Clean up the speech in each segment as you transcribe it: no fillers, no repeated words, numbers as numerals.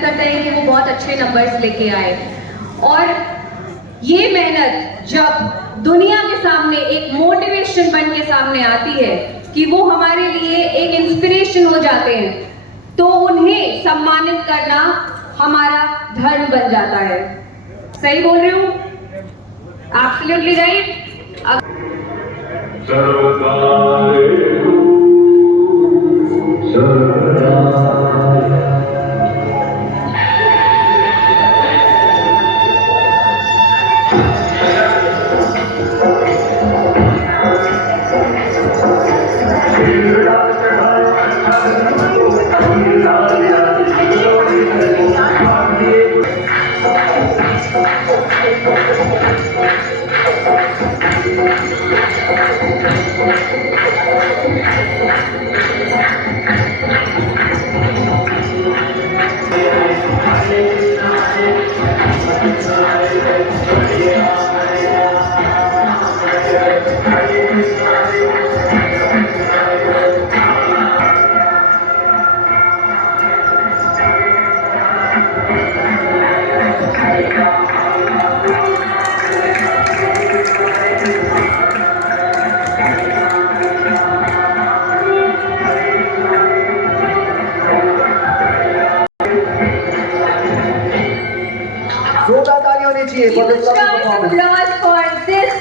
मेहनत करते हैं कि वो बहुत अच्छे नंबर्स लेके आए। और ये मेहनत जब दुनिया के सामने एक मोटिवेशन बन के सामने आती है कि वो हमारे लिए एक इंस्पिरेशन हो जाते हैं, तो उन्हें सम्मानित करना हमारा धर्म बन जाता है। सही बोल रही हूँ? Absolutely right.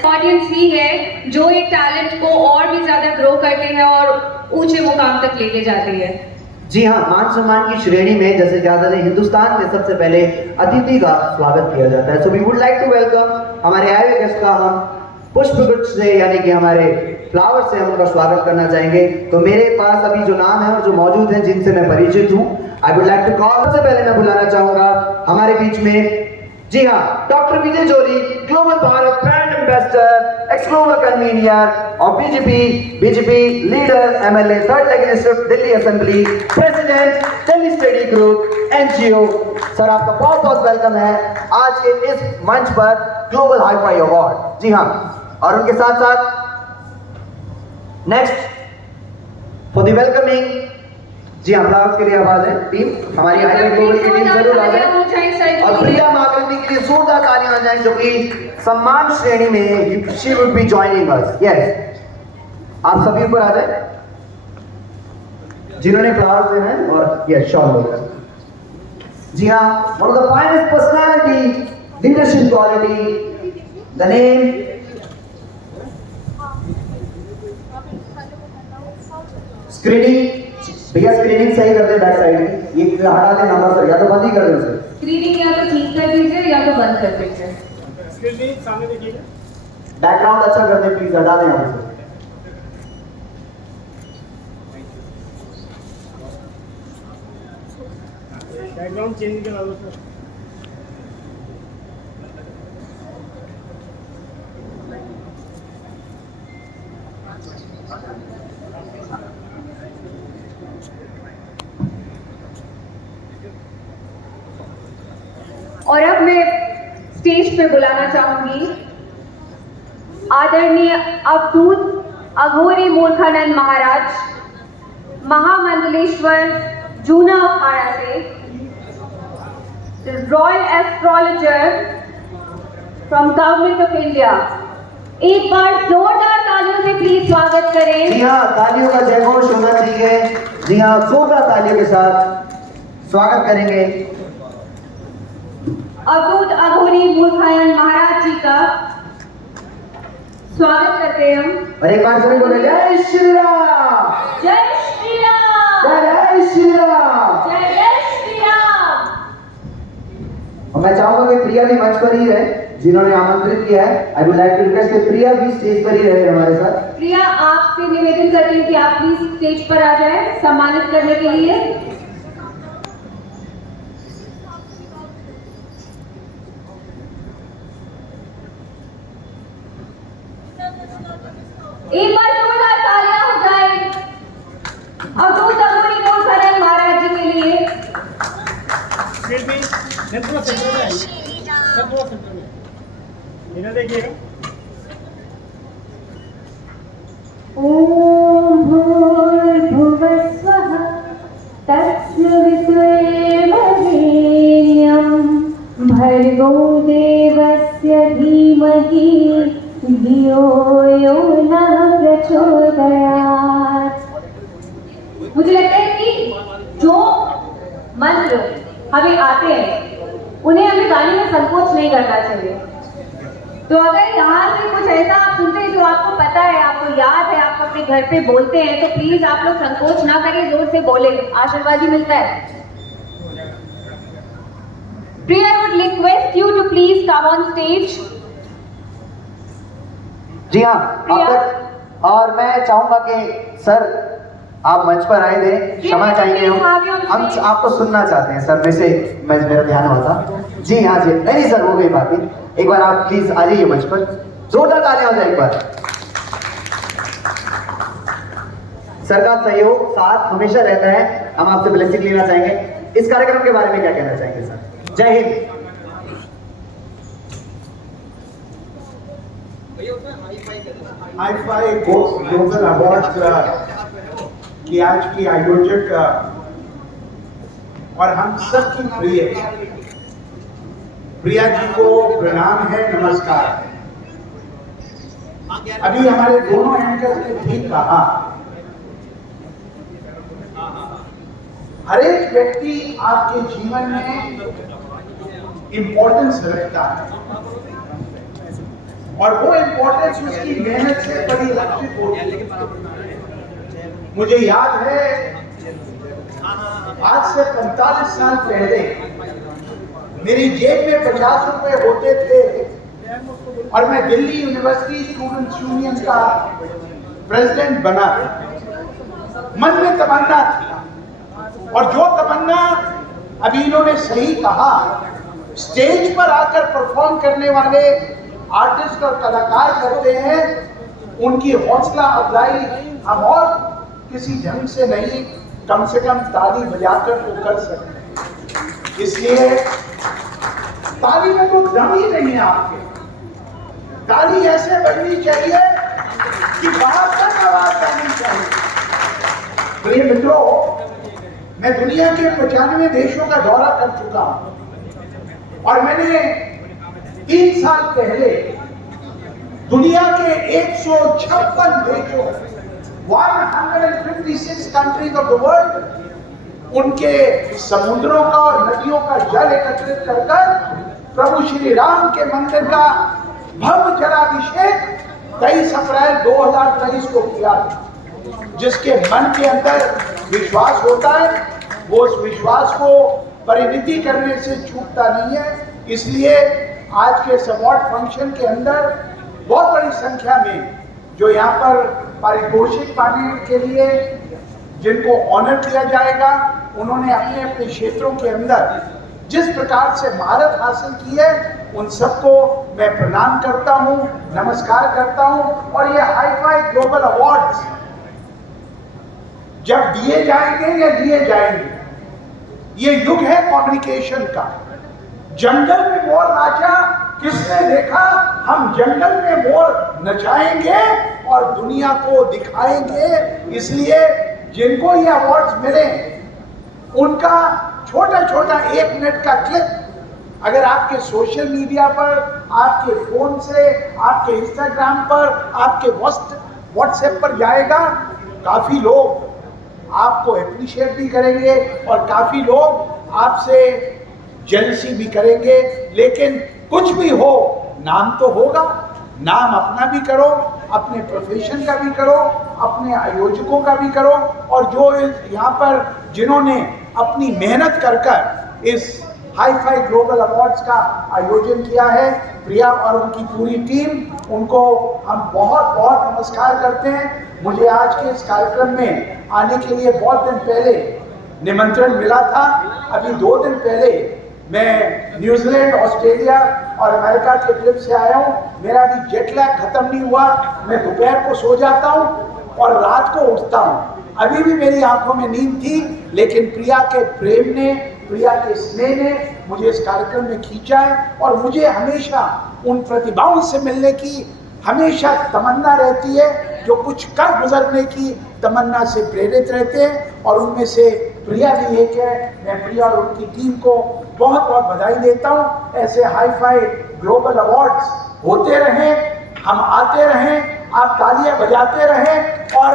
ऑडियंस ही है जो एक टैलेंट को और भी ज्यादा ग्रो करते हैं और ऊंचे मुकाम तक लेके जाते हैं। जी हाँ, मान सम्मान की श्रेणी में जैसे ज्यादा हिंदुस्तान में सबसे पहले अतिथि का स्वागत किया जाता है। So we would like to welcome हमारे आए हुए गेस्ट का हम पुष्पगुच्छ से यानी कि हमारे फ्लावर से हम उनका स्वागत करना चाहेंगे। तो मेरे पास अभी जो नाम है और जो मौजूद हैं जिनसे मैं परिचित हूँ, I would like to call. सबसे पहले मैं बुलाना चाहूंगा हमारे बीच में, जी हाँ, doctor Vijay Jori, global Bharat brand ambassador, ex global convener और BJP leader, MLA, third legislative Delhi assembly, president, Delhi study group, NGO. Sir आपका बहुत बहुत वेलकम है आज के इस मंच पर ग्लोबल हाई फाई अवार्ड। जी हाँ, और उनके साथ साथ नेक्स्ट फॉर द वेलकमिंग, जी हाँ, फ्लावर्स के लिए आवाज है टीम, हमारी हाई फाई ग्लोबल की टीम जरूर आ जाए। और प्रिया मागरनी के लिए जोरदार तालियां आ जाएं जो कि सम्मान श्रेणी में she would be joining us. Yes, आप सभी ऊपर आ जाए जिन्होंने फ्लावर्स देना है और यस शॉल होगा। जी हाँ, one of the finest personality, leadership quality, the name screening. भैया स्क्रीनिंग सही कर दे, बैक साइड में ये हटा दे नंबर सर, या तो बंद ही कर दे उसे। स्क्रीनिंग या तो ठीक कर दीजिए या तो बंद कर दीजिए। स्क्रीनिंग सामने देखिएगा, बैकग्राउंड अच्छा कर दे प्लीज, हटा दें यहाँ से। बैकग्राउंड चेंज करा दो सर। और अब मैं स्टेज पे बुलाना चाहूंगी आदरणीय अवधूत अघोरी मूर्खानंद महाराज, महामंडलेश्वर जूना अखाड़ा से, royal astrologer from government of India. एक बार जोरदार तालियों से प्लीज स्वागत करें। जी हाँ, तालियों का जयघोष होना चाहिए। जी हाँ, जोरदार तालियों के साथ स्वागत करेंगे अवधूत अघोरी मूर्खानंद महाराज जी का। स्वागत करते हैं हम। और एक बार सभी बोले जय श्री राम, जय श्री राम, जय श्री राम, जय जय श्री राम। और मैं चाहूंगा कि प्रिया भी मंच पर ही रहे जिन्होंने आमंत्रित किया है। I would like to request कि प्रिया भी स्टेज पर ही रहे हमारे साथ। प्रिया, आपसे निवेदन करती हूँ कि आप प्लीज स्टेज पर आ जाए सम्मानित करने के लिए। एक बार जोरदार तालियां हो जाए अवधूत अघोरी मूर्खानंद महाराज जी के लिए। फिर भी थोड़ा सेंटर में आइए, सब थोड़ा सेंटर में इधर देखिएगा। ओम भूर्भुवः स्वः तत्सवितुर्वरेण्यं भर्गो देवस्य धीमहि धियो यो नः प्रचोदयात्। मुझे लगता है कि जो मंत्र हमें आते हैं उन्हें हमें गाने में संकोच नहीं करना चाहिए। तो अगर यहाँ से कुछ ऐसा आप सुनते हैं जो आपको पता है, आपको याद है, आप अपने घर पे बोलते हैं, तो प्लीज आप लोग संकोच ना करें, जोर से बोले, आशीर्वाद ही मिलता है। Priya, I would request you to please come on stage. जी हाँ, और मैं चाहूंगा कि सर आप मंच पर आए थे, क्षमा चाहेंगे हम आपको सुनना चाहते हैं सर। वैसे मेरा ध्यान हुआ था। जी हाँ जी, नहीं सर हो गई बात। एक बार आप प्लीज आ जाइए मंच पर, जोरदार तालियां हो जाए एक बार। सर का सहयोग साथ हमेशा रहता है। हम आपसे ब्लेसिंग लेना चाहेंगे। इस कार्यक्रम के बारे में क्या कहना चाहेंगे सर? जय हिंद। हाई-फाई ग्लोबल अवार्ड की आज की आयोजक और हम सबकी प्रिया जी को प्रणाम है, नमस्कार। अभी हमारे दोनों एंकर ने ठीक कहा, हर एक व्यक्ति आपके जीवन में इंपॉर्टेंस रखता है और वो इंपॉर्टेंस उसकी मेहनत से परिलक्षित होती है। मुझे याद है आज से 45 साल पहले मेरी जेब में 50 रुपए होते थे और मैं दिल्ली यूनिवर्सिटी स्टूडेंट्स यूनियन का प्रेसिडेंट बना। मन में तमन्ना थी और जो तमन्ना अभी इन्होंने सही कहा, स्टेज पर आकर परफॉर्म करने वाले आर्टिस्ट और कलाकार करते हैं, उनकी हौसला अफजाई हम और किसी ढंग से नहीं, कम से कम ताली बजाकर तो कर सकते हैं। इसलिए ताली में तो दम ही नहीं है आपके। ताली ऐसे बजनी चाहिए कि बाहर तक आवाज आनी चाहिए। प्रिय मित्रों, मैं दुनिया के 95 देशों का दौरा कर चुका हूं और मैंने 3 साल पहले दुनिया के 156 देशों 156 कंट्रीज ऑफ द वर्ल्ड, उनके समुद्रों का और नदियों का जल एकत्रित कर प्रभु श्री राम के मंदिर का भव्य जलाभिषेक 23 अप्रैल 2023 को किया। जिसके मन के अंदर विश्वास होता है वो उस विश्वास को परिणति करने से चूकता नहीं है। इसलिए आज के इस अवार्ड फंक्शन के अंदर बहुत बड़ी संख्या में जो यहाँ पर पारितोषिक पाने के लिए जिनको ऑनर किया जाएगा, उन्होंने अपने अपने क्षेत्रों के अंदर जिस प्रकार से महारत हासिल की है, उन सबको मैं प्रणाम करता हूँ, नमस्कार करता हूँ। और ये हाई-फाई ग्लोबल अवार्ड्स जब दिए जाएंगे या दिए जाएंगे, ये युग है कम्युनिकेशन का। जंगल में मोर नाचा, किसने देखा? हम जंगल में मोर नचाएंगे और दुनिया को दिखाएंगे। इसलिए जिनको ये अवार्ड्स मिले, उनका छोटा छोटा 1 मिनट का क्लिप अगर आपके सोशल मीडिया पर, आपके फोन से, आपके इंस्टाग्राम पर, आपके व्हाट्सएप पर जाएगा, काफी लोग आपको एप्रिशिएट भी करेंगे और काफी लोग आपसे जेलसी भी करेंगे। लेकिन कुछ भी हो, नाम तो होगा। नाम अपना भी करो, अपने प्रोफेशन का भी करो, अपने आयोजकों का भी करो, और जो यहाँ पर जिन्होंने अपनी मेहनत कर इस हाई-फाई ग्लोबल अवार्ड्स का आयोजन किया है, प्रिया और उनकी पूरी टीम, उनको हम बहुत बहुत नमस्कार करते हैं। मुझे आज के इस कार्यक्रम में आने के लिए बहुत दिन पहले निमंत्रण मिला था। अभी 2 दिन पहले मैं न्यूजीलैंड, ऑस्ट्रेलिया और अमेरिका के ट्रिप से आया हूँ। मेरा अभी जेट लैग खत्म नहीं हुआ। मैं दोपहर को सो जाता हूँ और रात को उठता हूँ। अभी भी मेरी आंखों में नींद थी, लेकिन प्रिया के प्रेम ने, प्रिया के स्नेह ने मुझे इस कार्यक्रम में खींचा है। और मुझे हमेशा उन प्रतिभाओं से मिलने की हमेशा तमन्ना रहती है जो कुछ कर गुजरने की तमन्ना से प्रेरित रहते हैं। और उनमें से प्रिया भी एक है। मैं प्रिया और उनकी टीम को बहुत बहुत बधाई देता हूँ। ऐसे हाई फाई ग्लोबल अवार्ड्स होते रहें, हम आते रहें, आप तालियां बजाते रहें और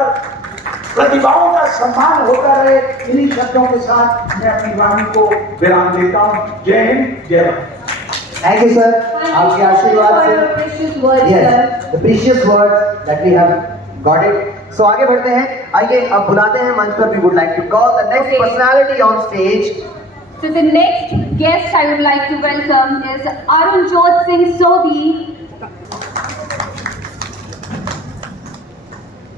प्रतिभाओं का सम्मान होता रहे। इन्हीं शब्दों के साथ मैं अपनी वाणी को विराम देता हूँ। जय हिंद, जय भारत। थैंक यू सर, आपके आशीर्वाद से precious words, yes, sir. the precious words that we have got it. So आगे बढ़ते हैं, आइए अब बुलाते हैं मंच पर। We would like to call the next Okay. personality on stage. So the next guest I would like to welcome is Arunjot Singh Sodhi.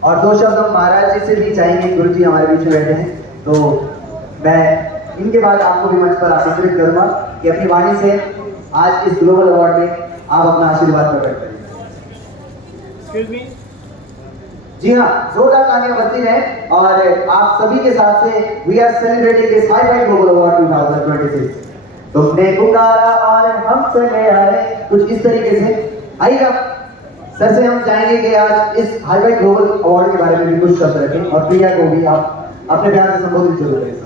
और दो शब्द हम महाराज जी से भी चाहेंगे, गुरु जी हमारे बीच में बैठे हैं, तो मैं इनके बाद आपको भी मंच पर आमंत्रित करूंगा कि अपनी वाणी से आज इस ग्लोबल अवार्ड में आप अपना आशीर्वाद प्रकट करें। Excuse me. जी हाँ, जोरदार तालियां बजती रहें और आप सभी के साथ से we are celebrating this hi fi global award 2026। तुमने पुकारा और हम चले आए, कुछ इस तरीके से। आइएगा सर से हम चाहेंगे कि आज इस हाई फाई ग्लोबल अवार्ड के बारे में भी कुछ शब्द रखें और प्रिया को भी आप अपने प्यार से संबोधित जरूर करें।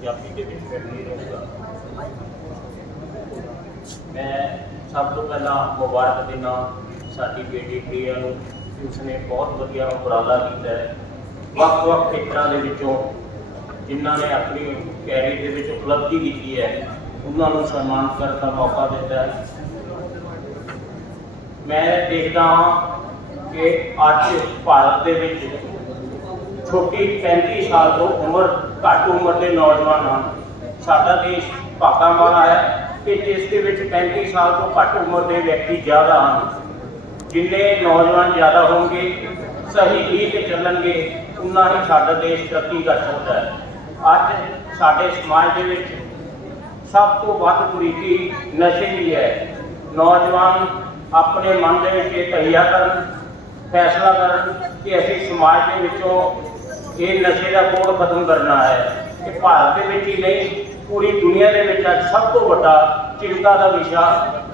ਪੰਜਾਬੀ ਦੇ ਵਿੱਚ ਕਰਨੀ ਰਹੂਗਾ। ਮੈਂ ਸਭ ਤੋਂ ਪਹਿਲਾਂ ਮੁਬਾਰਕ ਦੇਣਾ ਸਾਡੀ ਬੇਟੀ ਪ੍ਰਿਆ ਨੂੰ ਕਿ ਉਸਨੇ ਬਹੁਤ ਵਧੀਆ ਉਪਰਾਲਾ ਕੀਤਾ ਹੈ। ਵੱਖ-ਵੱਖ ਖੇਤਰਾਂ ਦੇ ਵਿੱਚੋਂ ਜਿਨ੍ਹਾਂ ਨੇ ਆਪਣੀ ਕੈਰੀਅਰ ਦੇ ਵਿੱਚ ਉਪਲਬਧੀ ਕੀਤੀ ਹੈ ਉਹਨਾਂ ਨੂੰ ਸਨਮਾਨਿਤ ਕਰਨ ਦਾ ਮੌਕਾ ਦਿੱਤਾ ਹੈ। ਮੈਂ ਦੇਖਦਾ ਹਾਂ ਕਿ ਅੱਜ ਭਾਰਤ ਦੇ ਵਿੱਚ ਛੋਟੀ 35 ਸਾਲ ਤੋਂ ਘੱਟ ਉਮਰ ਦੇ ਨੌਜਵਾਨ ਹਨ। ਸਾਡਾ ਦੇਸ਼ ਭਾਗਾ ਮਾਰਾ ਹੈ ਕਿ ਜਿਸ ਦੇ ਵਿੱਚ 35 ਸਾਲ ਤੋਂ ਘੱਟ ਉਮਰ ਦੇ ਵਿਅਕਤੀ ਜ਼ਿਆਦਾ ਹਨ। ਜਿੰਨੇ ਨੌਜਵਾਨ ਜ਼ਿਆਦਾ ਹੋਣਗੇ, ਸਹੀ ਲੀਹ ਤੇ ਚੱਲਣਗੇ, ਉਨਾ ਹੀ ਸਾਡਾ ਦੇਸ਼ ਤਰੱਕੀ ਕਰ ਸਕਦਾ ਹੈ। ਅੱਜ ਸਾਡੇ ਸਮਾਜ ਦੇ ਵਿੱਚ ਸਭ ਤੋਂ ਵੱਧ ਕੁਰੀਤੀ ਨਸ਼ੇ ਦੀ ਹੈ। ਨੌਜਵਾਨ ਆਪਣੇ ਮਨ ਦੇ ਵਿੱਚ ਇਹ ਤਹੀਆ ਕਰਨ, ਫੈਸਲਾ ਕਰਨ ਕਿ ਅਸੀਂ ਸਮਾਜ ਦੇ ਵਿੱਚੋਂ ਇਹ ਨਸ਼ੇ ਦਾ ਕੋੜ ਖਤਮ ਕਰਨਾ ਹੈ। ਕਿ ਭਾਰਤ ਦੇ ਵਿੱਚ ਹੀ ਨਹੀਂ, ਪੂਰੀ ਦੁਨੀਆ ਦੇ ਵਿੱਚ ਅੱਜ ਸਭ ਤੋਂ ਵੱਡਾ ਚਿੰਤਾ ਦਾ ਵਿਸ਼ਾ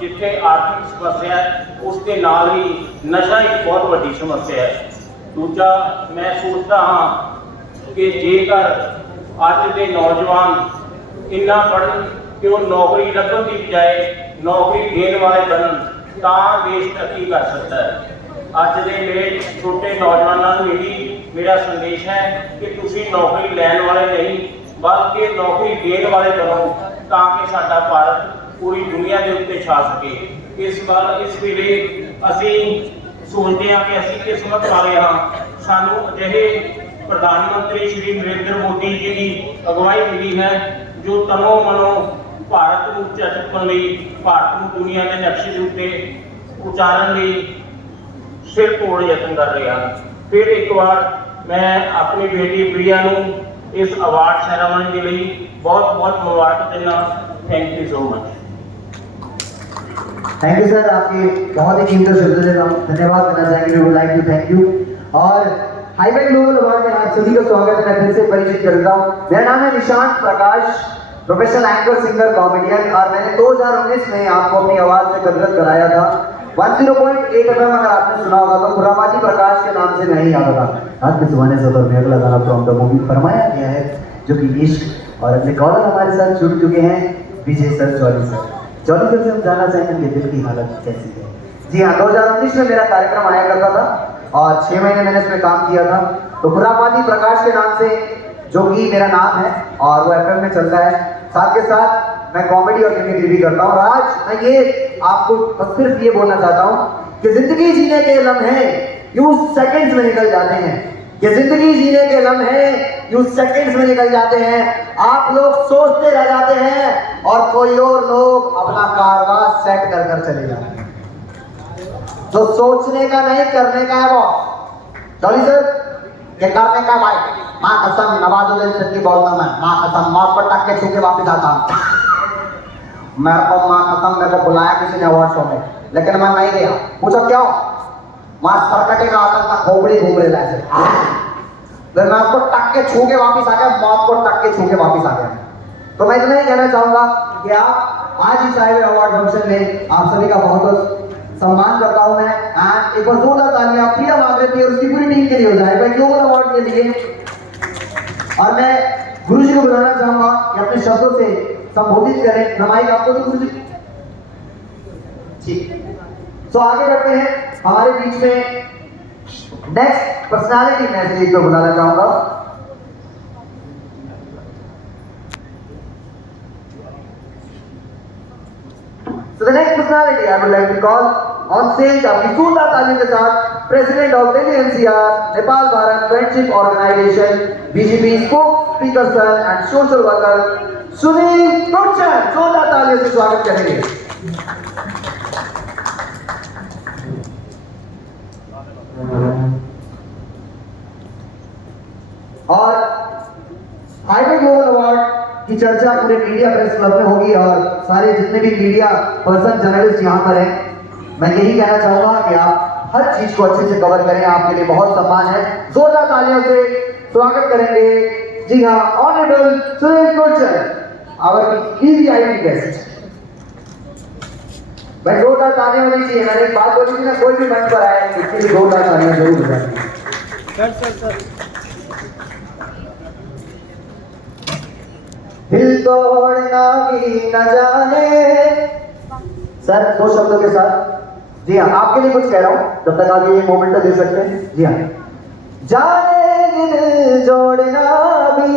ਜਿੱਥੇ ਆਰਥਿਕ ਸਮੱਸਿਆ ਹੈ, ਉਸ ਦੇ ਨਾਲ ਹੀ ਨਸ਼ਾ ਇੱਕ ਬਹੁਤ ਵੱਡੀ ਸਮੱਸਿਆ ਹੈ। ਦੂਜਾ, ਮੈਂ ਸੋਚਦਾ ਹਾਂ ਕਿ ਜੇਕਰ ਅੱਜ ਦੇ ਨੌਜਵਾਨ ਇੰਨਾ ਪੜ੍ਹਨ ਕਿ ਉਹ ਨੌਕਰੀ ਲੱਭਣ ਦੀ ਬਜਾਏ ਨੌਕਰੀ ਦੇਣ ਵਾਲੇ ਬਣਨ ਤਾਂ ਦੇਸ਼ ਤਰੱਕੀ ਕਰ ਸਕਦਾ ਹੈ। ਅੱਜ ਦੇ ਮੇਰੇ ਛੋਟੇ ਨੌਜਵਾਨਾਂ ਨੂੰ ਇਹੀ ਮੇਰਾ ਸੰਦੇਸ਼ ਹੈ ਕਿ ਤੁਸੀਂ ਨੌਕਰੀ ਲੈਣ ਵਾਲੇ ਨਹੀਂ ਬਲਕਿ ਨੌਕਰੀ ਦੇਣ ਵਾਲੇ ਬਣੋ ਤਾਂ ਕਿ ਸਾਡਾ ਭਾਰਤ ਪੂਰੀ ਦੁਨੀਆ ਦੇ ਉੱਤੇ ਛਾ ਸਕੇ। ਇਸ ਵੇਲੇ ਅਸੀਂ ਸੋਚਦੇ ਹਾਂ ਕਿ ਅਸੀਂ ਕਿਸਮਤ ਵਾਲੇ ਹਾਂ। ਸਾਨੂੰ ਅਜਿਹੇ ਪ੍ਰਧਾਨ ਮੰਤਰੀ ਸ਼੍ਰੀ ਨਰਿੰਦਰ ਮੋਦੀ ਜੀ ਦੀ ਅਗਵਾਈ ਮਿਲੀ ਹੈ ਜੋ ਤਨੋ ਮਨੋ ਭਾਰਤ ਨੂੰ ਉੱਚਾ ਚੁੱਕਣ ਲਈ, ਭਾਰਤ ਨੂੰ ਦੁਨੀਆ ਦੇ ਨਕਸ਼ੇ ਦੇ ਉੱਤੇ ਉਚਾਰਨ ਲਈ ਸਿਰ ਤੋੜ ਯਤਨ ਕਰ ਰਹੇ ਹਨ। ਫਿਰ ਇੱਕ ਵਾਰ ਮੈਂ ਆਪਣੀ ਬੇਟੀ ਪ੍ਰਿया ਨੂੰ ਇਸ ਅਵਾਰਡ ਸੈਰਾਮਨੀ ਦੇ ਲਈ बहुत बहुत मुबारक देना। Thank you so much. Thank you sir, आपके बहुत ही कीमती शब्दों से हम धन्यवाद देना चाहेंगे। We would like to thank you. और हाईवे ग्लोबल अवार्ड में आप सभी का स्वागत है। मैं फिर से परिचित करता हूँ। मेरा नाम है निशांत प्रकाश, प्रोफेशनल एंकर, सिंगर, कॉमेडियन। और मैंने 2019 में आपको अपनी आवाज से गदगद कराया था। 10.8 FM अगर आपने सुना होगा तो खुराबाजी प्रकाश के नाम से नहीं आता था। रात के सुहाने से मैं अगला गाना फ्रॉम द मूवी फरमाया गया है जो कि इश्क। और अपने कॉलर हमारे साथ जुड़ चुके हैं Vijay sir, Jolly sir. Jolly sir से हम जानना चाहेंगे दिल की हालत कैसी है। जी हाँ, 2019 में मेरा कार्यक्रम आया करता था और 6 महीने मैंने इसमें काम किया था। तो खुराबाजी प्रकाश के नाम से जो कि मेरा नाम है और वो FM में चलता है। साथ के साथ मैं कॉमेडी और मिमिक्री भी करता हूँ। और आज मैं ये आपको बस सिर्फ ये बोलना चाहता हूँ कि जिंदगी जीने के लम्हे यूं सेकंड्स में निकल जाते हैं। ये जिंदगी जीने के लम्हे यूं सेकंड्स में निकल जाते हैं। आप लोग सोचते रह जाते हैं और कोई और लोग अपना कारवां सेट कर कर चले जाते हैं। तो सोचने का नहीं, करने का है बॉस। जॉली सर, ये करने का भाई। माँ कसम, नवाजुद्दीन सिद्दीकी बोलता मैं। माँ कसम, मौत पर टक के छू के वापस आता हूँ। मेरे को माँ कसम, मेरे को बुलाया किसी ने अवार्ड शो में, लेकिन मैं नहीं गया। पूछो क्यों? वहाँ सरकटे का आता था, खोपड़ी घूम रहे ऐसे। फिर मैं उसको टक के छू के वापस आ गया, मौत को टक के छू के वापस आ गया। तो मैं इतना ही कहना चाहूंगा कि आप आज इस हाईवे अवार्ड फंक्शन में आप सभी का बहुत बहुत सम्मान करता हूं मैं। एंड एक बार जोरदार तालियां प्रिया मांगती है उसकी पूरी टीम के लिए हो जाए भाई ग्लोबल अवार्ड के लिए। और मैं गुरुजी को बुलाना चाहूंगा कि अपने शब्दों से संबोधित करें। नमाइक आपको तो गुरुजी ठीक। तो आगे बढ़ते हैं हमारे बीच में नेक्स्ट पर्सनालिटी मैं स्टेज पर बुलाना चाहूंगा। So the next personality I would like to call on stage आपकी जोरदार तालियों के साथ president of Delhi NCR Nepal Bharat friendship organisation BJP spoke speaker sir and social worker Sunil Gurchar, जोरदार तालियों से स्वागत करेंगे। और हाईवे ग्लोबल अवार्ड की चर्चा पूरे मीडिया प्रेस क्लब में होगी और सारे जितने भी मीडिया पर्सन जर्नलिस्ट यहाँ पर हैं, मैं यही कहना चाहूंगा कि आप हर चीज को अच्छे से कवर करें। आपके लिए बहुत सम्मान है, जोरदार तालियों से स्वागत करेंगे। जी हाँ, honourable Sunil Gurchar, our VVIP guest. भाई जोरदार तालियां होनी चाहिए। मैंने एक बात बोली थी ना, कोई भी मंच पर आए इसके लिए जोरदार तालियां जरूर हो जाती है। सर दिल तोड़ना भी न जाने। सर दो शब्दों के साथ। जी हाँ, आपके लिए कुछ कह रहा हूं, जब तक आप ये मोमेंट दे सकते हैं। जी हाँ, जाने दिल जोड़ना भी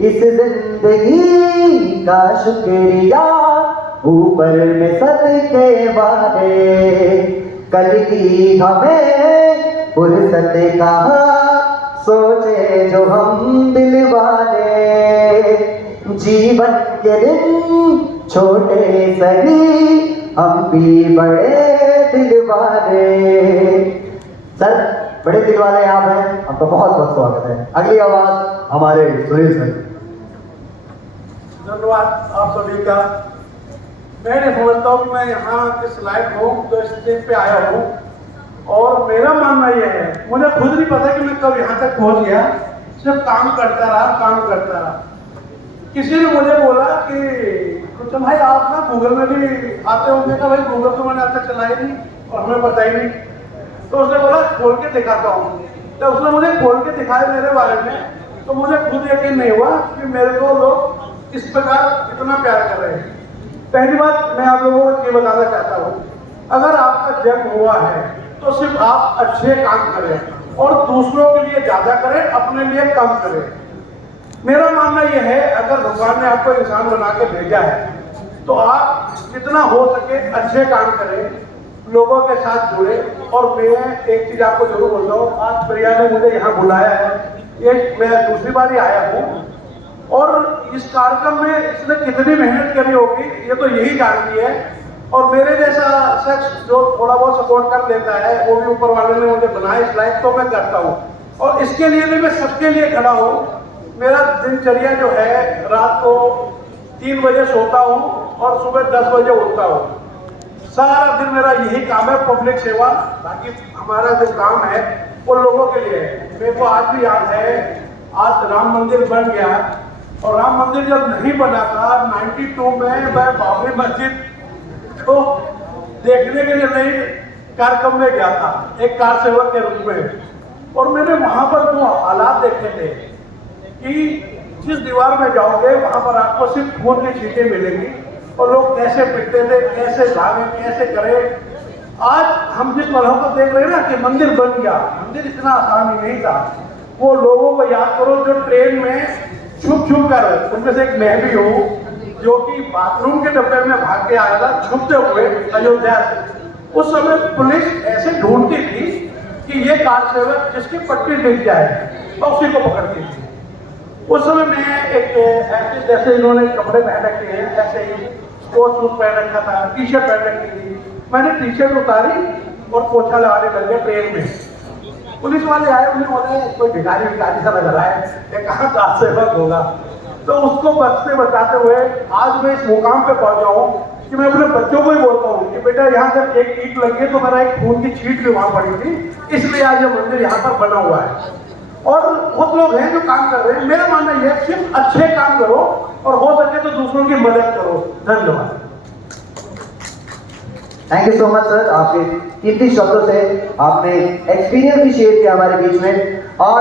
इस जिंदगी का शुक्रिया, ऊपर में सदके वाले कल की हमें फुर्सत कहाँ, सोचे जो हम दिल वाले, जीवन के दिन छोटे सही हम भी बड़े दिल वाले। सर बड़े दिल वाले आप हैं, आपका बहुत बहुत स्वागत है। अगली आवाज हमारे सुनील सर। धन्यवाद आप सभी का। मैं नहीं समझता हूँ कि मैं यहाँ इस लायक हूँ तो स्टेज पे आया हूँ, और मेरा मानना यह है, मुझे खुद नहीं पता कि मैं कब यहाँ तक पहुँच गया। सिर्फ काम करता रहा। किसी ने मुझे बोला कि तो भाई आप ना गूगल में भी आते होंगे। का भाई गूगल तो मैंने आज तक चलाया नहीं और हमें पता ही नहीं। तो उसने बोला खोल के दिखाता हूँ। तो उसने मुझे खोल के दिखाया मेरे बारे में, तो मुझे खुद यकीन नहीं हुआ कि मेरे को लोग इस प्रकार इतना प्यार कर रहे हैं। पहली बात मैं आप लोगों को ये बताना चाहता हूँ, अगर आपका जन्म हुआ है तो सिर्फ आप अच्छे काम करें और दूसरों के लिए ज्यादा करें, अपने लिए कम करें। मेरा मानना यह है, अगर भगवान ने आपको इंसान बना के भेजा है तो आप जितना हो सके अच्छे काम करें, लोगों के साथ जुड़े। और मैं एक चीज आपको जरूर बोल रहा हूँ, आज प्रिया ने मुझे यहाँ बुलाया है, ये मैं दूसरी बार ही आया हूँ, और इस कार्यक्रम में इसने कितनी मेहनत करी होगी ये तो यही जानती है। और मेरे जैसा शख्स जो थोड़ा बहुत सपोर्ट कर लेता है, वो भी ऊपर वाले ने मुझे बनाया इस लायक, तो मैं करता हूँ। और इसके लिए भी मैं सबके लिए खड़ा हूँ। मेरा दिनचर्या जो है, रात को 3 बजे सोता हूँ और सुबह 10 बजे उठता हूँ। सारा दिन मेरा यही काम है, पब्लिक सेवा। बाकी हमारा जो काम है वो लोगों के लिए है। मेरे को आज भी याद है, आज राम मंदिर बन गया, और राम मंदिर जब नहीं बना था 92 में, मैं बाबरी मस्जिद को देखने के लिए नई कार्यक्रम में गया था एक कार सेवक के रूप में। और मैंने वहां पर जो हालात देखे थे कि जिस दीवार में जाओगे वहां पर आपको सिर्फ खून की छींटें मिलेंगी, और लोग कैसे पिटते थे, कैसे भागे, कैसे करे। आज हम जिस मरहम को देख रहे हैं ना कि मंदिर बन गया, मंदिर इतना आसान ही नहीं था। वो लोगों को याद करो जो ट्रेन में छुप कर, उनमें से एक मैं भी हूँ, जो कि बाथरूम के डब्बे में भाग के आया था छुपते हुए अयोध्या से। उस समय पुलिस ऐसे ढूंढती थी कि ये कार सेवक जिसकी पट्टी दिख जाए तो उसी को पकड़ती थी। उस समय मैं एक ऐसे, जैसे इन्होंने कपड़े पहन रखे हैं, ऐसे ही स्पोर्ट्स शूज पहन रखा था, टी शर्ट पहन रखी थी। मैंने टी शर्ट उतारी और पोछा लगाने लग गया ट्रेन में। पुलिस वाले आए, उन्हें बोले कोई भिखारी सा लग रहा है, ये कहाँ कार सेवक होगा। तो उसको बचते बचाते हुए आज मैं इस मुकाम पे पहुंचा हूँ कि मैं अपने बच्चों को ही बोलता हूँ कि बेटा यहाँ जब एक ईंट लगी तो मेरा एक खून की छींट भी वहां पड़ी थी, इसलिए आज ये मंदिर यहाँ पर बना हुआ है। और बहुत लोग हैं जो काम कर रहे हैं। मेरा मानना यह है सिर्फ अच्छे काम करो और हो सके तो दूसरों की मदद करो। धन्यवाद। Thank you so much sir, आपके कीमती शब्दों से आपने एक्सपीरियंस भी शेयर किया हमारे बीच में। और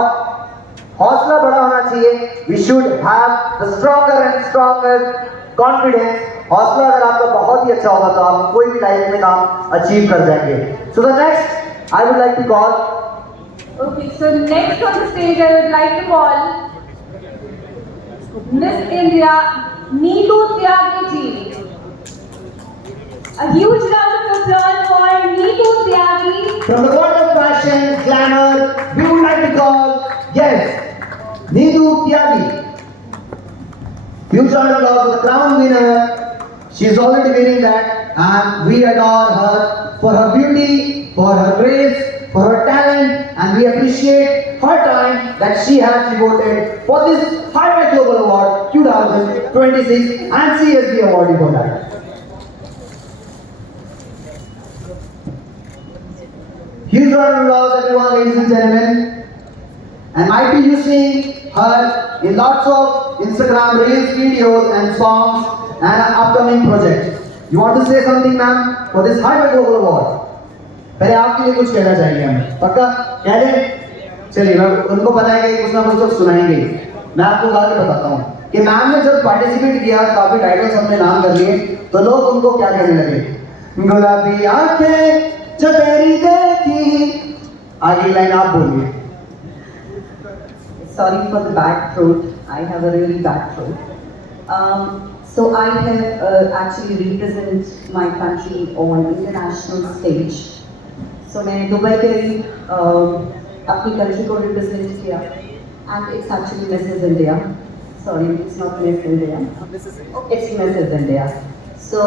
हौसला बड़ा होना चाहिए, we should have the stronger and stronger confidence. हौसला अगर आपका बहुत ही अच्छा होगा तो आप कोई भी लाइफ में काम अचीव कर जाएंगे। So the next I would like to call, Okay, so next on the stage I would like to call Miss India Neetu Tyagi ji. A huge round of applause for Neetu Tyagi. from the world of fashion, glamour, we would like to call, yes, Neetu Tyagi. Huge round of applause for the crown winner. She is already winning that, and we adore her for her beauty, for her grace, for her talent, and we appreciate her time that she has devoted for this Hi-Fi Global Award 2026 and CSB award for that. Huge round of applause everyone, ladies and gentlemen. And might be you seeing her in lots of Instagram reels, videos and songs and an upcoming project. You want to say something ma'am for this Hi-Fi Global Award? पहले आपके लिए कुछ कहना चाहिए हम, पक्का कह दें? चलिए, मैं उनको पता है कि कुछ ना कुछ तो सुनाएंगे। मैं आपको गा के बताता हूँ कि मैम ने जब पार्टिसिपेट किया, काफी टाइटल्स हमने नाम कर लिए, तो लोग उनको क्या कहने लगे, गुलाबी आंखें जो तेरी देखी। आगे लाइन आप बोलिए। Sorry for the bad throat. I have a really bad throat. So I have actually represent my country on international stage. So मैंने दुबई के अपनी कंट्री को रिप्रेजेंट किया, and it's actually Mrs. India. Sorry, it's not Miss India. It's Mrs. India. So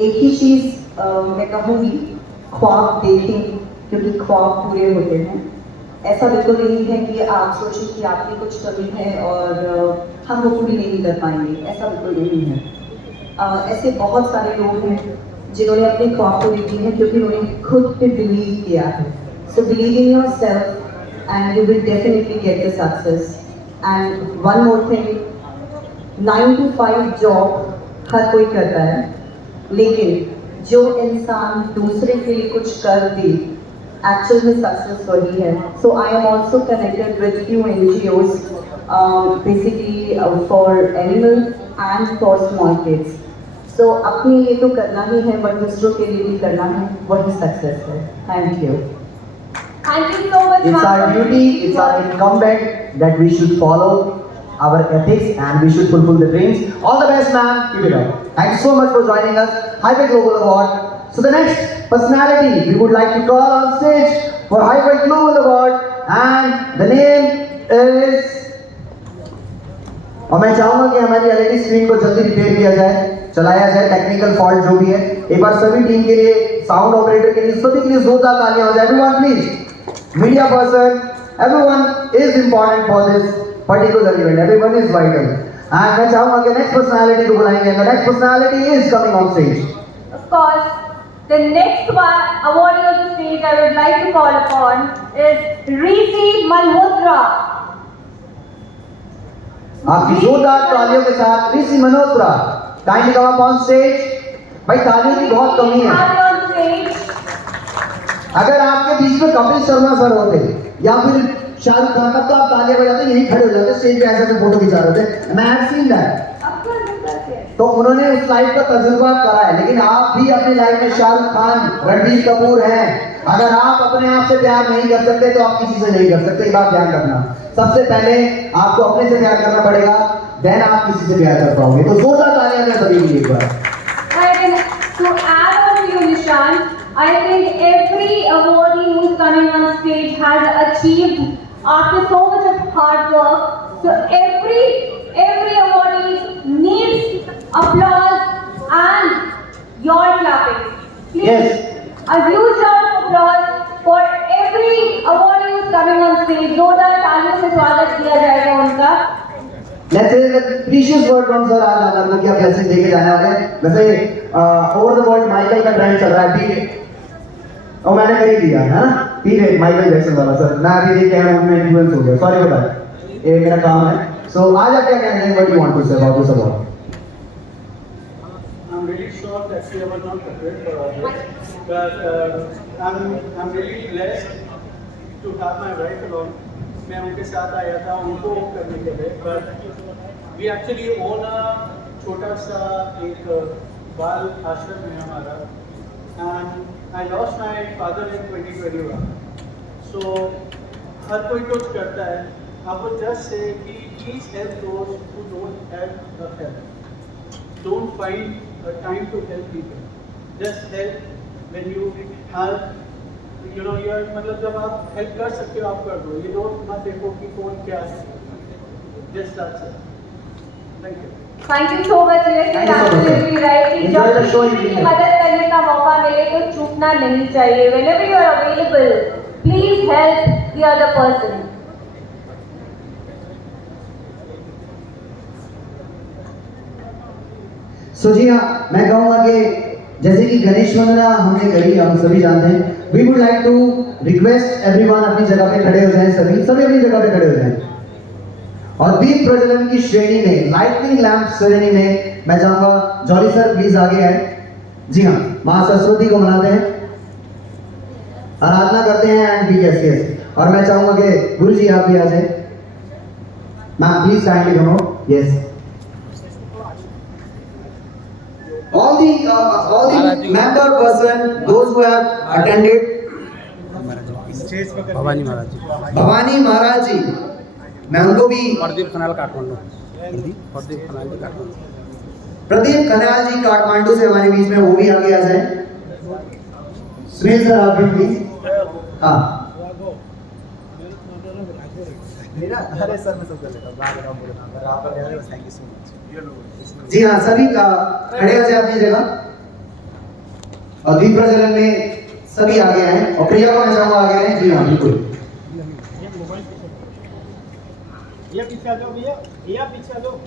एक ही चीज़ मैं कहूँगी, ख्वाब देखें क्योंकि ख्वाब पूरे होते हैं। ऐसा बिल्कुल नहीं है कि आप सोचें कि आपकी कुछ कमी है और हम वो पूरी नहीं कर पाएंगे, ऐसा बिल्कुल नहीं है। ऐसे बहुत सारे लोग हैं जिन्होंने अपने ख्वाब पूरे किए हैं क्योंकि उन्होंने खुद पे बिलीव किया है। So believe in yourself and you will definitely get the success. And one more thing, 9 to 5 job हर कोई करता है, लेकिन जो इंसान दूसरे के लिए कुछ कर दे, एक्चुअल में सक्सेस वही है। So I am also connected with few NGOs basically for animal and for small kids. So अपने लिए तो करना ही है, बट दूसरों के लिए भी करना है, वही सक्सेस है। Thank you. Thank you so much. It's our ma'am. duty, it's our incumbent that we should follow our ethics and we should fulfill the dreams. All the best, ma'am. Keep it up. Thank you so much for joining us. Hi-Fi Global Award. So the next personality we would like to call on stage for Hi-Fi Global Award, and the name is. और मैं चाहूंगा कि हमारी LED screen को जल्दी repair किया जाए, चलाया जाए, टेक्निकल फॉल्ट जो भी है। एक बार सभी टीम के लिए, साउंड ऑपरेटर के लिए, सभी के लिए जोरदार तालियां हो जाए। Everyone please, media person, everyone is important for this particular event, everyone is vital. And मैं चाहूंगा कि नेक्स्ट पर्सनालिटी को बुलाएंगे। The next personality is coming on stage. Of course, the next one awardee on the stage I would like to call upon is Rishi Malhotra. आपकी जोरदार तालियों के साथ Rishi Malhotra kindly come up on stage. भाई तालियों की बहुत कमी है। Have you on stage? अगर आपके बीच में कपिल शर्मा सर होते या फिर शाहरुख खान, तब तो आप तालियां बजाते, यहीं खड़े हो जाते, स्टेज पे ऐसे में फोटो खिंचा रहे थे। मैं have seen that. Of course, yes. तो उन्होंने उस लाइफ का तजुर्बा करा है, लेकिन आप भी अपनी लाइफ में शाहरुख खान, रणबीर कपूर हैं। अगर आप अपने आप से प्यार नहीं कर सकते तो आप किसी से नहीं कर सकते, ये बात ध्यान रखना। सबसे पहले आपको अपने से प्यार करना पड़ेगा, देन आप किसी से प्यार कर पाओगे। तो जोरदार तालियां दें सभी के लिए एक बार। I think to add on to you, Nishan, I think every awardee who's coming on stage has achieved after so much of hard work. So every awardee needs applause and your clapping. Please, Yes. a huge round of applause for every awardee who's coming on stage. जोरदार तालियों से स्वागत किया जाएगा उनका। Let's say the precious word from sir आज आप लोग क्या ब्लेसिंग देके जाने वाले हैं। वैसे ओवर द वर्ल्ड माइकल का ट्रेंड चल रहा है, बी और मैंने कर ही दिया है ना, बी माइकल जैक्सन वाला। सर मैं अभी देख के आया हूं, मैं इन्फ्लुएंस हो गया, सॉरी बताइए, ये मेरा काम है। सो आज आप क्या कहेंगे, what you want to say about this award? I'm really shocked actually I was not prepared for all this. But I'm really blessed to have my wife along. मैं उनके साथ आया था उनको करने के लिए. But we actually own a छोटा सा एक बाल आश्रम है हमारा. And I lost my father in 2021. So हर कोई कुछ करता है. I would just say कि please help those who don't have a help. Don't find a time to help people. Just help when you have, you know, you are मतलब जब आप help कर सकते हो आप कर दो. You don't मत देखो कि कौन क्या है. Just that's it. Thank you. Thank you so much. Yes, Thank you so much. absolutely right. कि Enjoy जब the show, किसी की Engineer. मदद करने का मौका मिले तो चूकना नहीं चाहिए. Whenever you are available, please help the other person. सो जी हाँ, मैं कहूँगा कि जैसे कि गणेश वंदना हमने करी, हम सभी जानते हैं, we would like to request everyone अपनी जगह पे खड़े हो जाएं, सभी अपनी जगह पे खड़े हो जाएं. और दीप प्रज्वलन की श्रेणी में, लाइटनिंग लैंप श्रेणी में मैं चाहूंगा जॉली सर प्लीज आगे आए. जी हाँ, माँ सरस्वती को मनाते हैं, आराधना करते हैं एंड बी यस. और मैं चाहूंगा कि गुरु जी आप भी आ जाए. Ma'am please kindly come out. Yes. All the member person, those who have attended, Bhavani Maharaj ji, Bhavani Maharaj ji, मैं उनको भी, प्रदीप खनाल काठमांडू, प्रदीप खनाल जी काठमांडू, प्रदीप खनाल जी काठमांडू से हमारे बीच में, वो भी आगे आ जाए. सुनील सर आप भी प्लीज. हाँ अरे सर मैं सब कर लेता हूँ. आप थैंक यू सो मच. जी हाँ, सभी का खड़े हो जाए अपनी जगह. और दीप प्रज्वलन में सभी आगे आए. और प्रिया को मैं चाहूंगा आगे आए. जी हाँ बिल्कुल. ये पीछे आ जाओ भैया. ये पीछे आ जाओ.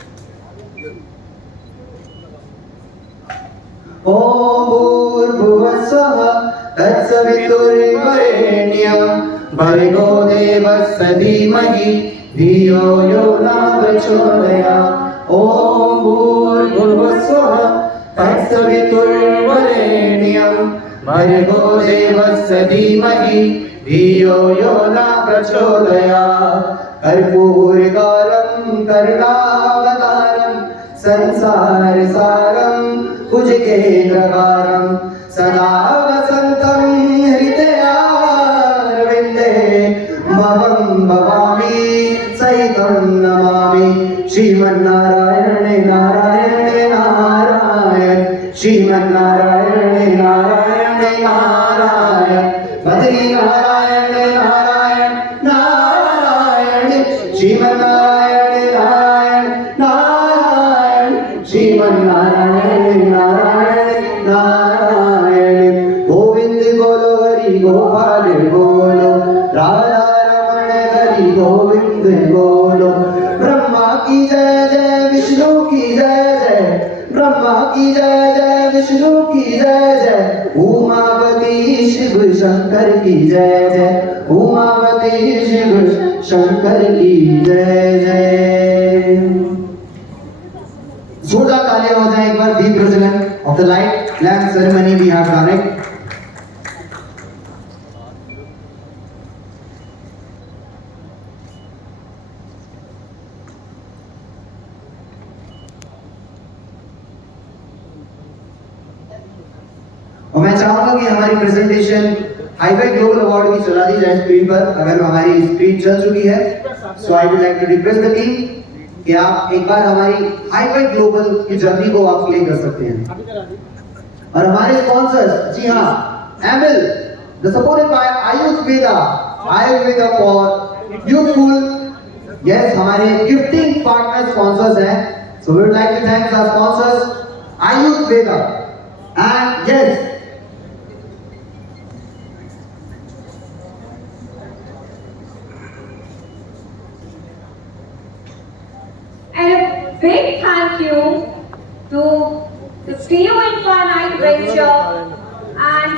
ओम भूर्भुवस्सुः तत्सवितुर्वरेण्यं भर्गो देवस्य धीमहि धियो यो न प्रचोदयात्. ओम भूर्भुवस्सुः तत्सवितुर्वरेण्यं भर्गो देवस्य धीमहि धियो यो न प्रचोदयात्. कर्पूरगौरं करुणावतारं संसारसारं भुजगेन्द्रकारं सदा वसन्तं हृदयारविन्दे भवं भवामि सहितं नमामि. श्रीमन्नारायण नारायण नारायण, श्रीमन्नारायण नारायण नारायण, बद्री नारायण नारायण नारायण, श्रीमन्नारायण नारायण नारायण, श्रीमन्नारायण नारायण नारायण. गोविंद बोलो हरि गोपाल बोलो, राधा रमण हरि गोविंद बोलो. ब्रह्मा की जय जय, विष्णु की जय जय, ब्रह्मा की जय जय, विष्णु की जय जय, उमापति शिव शंकर की जय जय, उमापति शिव शंकर की जय जय. जोरदार तालियां हो जाए एक बार दीप प्रज्वलन of the light lamp ceremony we have done it. और मैं चाहूंगा कि हमारी प्रेजेंटेशन हाईवे ग्लोबल अवार्ड की चला दी जाए स्क्रीन पर. अगर हमारी स्क्रीन चल चुकी है, so I would like to request the team कि आप एक बार हमारी हाईवे ग्लोबल की जर्नी को आप प्ले कर सकते हैं. और हमारे स्पॉन्सर्स, जी हाँ, एमिल the supported by Ayurveda, Ayurveda for youthful. Yes, हमारे गिफ्टिंग पार्टनर स्पॉन्सर्स हैं. So we would like to thank our sponsors Ayurveda and yes And a big thank you to the Trio Infinite Venture and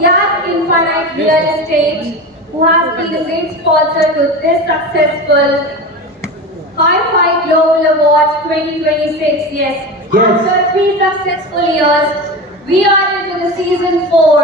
Yas Infinite Real Estate, who has been a great sponsor to this successful Hi-Fi Global Awards 2026. Yes, Yes. After 3 successful years, we are into the season 4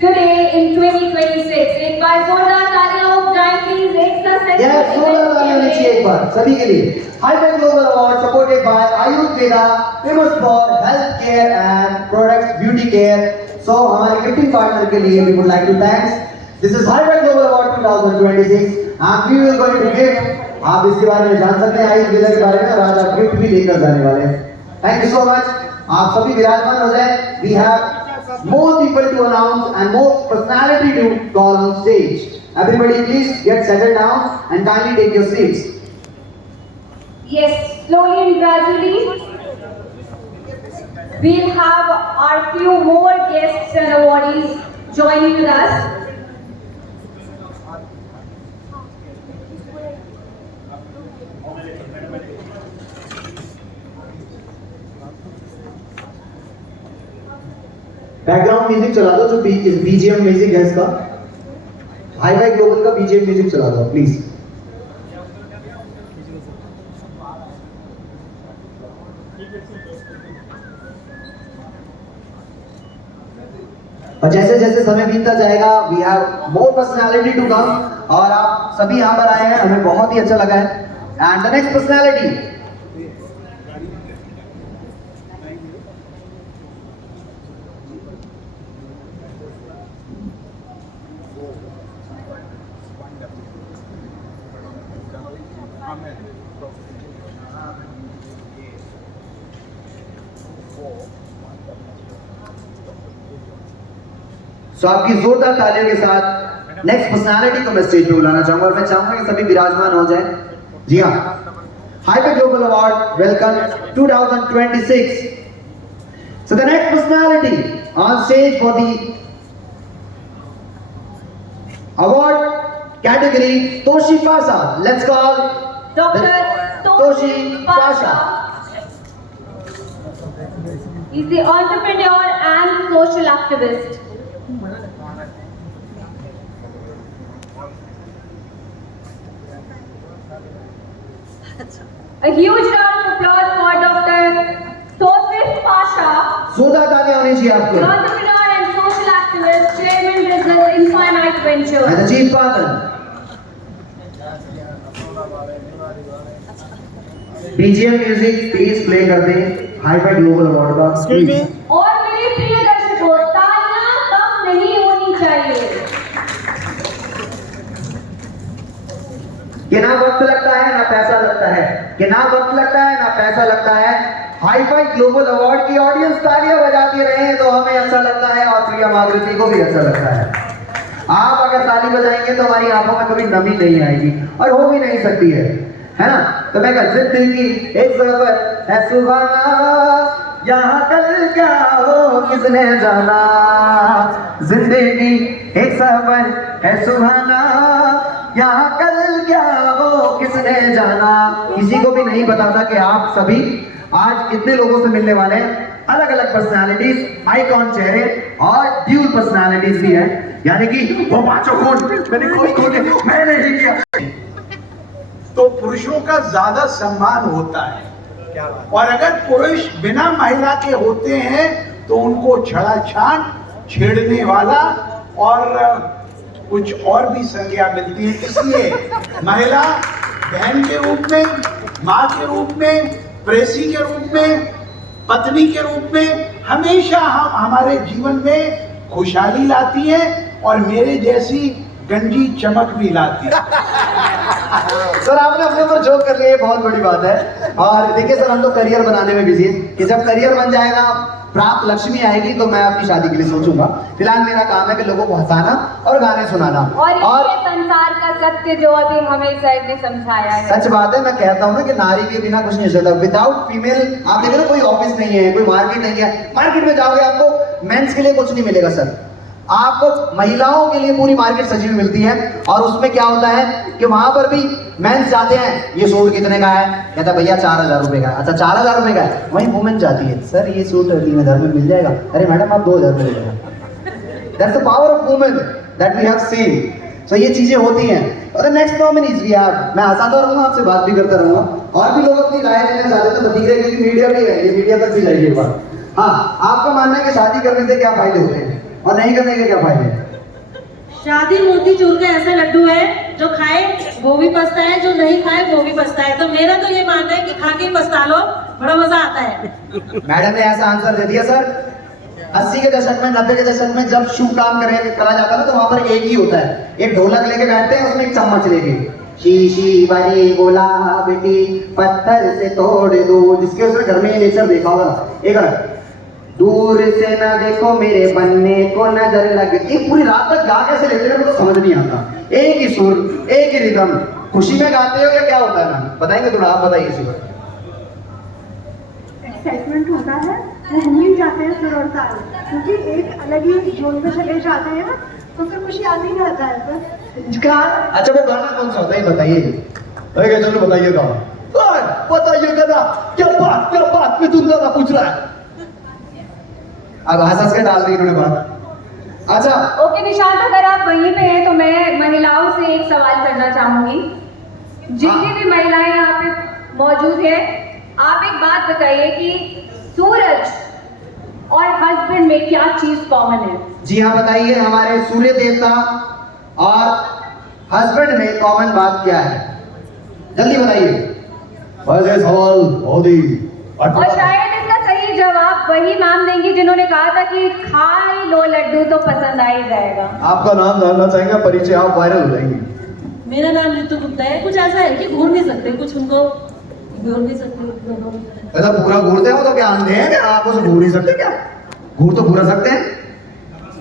today in 2026. एक बार जोरदार तालियां हो जाए please एक साथ yes, जोरदार तालियां होनी चाहिए एक बार सभी के लिए। Hitech global award supported by Ayurveda, famous for health care and products beauty care. So हमारे गिफ्टिंग पार्टनर के लिए we would like to thanks. This is hitech global award 2026 and we will going to gift. आप इसके बारे में जान सकते हैं आयुर्वेदा के बारे में, और आज आप गिफ्ट भी लेकर जाने वाले हैं। Thank you so much. आप सभी विराजमान हो जाए। We have more people to announce and more personality to call on stage. Everybody please get settled down and kindly take your seats. Yes, slowly and gradually we'll have our few more guests and awardees joining with us. Background music चला दो, जो BGM music है इसका, hitech global का BGM music चला दो please. और जैसे जैसे समय बीतता जाएगा we have more personality to come, और आप सभी यहाँ पर आए हैं, हमें बहुत ही अच्छा लगा है। एंड द नेक्स्ट पर्सनालिटी, सो आपकी जोरदार तालियों के साथ नेक्स्ट पर्सनालिटी को मैं स्टेज पे बुलाना चाहूंगा, और मैं चाहूंगा कि सभी विराजमान हो जाएं। जी हाँ, hi-tech global award welcome 2026। So the next personality on stage for the award category Toshi Pasha. Let's call Dr. Toshi Pasha. He's the entrepreneur and social activist. A huge round of applause for Dr. Toshi Pasha, जोरदार तालियां होनी चाहिए आपको। entrepreneur and social activist, chairman business Infinite Ventures. And the chief partner. BGM music please play कर दें hi tech global award का। और मेरे प्रिय दर्शकों, तालियां कम नहीं होनी चाहिए। कि ना वक्त लगता है ना पैसा लगता है, कि ना वक्त लगता है ना पैसा लगता है। हाईटेक ग्लोबल अवार्ड की ऑडियंस तालियां बजाती रहे तो हमें अच्छा लगता है, और प्रिया मागृति को भी अच्छा लगता है। आप अगर ताली बजाएंगे तो हमारी आंखों में कभी नमी नहीं आएगी, और हो भी नहीं सकती है ना। तो मैं कहता जिंदगी एक सफर है सुहाना, यहाँ कल क्या हो किसने जाना। जिंदगी एक सफर है सुहाना, यहाँ कल क्या हो किसने जाना। किसी को भी नहीं पता था कि आप सभी आज इतने लोगों से मिलने वाले हैं। अलग अलग पर्सनालिटीज, आइकॉन चेहरे और ड्यूल पर्सनालिटीज भी हैं, यानी कि वो पांचों कौन मैंने नहीं किया। तो पुरुषों का ज्यादा सम्मान होता है, और अगर पुरुष बिना महिला के होते हैं तो उनको छड़ाछाड़, छेड़ने वाला और कुछ और भी संज्ञा मिलती है। इसलिए महिला बहन के रूप में, माँ के रूप में, प्रेसी के रूप में, पत्नी के रूप में हमेशा हमारे जीवन में खुशहाली लाती है, और मेरे जैसी गंजी चमक भी लाती है। सर आपने अपने ऊपर जोक कर लिया, ये बहुत बड़ी बात है। और देखिए सर, हम तो करियर बनाने में बिजी हैं कि जब करियर बन जाएगा, प्राप्त लक्ष्मी आएगी, तो मैं अपनी शादी के लिए सोचूंगा। फिलहाल मेरा काम है कि लोगों को हंसाना और गाने सुनाना। और ये संसार का सत्य जो अभी हमें सर ने समझाया है। सच बात है, मैं कहता हूँ ना कि नारी के बिना कुछ नहीं हो सकता। विदाउट फीमेल आप देख रहे हो, कोई ऑफिस नहीं है, कोई मार्केट नहीं है। मार्केट में जाओगे आपको मेंस के लिए कुछ नहीं मिलेगा सर, आपको महिलाओं के लिए पूरी मार्केट सजी हुई मिलती है। और उसमें क्या होता है कि वहां पर भी मेंस जाते हैं, ये सूट कितने का है, कहता भैया 4000 रुपए का। अच्छा 4000 रुपए का है। वहीं वुमेन जाती है, सर ये सूट 3000 में मिल जाएगा। अरे मैडम आप 2000 में ले लेना। That's the power of women that we have seen. तो ये चीजें होती हैं। और नेक्स्ट नॉमिनीज भी आप, मैं हंसाता रहूंगा, आपसे बात भी करता रहूंगा, और भी लोग अपनी राय देना चाहते हैं तो ठीक है, क्योंकि मीडिया भी है, ये मीडिया तक भी जाएगी एक बार। हाँ, आपका मानना है कि शादी करने से क्या फायदे होते हैं और नहीं करने के क्या फायदे हैं? शादी मोती चूर का ऐसा लड्डू है, जो खाए वो भी पछता है, जो नहीं खाए वो भी पछता है। तो मेरा तो ये मानना है कि खा के पछता लो, बड़ा मजा आता है। मैडम ने ऐसा आंसर दे दिया सर। 80 के दशक में, 90 के दशक में जब शुभ काम करा जाता ना, तो वहां पर एक ही होता है, एक ढोलक लेके बैठते हैं, उसमें एक चम्मच लेके, शीशी बनी बोला बेटी पत्थर से तोड़ दो, जिसके उसने घर में ये नेचर देखा होगा। एक दूर से ना देखो मेरे बनने को नजर लगती, पूरी रात तक गा कैसे लेते हैं मुझे समझ नहीं आता। एक ही सुर, एक ही रिदम, खुशी में गाते हो या क्या होता है ना, बताएंगे थोड़ा, आप बताइए इसी पर। एक्साइटमेंट होता है, वो भूल जाते हैं सुर और ताल, क्योंकि एक अलग ही जोन पे चले जाते हैं ना, तो फिर खुशी आती ही रहता है सर। अच्छा वो गाना कौन सा होता है बताइए। चलो बताइए गाना, बताइए गाना, क्या बात में तुम गाना पूछ रहा है। अब हंस के डाल दी इन्होंने बात। अच्छा ओके निशांत, अगर आप वहीं पे हैं तो मैं महिलाओं से एक सवाल करना चाहूंगी। जितनी भी महिलाएं यहाँ पे मौजूद हैं, आप एक बात बताइए कि सूरज और हस्बैंड में क्या चीज कॉमन है? जी हाँ बताइए, हमारे सूर्य देवता और हस्बैंड में कॉमन बात क्या है, जल्दी बताइए। बस सवाल बहुत ही, और शायद इसका सही जवाब वही मैम देंगी जिन्होंने कहा था कि खाई लो लड्डू तो पसंद आ ही जाएगा। आपका नाम जानना चाहेंगे, परिचय, आप वायरल हो जाएंगे। मेरा नाम ऋतु गुप्ता है। कुछ ऐसा है कि घूर नहीं सकते, कुछ उनको घूर नहीं सकते। ऐसा पूरा घूरते हो तो क्या अंधे हैं क्या, आप उसे घूर नहीं सकते क्या? घूर तो घूर सकते हैं।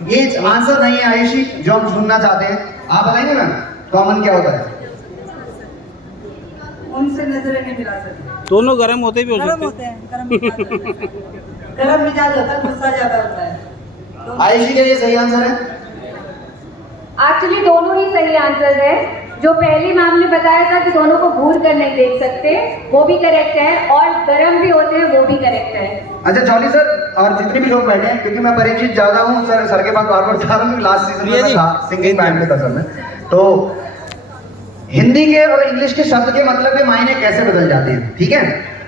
ये आंसर नहीं है आयुषी जो हम सुनना चाहते हैं, आप बताएंगे मैम कॉमन क्या होता है? उनसे नजरें नहीं मिला सकते। दोनों गर्म होते भी हो गरम सकते होते हैं, गरम मिजाज होता है, गुस्सा ज्यादा होता है। आयुषी के लिए सही आंसर है। एक्चुअली दोनों ही सही आंसर है। जो पहली मैम ने बताया था कि दोनों को घूर कर नहीं देख सकते, वो भी करेक्ट है, और गर्म भी होते हैं, वो भी करेक्ट है। अच्छा जॉली सर और जितने भी लोग बैठे हैं, क्योंकि मैं परिचित ज्यादा हूँ सर के पास बार बार जा रहा हूँ, लास्ट सीजन में था सिंगिंग बैंड में था सर मैं, तो हिंदी के और इंग्लिश के शब्द के मतलब के मायने कैसे बदल जाते हैं। ठीक है,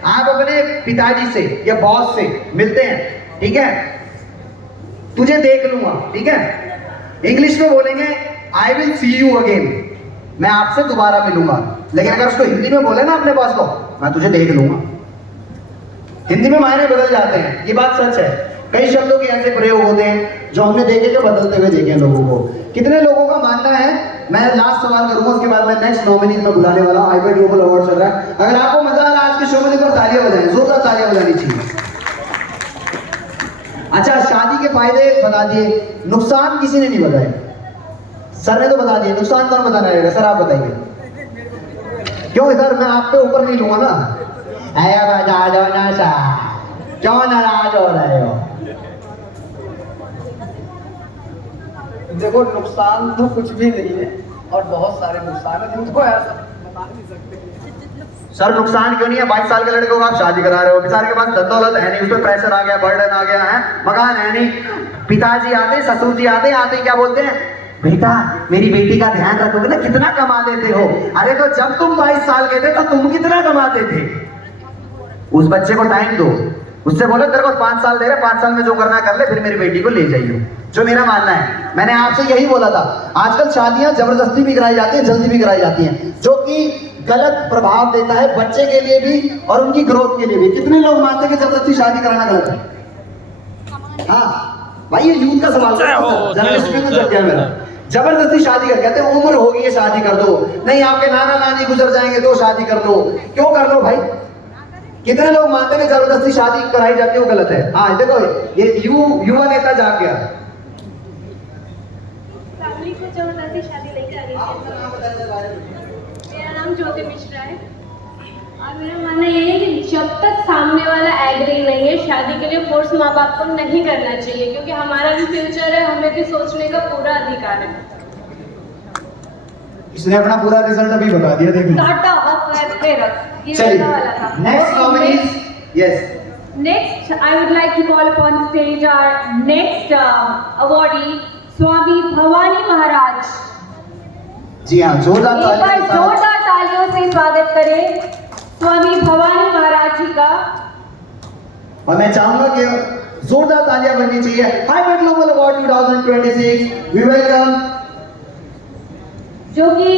आप अपने पिताजी से या बॉस से मिलते हैं, ठीक है, तुझे देख लूंगा, ठीक है, इंग्लिश में बोलेंगे I will see you again, मैं आपसे दोबारा मिलूंगा। लेकिन अगर उसको हिंदी में बोले ना अपने बॉस को, मैं तुझे देख लूंगा, हिंदी में मायने बदल जाते हैं, ये बात सच है। कई शब्दों के ऐसे प्रयोग होते हैं जो हमने देखे, जो बदलते हुए देखे हैं लोगों को। कितने लोगों का मानना है, मैं लास्ट सवाल करूंगा, उसके बाद मैं नेक्स्ट नॉमिनीज में बुलाने वाला हूं। आईपैड ग्लोबल अवार्ड चल रहा है, अगर आपको मजा आ रहा है आज के शो में, तो तालियां बजाएं, जोरदार तालियां बजानी चाहिए। अच्छा शादी के फायदे बता दिए, नुकसान किसी ने नहीं बताए, सर ने तो बता दिए, नुकसान कौन बताना रहेगा, सर आप बताइए। क्यों सर, मैं आप पे ऊपर नहीं लूंगा ना, बता दो ना सर, क्यों नाराज हो रहे हो? देखो नुकसान तो कुछ भी नहीं है, और बहुत सारे नुकसान है, तुमको ऐसा बता नहीं सकते। सर नुकसान क्यों नहीं है? 22 साल के लड़के को आप शादी करा रहे हो, बेचारे के पास धन दौलत है नहीं, उस पर प्रेशर आ गया, बर्डन आ गया है, मकान है नहीं, पिताजी आते, ससुर जी आते क्या बोलते हैं, बेटा मेरी बेटी का ध्यान रखोगे ना, कितना कमा लेते हो? अरे तो जब तुम 22 साल के थे तो तुम कितना कमाते थे? उस बच्चे को टाइम दो, उससे बोलो तेरे को 5 साल दे रहे, 5 साल में जो करना कर ले, फिर मेरी बेटी को ले जाइए, जो मेरा मानना है। मैंने आपसे यही बोला था, आजकल शादियां जबरदस्ती भी कराई जाती हैं, जल्दी भी कराई जाती हैं, जो कि गलत प्रभाव देता है बच्चे के लिए भी और उनकी ग्रोथ के लिए भी। कितने लोग मानते हैं कि जबरदस्ती शादी कराना गलत है? हाँ भाई, ये यूथ का सवाल है, जर्नलिस्ट में तो जग गया मेरा। जबरदस्ती शादी कर, कहते हैं उम्र होगी है शादी कर दो, नहीं आपके नाना नानी गुजर जाएंगे तो शादी कर दो। क्यों कर लो भाई? कितने लोग मानते हैं कि जबरदस्ती शादी कराई जाती है वो गलत है? हाँ देखो, ये युवा नेता जाग गया। फैमिली को जबरदस्ती शादी लेके आ गई। मेरा नाम ज्योति मिश्रा है, और मेरा मानना ये है कि जब तक सामने वाला एग्री नहीं है, शादी के लिए फोर्स माँ बाप को नहीं करना चाहिए, क्योंकि हमारा भी फ्यूचर है, हमें भी सोचने का पूरा अधिकार है। इसने अपना पूरा रिजल्ट अभी बता दिया, देखो। टाटा हक है मेरा, ये चलिए वाला था। Next nominees, yes. Next, I would like to call upon stage our next awardee, Swami Bhavani Maharaj. जी हाँ, जोरदार एक बार तालियों के साथ। जोरदार तालियों से स्वागत करें स्वामी भवानी महाराज जी का। और मैं चाहूंगा कि जोरदार तालियां बननी चाहिए। Highway global award 2026 we welcome, जो कि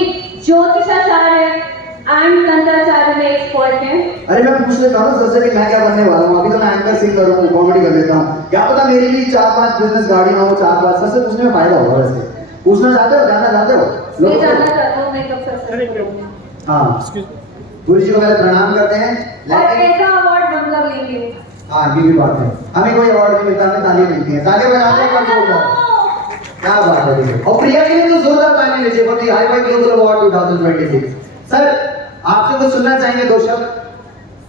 ज्योतिषाचार्य एंड तंत्राचार्य में एक्सपर्ट हैं। अरे मैं पूछ लेता हूँ सर से कि मैं क्या बनने वाला हूँ। अभी तो मैं एंकर सिंह करूँ, कॉमेडी कर लेता हूँ, क्या पता मेरी भी 4-5 बिजनेस गाड़ियाँ हो, 4-5 सर से पूछने में फायदा होगा। वैसे पूछना चाहते हो, जानना चाहते हो? मैं जानना चाहता हूँ मेकअप सर। हाँ, गुरु जी को पहले प्रणाम करते हैं। और कैसा अवार्ड बनकर लेंगे? हाँ, ये भी बात है, हमें कोई अवार्ड नहीं मिलता, हमें तालियां मिलती हैं। तालियां बजाते हैं, कौन जोरदार, क्या बात है। देखिए, और प्रिया के लिए तो जोरदार तालियां लीजिए for the highway global award 2026। Sir आपसे कुछ सुनना चाहेंगे, 2 शब्द।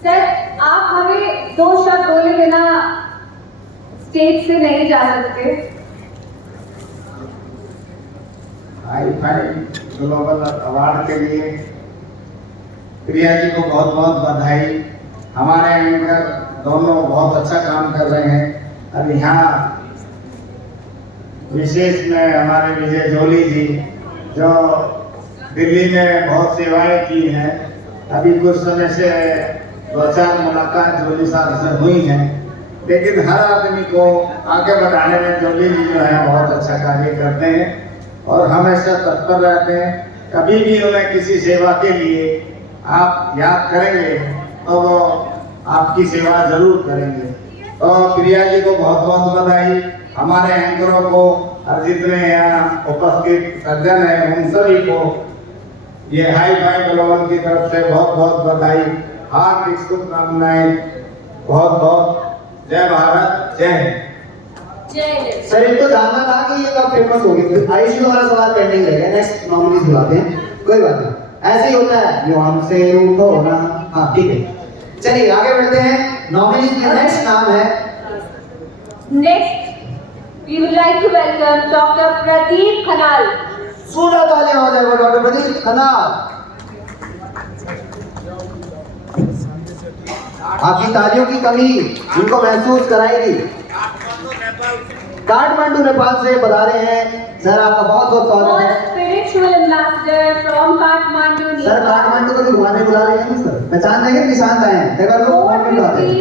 सर आप हमें 2 शब्द बोले बिना स्टेज से नहीं जा सकते। हाईफाई ग्लोबल अवार्ड के लिए प्रिया जी को बहुत बहुत बधाई। हमारे एंकर दोनों बहुत अच्छा काम कर रहे हैं। अब यहाँ विशेष में हमारे विजय जोली जी जो दिल्ली में बहुत सेवाएं की हैं, अभी कुछ समय से 2-4 मुलाकात जोली साहब से हुई हैं, लेकिन हर आदमी को आगे बढ़ाने में जोली जी जो है बहुत अच्छा कार्य करते हैं और हमेशा तत्पर रहते हैं। कभी भी उन्हें किसी सेवा के लिए आप याद करेंगे तो वो आपकी सेवा जरूर करेंगे। तो प्रिया जी को बहुत बहुत बधाई। हमारे एंकरों को और जितने यहाँ उपस्थित सज्जन हैं उन सभी को ये हाईफाई ग्लोबल की तरफ से बहुत बहुत बधाई, हार्दिक शुभकामनाएं। बहुत बहुत जय भारत, जय हिंद। सर इनको जानना था कि ये कब फेमस हो गए। आयुष जी वाला सवाल पेंडिंग रह गया, नेक्स्ट नॉमिनीज बुलाते हैं, कोई बात नहीं, ऐसे ही होता है, यो हमसे रूठो ना। हाँ ठीक है, चलिए आगे बढ़ते हैं। नॉमिनीज का नेक्स्ट नाम है, next we would like to welcome doctor Pradeep Khanal. जोरदार तालियां हो जाए वो डॉक्टर प्रदीप खन्नाल। आपकी तालियों की कमी इनको महसूस कराएगी। काठमांडू नेपाल से बता रहे हैं सर, आपका बहुत बहुत स्वागत है। Spiritual ambassador from Kathmandu. Sir Kathmandu को भी घुमाने बुला रहे हैं सर, पहचान देंगे निशान आए हैं, देखो लोग कौन भी आते हैं,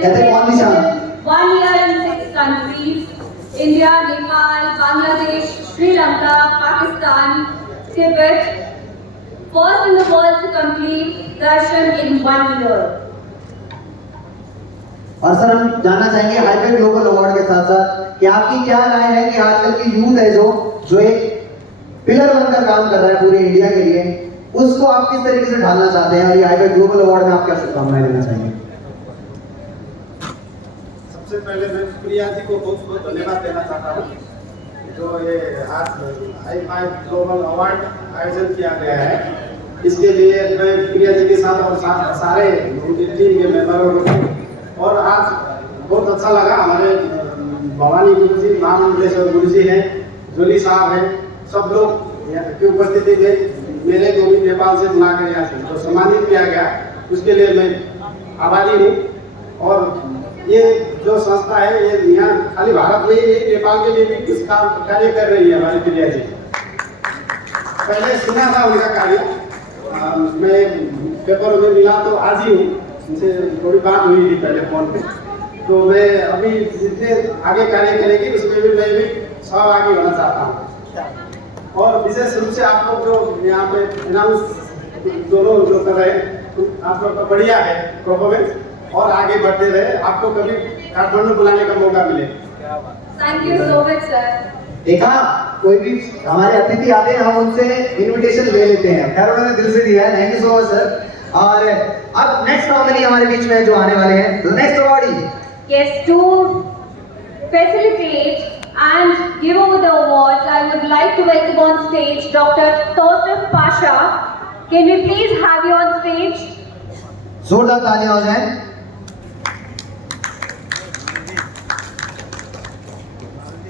कहते कौन निशान। 1 year in 6 countries, India, Nepal, Bangladesh, Sri Lanka, Pakistan, Tibet. First in the world to complete darshan in 1 year. और सर हम जानना चाहेंगे हाईवे ग्लोबल अवार्ड के साथ साथ कि आपकी क्या राय है कि आजकल की यूथ है जो एक पिलर बनकर काम कर रहा है पूरे इंडिया के लिए, उसको आप किस तरीके से ढालना चाहते हैं और ये हाईवे ग्लोबल अवार्ड में आप क्या शुभकामनाएं देना चाहेंगे? सबसे पहले मैं प्रिया जी को बहुत बहुत धन्यवाद देना चाहता हूँ जो ये आज हाईफाई ग्लोबल अवार्ड आयोजन किया गया है। इसके लिए मैं प्रिया जी के साथ और सारे उनकी टीम के मेंबरों को, और आज बहुत अच्छा लगा। हमारे भवानी गुरु जी, महामंडलेश्वर गुरु जी हैं, जोली साहब हैं, सब लोग की उपस्थिति में मेरे को भी नेपाल से बुलाकर यहाँ से तो सम्मानित किया गया, उसके लिए मैं आभारी हूँ। और ये जो संस्था है ये यहाँ खाली भारत में ही नहीं, नेपाल के लिए भी कुछ काम कार्य कर रही है हमारी प्रिया जी। पहले सुना था उनका कार्य, मैं पेपर में मिला तो आज ही हूँ, उनसे थोड़ी बात हुई थी पहले फोन पे। तो मैं अभी जितने आगे कार्य करेंगे उसमें भी मैं भी सहभागी होना चाहता हूँ। और विशेष रूप से आप लोग जो यहाँ पे अनाउंस दोनों जो कर रहे हैं, आप लोग का बढ़िया है परफॉर्मेंस, और आगे बढ़ते रहे, आपको कभी काठमांडू बुलाने का मौका मिले। Thank you so much sir. देखा, कोई भी हमारे अतिथि आते हैं हम उनसे इनविटेशन ले लेते हैं, खैर उन्होंने दिल से दिया है, thank you so much sir. और अब नेक्स्ट नॉमिनी हमारे बीच में जो आने वाले हैं, तो next awardee, Yes, to facilitate and give over the awards, I would like to welcome on stage Dr. Tosif Pasha. Can we please have you on stage? जोरदार तालियां हो जाएं।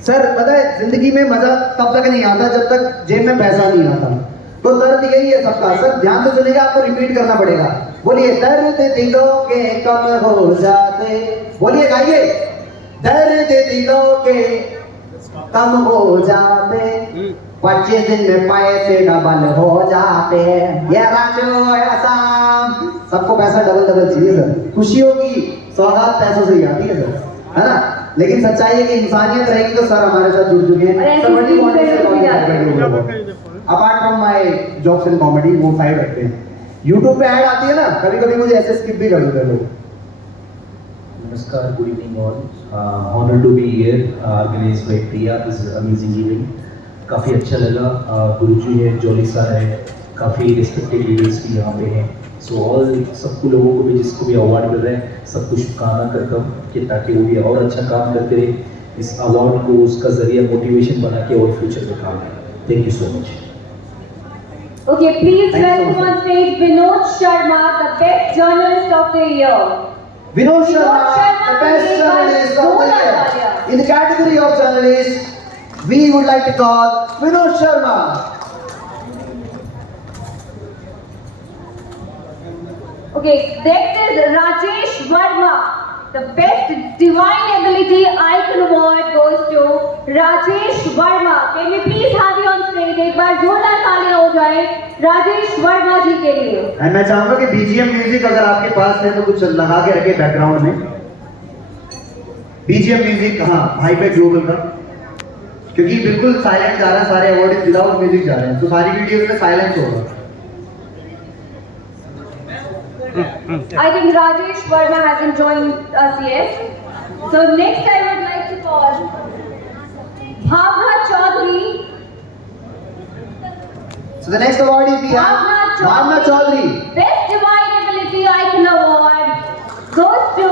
सर पता है जिंदगी में मजा तब तक नहीं आता जब तक जेब में पैसा नहीं आता, तो दर्द यही है सबका। सर ध्यान से सुनिएगा, आपको रिपीट करना पड़ेगा। बोलिए, दर्द दिलों के कम हो जाते, बोलिए गाइए, दर्द दिलों के कम हो जाते, 25 दिन में पैसे डबल हो जाते हैं। ये राजू ऐसा सबको पैसा डबल डबल चाहिए सर। खुशियों की सौगात पैसों से ही आती है सर, है ना। लेकिन सच्चाई है कि इंसानियत रहेगी तो सर हमारे साथ जुड़ चुके हैं। सर बड़ी apart from my jobs in comedy वो साइड रखते हैं। यूट्यूब पे ऐड आती है ना, कभी कभी मुझे ऐसे स्किप भी कर देते हैं लोग। Namaskar, good evening all. Honored to be here. Organized by Priya. This is amazing evening. काफ़ी अच्छा लगा। गुरुजी है, जॉली सर है, काफ़ी रिस्पेक्टेड लीडर्स भी यहाँ पे हैं। सो ऑल सबको लोगों को भी जिसको भी अवार्ड मिल रहे हैं सबको शुभकामना करता हूँ कि ताकि वो भी और अच्छा काम करते रहे, इस अवार्ड को उसका जरिया मोटिवेशन बना के और फ्यूचर में काम करें। Thank you so much. Okay, please welcome on stage Vinod Sharma, the best journalist of the year. Vinod Sharma, the best journalist of the year. In the category of journalists, we would like to call Vinod Sharma. Okay, next is Rajesh Verma. The best divine ability icon award goes to Rajesh Verma. Can we please have you on stage? एक बार जोरदार तालियां हो जाए राजेश वर्मा जी के लिए। And मैं चाहूंगा कि BGM म्यूजिक अगर आपके पास है तो कुछ लगा के रखे बैकग्राउंड में। BGM म्यूजिक हाँ हाईपे ग्लोबल का, क्योंकि बिल्कुल साइलेंट जा रहा है, सारे अवार्ड विदाउट म्यूजिक जा रहे हैं, तो सारी वीडियोस में साइलेंस होगा। I think Rajesh Verma hasn't joined us yet. So next I would like to call Bhavna Chaudhary. So the next award is Bhavna Chaudhary. Best Divine Ability Icon Award goes to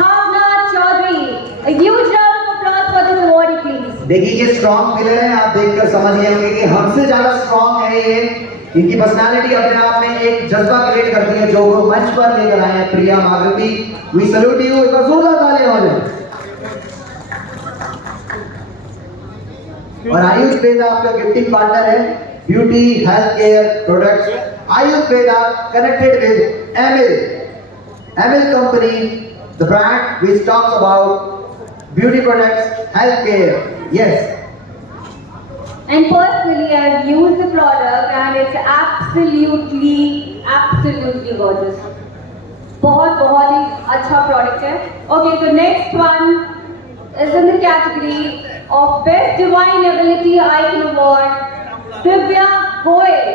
Bhavna Chaudhary. A huge round of applause for this award, please. देखिए ये strong pillar है, आप देखकर समझ गए होंगे कि हमसे ज्यादा स्ट्रॉन्ग है ये। इनकी पर्सनालिटी अपने आप में एक जज्बा क्रिएट करती है जो वो मंच पर लेकर आए हैं। प्रिया मागरती, वी सैल्यूट यू। एक बार जोरदार तालियां हो जाए। और आयुष वेदा आपका गिफ्टिंग पार्टनर है, beauty health care products. Ayush Veda connected with Emil company, the brand which talks about beauty products, health care. Yes. And personally, I have used the product and it's absolutely gorgeous. बहुत ही अच्छा product है। Okay, so next one is in the category of Best Divine Ability Icon Award, Divya Goyal.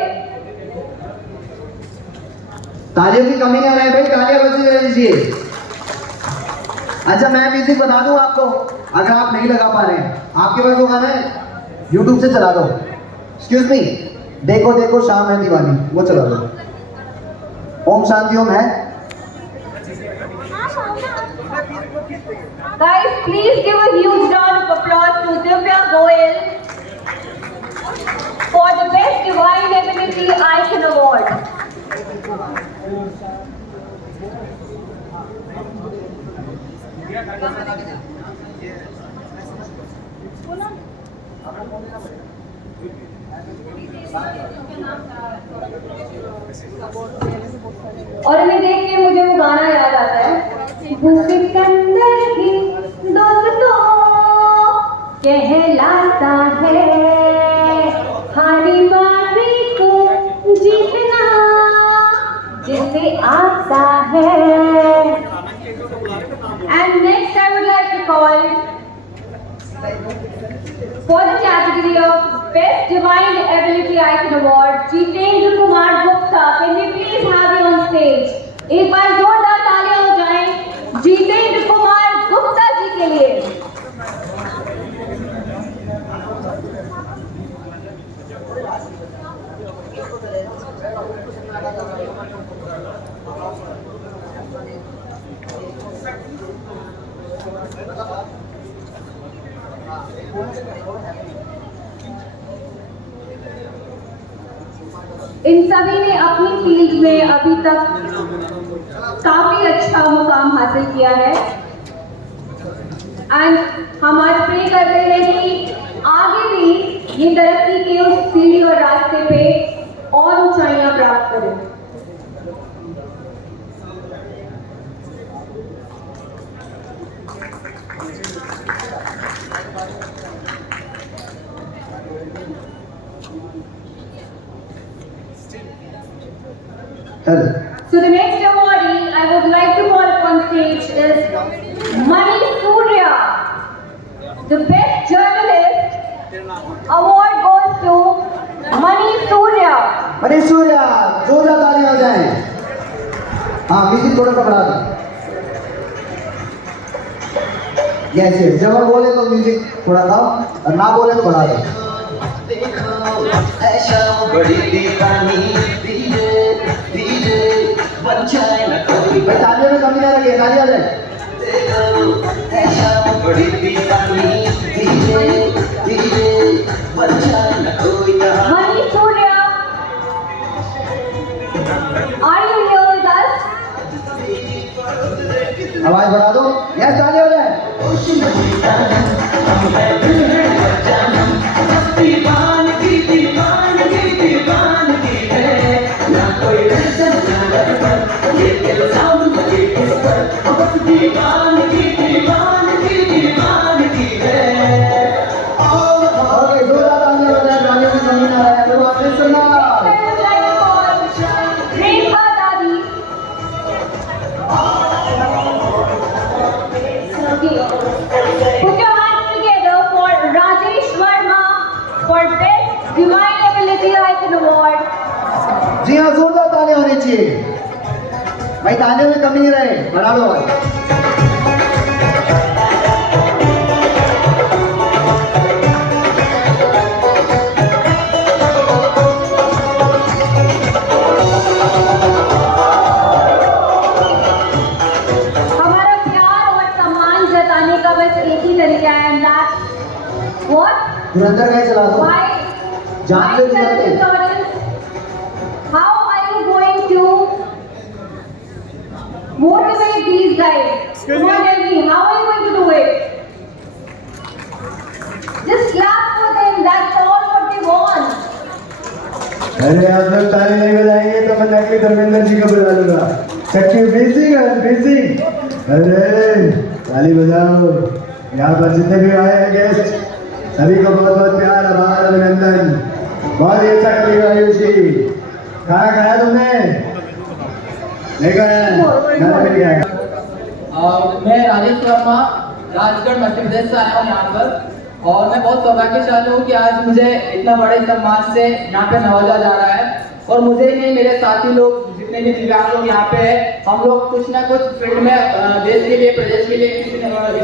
तालियों की कमी ना रहे भाई, तालियां बजने दीजिए। अच्छा मैं म्यूजिक बता दूं आपको, अगर आप नहीं लगा पा रहे हैं, आपके पास वो गाना है YouTube से चला दो। एक्सक्यूज मी, देखो देखो शाम है दीवानी, वो चला दो। ओम शांति ओम है। Guys, please give a huge round of applause to Divya Goyal for the Best Divine Ability Icon Award. और इन्हें देख के मुझे वो गाना याद आता है, सिकंदर की दोस्तों कहलाता है हारी बाजी को जीतना जिसे आता है। And next I would like to call for the category of Best Divine Ability Icon Award, Jitendra Kumar Gupta. Can we please have you on stage? एक बार जोरदार तालियां हो जाएं जितेंद्र कुमार गुप्ता जी के लिए। इन सभी ने अपनी फील्ड में अभी तक काफी अच्छा मुकाम हासिल किया है एंड हम आज प्रे करते हैं कि आगे भी ये तरक्की के उस सीढ़ी और रास्ते पे और ऊंचाइयां प्राप्त करें। चलो So the next awardee I would like to call upon stage is Mani Surya. The best journalist award goes to Mani Surya. Manish Surya, जोरदार तालियां हो जाएं। हाँ, म्यूजिक थोड़ा सा बढ़ा दो। यस यस, जब हम बोले तो म्यूजिक थोड़ा गाओ और ना बोले तो बढ़ा दो। भाई तालियों में कमी ना रखिए, तालियां जाए। Mani Surya, are you here with us? आवाज बढ़ा दो। यस, तालियां हो जाए। ओके, जोरदार तालियां हो जाए, तालियों में कमी ना रहे। तो आपने सुना। I would like to call Rekha Dadi. Okay. Put your hands together for Rajesh Verma for Best Divine Ability Icon Award. जी हाँ, जोरदार तालियां होनी चाहिए भाई, तालियों में कमी नहीं रहे, बढ़ा दो भाई। हमारा प्यार और सम्मान जताने का बस एक ही तरीका है, and that's what? धुरंधर का ही चला दो। Why? जान से गुजरते हैं। How are you going to motivate these guys? Come on, tell me, how are you going to do it? Just clap for them, that's all what they want. अरे आप लोग ताली नहीं बजाएंगे तो मैं नकली धर्मेंद्र जी को बुला लूंगा। चक्की बिजी है, बिजी। अरे ताली बजाओ। यहाँ पर जितने भी आए हैं गेस्ट, सभी को बहुत बहुत प्यार आभार अभिनंदन। बहुत ही अच्छा कभी आयुष जी। खाना खाया तुमने? नहीं खाया? खाना मिल गया। मैं राजेश वर्मा राजगढ़ मध्य प्रदेश से आया हूँ यहाँ पर, और मैं बहुत सौभाग्यशाली हूँ कि आज मुझे इतना बड़े सम्मान से यहाँ पे नवाजा जा रहा है। और मुझे ही नहीं, मेरे साथी लोग जितने भी दिव्यांग लोग यहाँ पे हैं, हम लोग कुछ ना कुछ फील्ड में देश के लिए, प्रदेश के लिए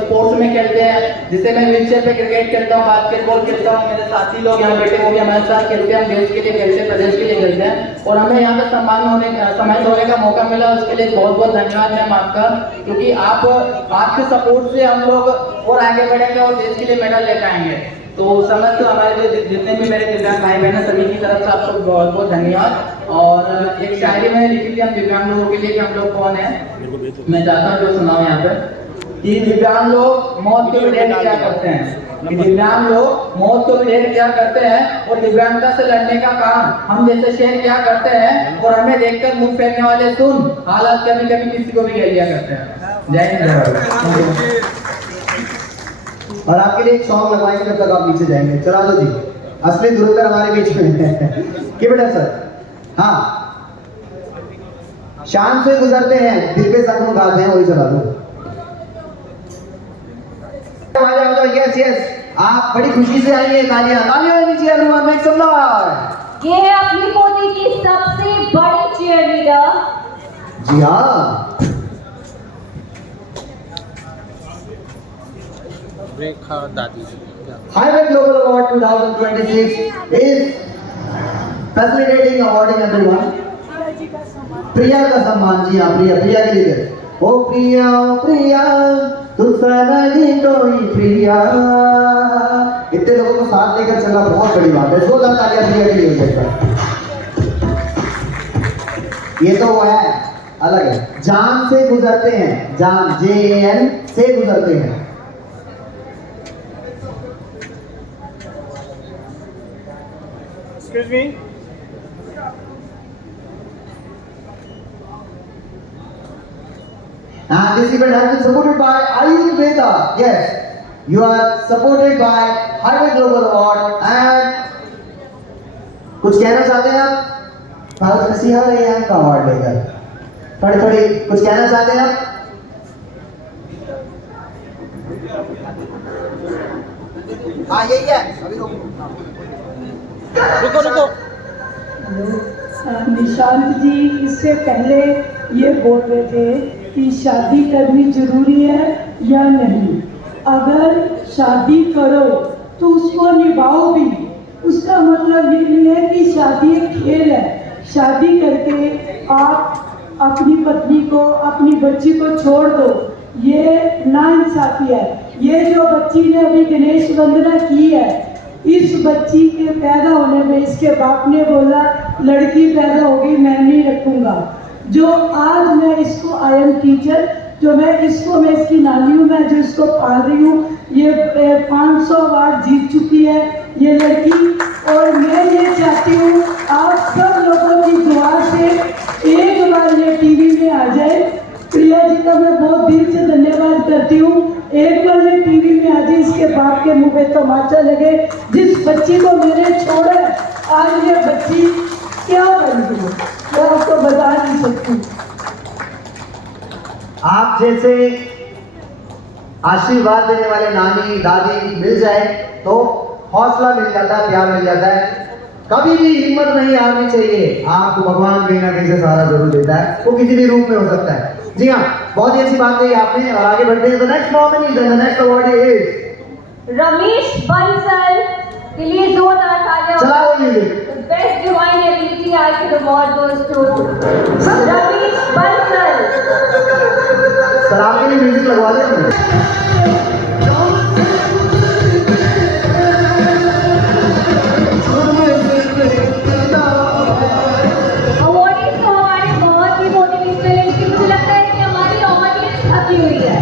स्पोर्ट्स में खेलते हैं। जैसे मैं व्हीलचेयर पे क्रिकेट खेलता हूँ, बास्केटबॉल खेलता हूँ, मेरे साथी लोग यहाँ बैठे वो भी हमारे साथ खेलते हैं। हम देश के लिए खेलते हैं, प्रदेश के लिए खेलते हैं, और हमें यहाँ पे सम्मानित होने का मौका मिला। उसके लिए बहुत बहुत धन्यवाद मैम आपका, क्योंकि आपके सपोर्ट से हम लोग और आगे बढ़ेंगे और देश के लिए मेडल लेकर आएंगे। तो समस्त हमारे जितने भी मेरे दिव्यांग भाई बहन सभी की तरफ से आपको बहुत बहुत धन्यवाद। और एक शायरी मैंने लिखी थी हम दिव्यांग लोगों के लिए कि हम लोग कौन है, मैं चाहता हूँ जो सुनाऊं यहाँ पे कि दिव्यांग लोग मौत को भी ढेर क्या करते हैं, कि दिव्यांग लोग मौत को भी ढेर क्या करते हैं, और दिव्यांगता से लड़ने का काम हम जैसे शेर क्या करते हैं, और हमें देखकर मुंह फेरने वाले सुन हालात कभी कभी किसी को भी कह लिया करते हैं। जय हिंद। और आपके लिए एक सॉन्ग लगवाएंगे जब तक आप नीचे जाएंगे। चला दो जी, असली धुरंधर हमारे बीच में है। क्या बेटा सर? हाँ, शान से गुजरते हैं, दिल पे जख्म खाते हैं, वही चला दो। यस यस, आप बड़ी खुशी से आइए। तालियां तालियां नीचे एवरीवन, मेक सम नॉइज। ये है अपनी पोती की सबसे बड़ी चीयरलीडर। जी हाँ, रेखा दादी। Highway Global Award 2026 is facilitating awarding everyone. प्रिया का सम्मान। जी हाँ, प्रिया के लिए दे। ओ प्रिया तुझसा नहीं कोई प्रिया। इतने लोगों को साथ लेकर चलना बहुत बड़ी बात है। 16 तालियां प्रिया के लिए हो जाएगा। ये तो वो है, अलग है। जान से गुजरते हैं, जान JAN से गुजरते हैं। Excuse me. And this event has been supported by Ayurveda. Yes, you are supported by Highway Global Award. And कुछ कहना चाहते हैं आप? बहुत खुशी हो रही है हमको अवार्ड लेकर। थोड़ी थोड़ी कुछ कहना चाहते हैं आप? हाँ यही है, अभी रुको। निशांत जी इससे पहले ये बोल रहे थे कि शादी करनी जरूरी है या नहीं। अगर शादी करो तो उसको निभाओ भी। उसका मतलब ये नहीं है कि शादी एक खेल है। शादी करके आप अपनी पत्नी को, अपनी बच्ची को छोड़ दो, ये नाइंसाफी है। ये जो बच्ची ने अभी गणेश वंदना की है, इस बच्ची के पैदा होने में इसके बाप ने बोला लड़की पैदा होगी मैं नहीं रखूंगा। जो आज मैं इसको आई एम टीचर, जो मैं इसकी नानी हूँ, मैं जो इसको पाल रही हूँ, ये 500 अवार्ड जीत चुकी है ये लड़की। और मैं ये चाहती हूँ आप सब लोगों की दुआ से एक बार ये टीवी में आ जाए। प्रिया जी का मैं बहुत दिल से धन्यवाद करती हूँ। एक बार ये टीवी में आ जाए, इसके बाप के मुंह पे तमाचा लगे। जिस बच्ची को मैंने छोड़ा है, आज ये बच्ची क्या बन गई मैं आपको बता नहीं सकती। आप जैसे आशीर्वाद देने वाले नानी दादी मिल जाए तो हौसला मिल जाता है, प्यार मिल जाता है। कभी भी हिम्मत नहीं हारनी चाहिए। आपको भगवान कहीं ना कहीं से सहारा जरूर देता है, वो किसी भी रूप में हो सकता है। जी हाँ, बहुत ही अच्छी बात कही आपने। और आगे बढ़ते हैं। The next nominee, the next award is Ramesh Bansal के लिए जोरदार तालियां। चलाओ म्यूजिक। बेस्ट डिवाइन एबिलिटी आज के award goes to Ramesh Bansal. Sir आपके लिए म्यूजिक लगवा दें हमने। अवार्डीज तो हमारे बहुत ही मोटिवेशनल है, लेकिन मुझे लगता है कि हमारी ऑडियंस थकी हुई है।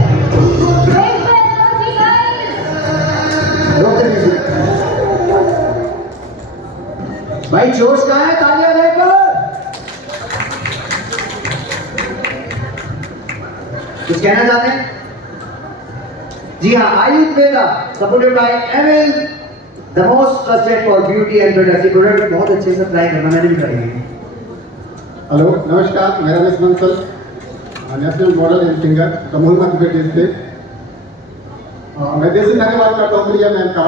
भाई जोश कहाँ है? तालियां देकर। कुछ कहना चाहते हैं? जी हाँ, Ayudh Veda supported by ML, the most trusted for beauty and fitness product. बहुत अच्छे से ट्राई करना, मैंने भी ट्राई किया। हेलो नमस्कार, मेरा Ramesh Bansal, national model and singer Damoh Madhya Pradesh से। मैं दिल से धन्यवाद करता हूँ प्रिया मैम का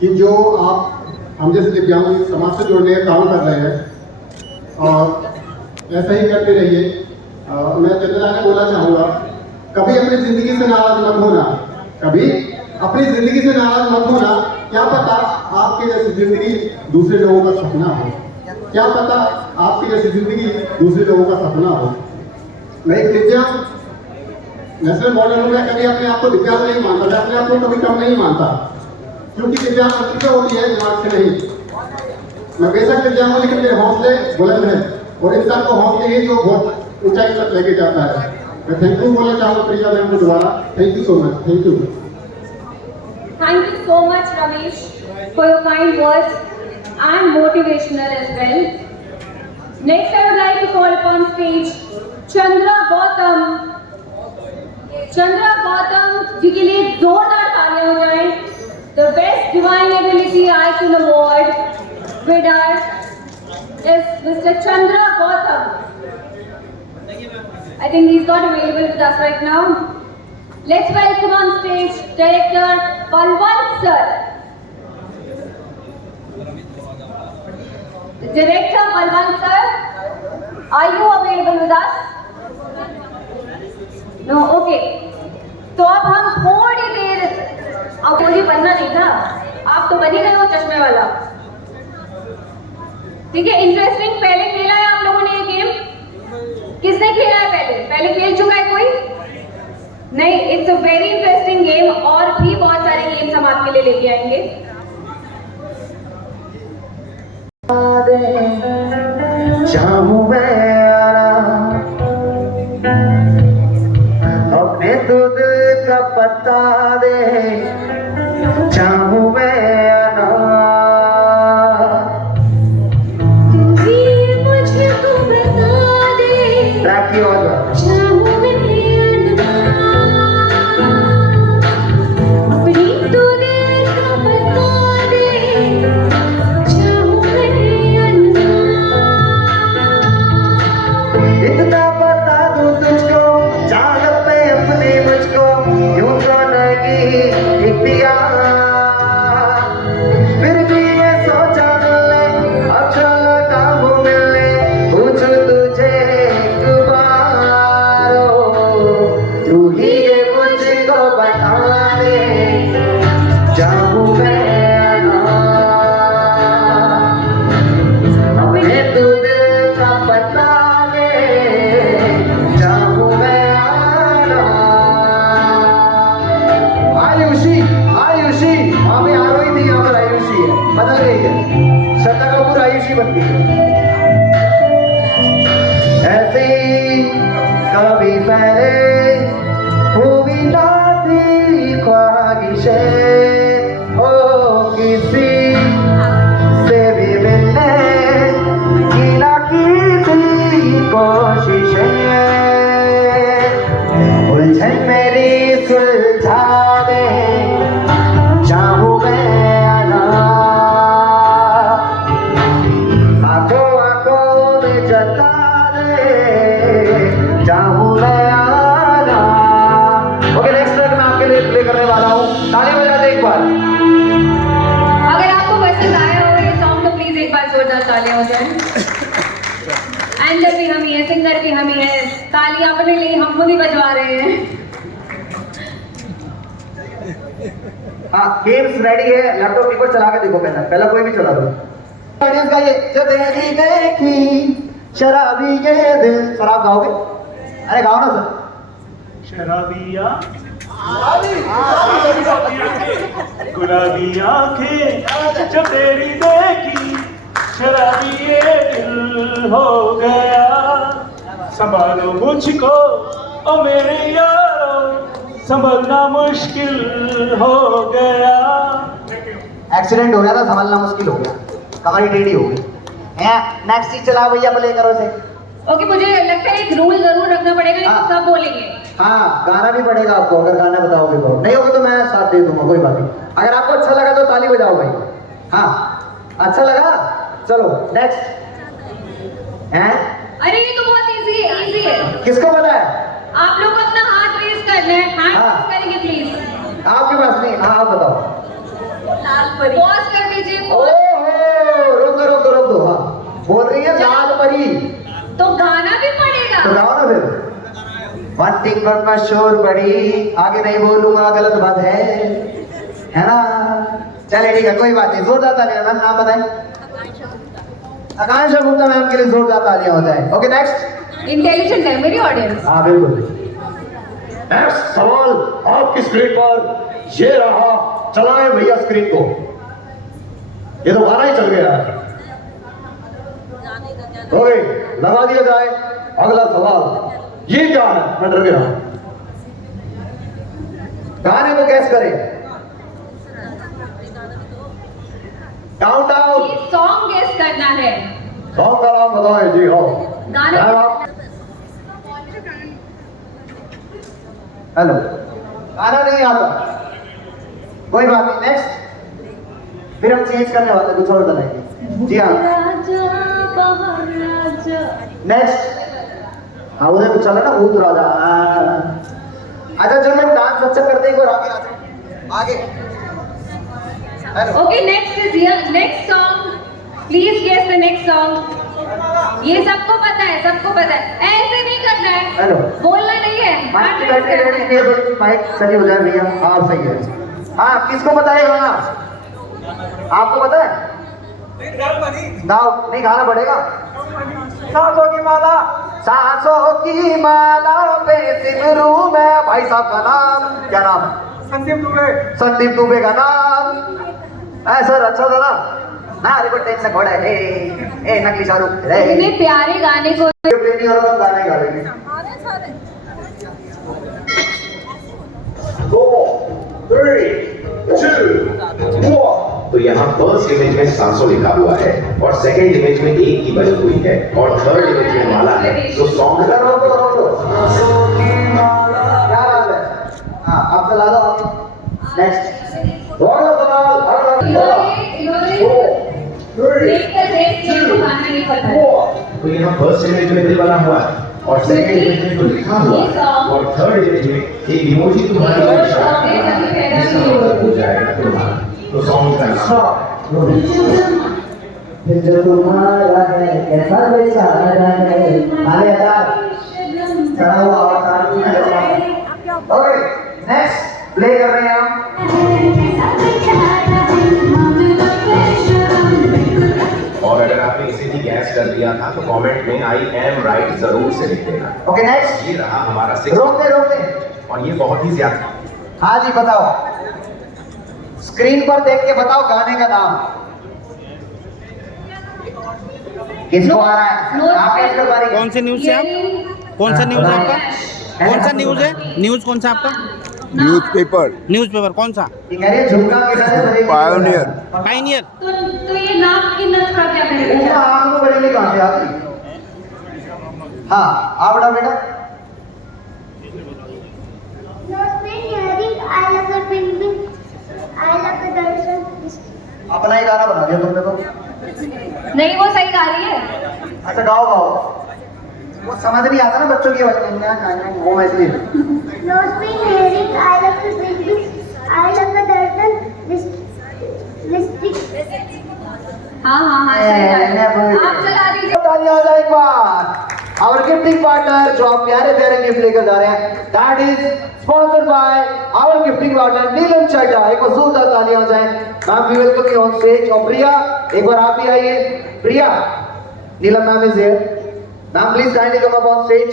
कि जो आप हम जैसे दिव्यांग समाज से जोड़ने का काम कर रहे हैं और ऐसा ही करते रहिए। मैं चंद्रा ने बोलना चाहूँगा, कभी अपनी ज़िंदगी से नाराज मत होना, कभी अपनी ज़िंदगी से नाराज मत होना। क्या पता आपके जैसी ज़िंदगी दूसरे लोगों का सपना हो, क्या पता आपकी जैसी ज़िंदगी दूसरे लोगों का सपना हो। मैं एक दिव्यांग नेशनल मॉडल हूँ। मैं कभी अपने आप को दिव्यांग नहीं मानता, मैं अपने आप को कभी कम नहीं मानता, क्योंकि दिव्यांग प्रतिभा होती है, दिमाग से नहीं। मैं बेशक दिव्यांग हूँ, लेकिन मेरे हौसले बुलंद हैं और इंसान को हौसले ही जो बहुत ऊंचाई तक लेके जाता है। मैं थैंक यू बोलना चाहूँगा प्रिया मैम को दोबारा। Thank you so much. Thank you. Thank you so much, Ramesh, for your kind words and motivational as well. Next, I would like to call upon stage Chandra Gautam. Chandra Gautam जी के लिए जोरदार तालियां हो जाए। The Best Divine Ability Icon Award winner is Mr. Chandra Gautam. I think he's not available with us right now. Let's welcome on stage Director Balwant sir. Director Balwant sir, are you available with us? No, okay. तो अब हम थोड़ी देर, अब मुझे बनना नहीं था, आप तो बन ही गए हो चश्मे वाला। ठीक है, इंटरेस्टिंग। पहले खेला है आप लोगों ने ये गेम? किसने खेला है पहले खेल चुका है कोई? नहीं, it's a very interesting game. और भी बहुत सारे गेम्स हम आपके लिए लेके आएंगे। अपने दूध का पत्ता दे, चाहूं मैं मुझको बता दे, ट्रैक की आवाज चाहूं मैं अपनी तो दिल का बता दे, चाहूं मैं गई है। श्रद्धा कपूर आयुषी बन गई है। ऐसी कभी पहले हुई ना थी ख्वाहिशें, हो किसी से भी मिलने की ना की थी कोशिशें, उलझन मेरी सुलझा दे चाहूं मैं आना, आंखों आंखों में जता दे चाहूं मैं आना। ओके, नेक्स्ट ट्रैक मैं आपके लिए प्ले करने वाला हूँ, ताली बजा दे एक बार। अगर आपको पसंद आया हो ये सॉन्ग तो प्लीज एक बार जोरदार तालियां हो जाए। एंजल भी हम ही है, सिंगर भी हम ही है, तालियां अपने लिए हम खुद ही बजवा रहे हैं। हाँ, गेम्स रेडी है, लैपटॉप कीबोर्ड चला के देखो, पहला कोई भी चला दो। ऑडियंस का ये जो देखी देखी शराबी ये दिल, शराब गाओगे? अरे गाओ ना सर। शराबिया गुलाबी आंखें जो तेरी देखी, शराबी ये दिल हो गया, संभालो मुझको ओ मेरे यारो, संभलना मुश्किल हो गया। एक्सीडेंट हो गया था, संभालना मुश्किल हो गया, कमर टेढ़ी हो गई। नेक्स्ट चीज चलाओ भैया, प्ले करो से। ओके, मुझे लगता है एक रूल जरूर रखना पड़ेगा, नहीं तो सब बोलेंगे। हाँ, गाना भी पड़ेगा आपको, अगर गाना बताओगे तो। नहीं होगा तो मैं साथ दे दूंगा, कोई बात नहीं। अगर आपको अच्छा लगा तो ताली बजाओ भाई। हाँ, अच्छा लगा, चलो नेक्स्ट। हैं? अरे ये तो बहुत इजी है, इजी है। किसको पता है? आप लोग अपना हाथ रेज करना है, हाथ हाँ। रेज करेंगे प्लीज। आपके पास नहीं? हाँ, आप बताओ। लाल परी। पॉज कर दीजिए। ओहो, रोक दो। हाँ, बोल रही है लाल परी, तो गाना भी पड़ेगा। तो गाओ ना फिर। वन थिंग बट मशहूर बड़ी, आगे नहीं बोलूंगा, गलत बात है ना? चले ठीक है, कोई बात नहीं। जोरदार तालियां, मैम नाम बताएं। आकांक्षा गुप्ता मैम के लिए जोरदार तालियां हो जाए। Okay, next. इंटेलिजेंट है मेरी ऑडियंस। हाँ बिल्कुल। नेक्स्ट सवाल आपकी स्क्रीन पर ये रहा, चलाएं भैया स्क्रीन को। ये तो गाना ही चल गया है। ओके, लगा दिया जाए। अगला सवाल ये क्या है? मैं डर गया। गाने को कैस करें। Count down. सॉन्ग गेस करना है। सॉन्ग का नाम बताएं। जी हाँ, गाना। हेलो, गाना नहीं आता, कोई बात नहीं। नेक्स्ट, फिर हम चेंज करने वाले, कुछ और बनाएंगे। जी हाँ, नेक्स्ट। हाँ, उधर कुछ चला ना, भूत राजा। अच्छा, जो लोग डांस अच्छा करते हैं वो आगे आ जाओ, आगे। Okay, next is here, next song. Please guess the next song. ये सबको पता है, सबको पता है, ऐसे नहीं करना है। हेलो, बोलना नहीं है। माइक की बैटरी रेडी नहीं है, थोड़ी माइक सही हो जाए भैया। हाँ सही है। हाँ, किसको पता है गाना? आपको पता है? गाओ। नहीं, गाना पड़ेगा। सांसों की माला, सांसों की माला पे सिमरू में, भाई साहब का नाम क्या नाम है? संदीप दुबे। संदीप दुबे का नाम है सर। अच्छा था ना? ना अरे को टेंशन घोड़ा है। ए नकली शाहरुख रे। इतने प्यारे गाने को प्रेमी और हम गाना ही गा लेंगे। 4 3 2 1। तो यहाँ फर्स्ट इमेज में सांसों लिखा हुआ है और सेकंड इमेज में एक की बनी हुई है और थर्ड इमेज में माला है। तो सॉन्ग क्या बात है? हाँ, आप चला दो। नेक्स्ट। तो यहाँ फर्स्ट इमेज में दिल बना हुआ है और सेकंड इमेज में जो लिखा हुआ है और थर्ड इमेज में एक इमोजी तुम्हारी हो जाएगा तुम्हारा। तो सॉन्ग का नाम जो तुम्हारा है कैसा बेचारा है। आगे चढ़ा हुआ आवाज। ओके, नेक्स्ट प्ले कर रहे हैं हम। और अगर आपने इसे भी गैस कर दिया था तो कमेंट में आई एम राइट जरूर से लिख देना। Okay, next. ये रहा हमारा रोक दे। और ये बहुत ही ज्यादा। हाँ जी, बताओ। स्क्रीन पर देख के बताओ गाने का नाम। किसको आ रहा है? आप कैसे कर पा रही हैं? कौन से न्यूज़ से आप? कौन सा न्यूज़ है आपका? कौन सा न्यूज़ है? न्यूज़ कौन सा आपका? न्यूज़पेपर कौन सा? ये कह रही है झुमका के साथ बनेगी। पायनियर। तो ये नाक की नथ का क्या करेगा? उसका आँख में बनेगी कहाँ से आती? हाँ, आप बड़ा बेटा। अपना ही गाना बना दिया तुमने तो। नहीं, वो सही गा रही है। अच्छा गाओ गाओ। वो समझ नहीं आता ना बच्चों की आवाज़, वो मैं इसलिए। हाँ हाँ हाँ, सही गा रही है। आप चला दीजिए। तालियां हो जाए एक बार। Our gifting partner जो आप प्यारे प्यारे गिफ्ट लेकर जा रहे हैं, that is sponsored by our gifting partner नीलम चड्डा। एक बार जोरदार तालियां हो जाए। Ma'am we welcome you on stage. और प्रिया एक बार आप भी आइए। Priya, Neelam ma'am is here. Ma'am please kindly come up on stage.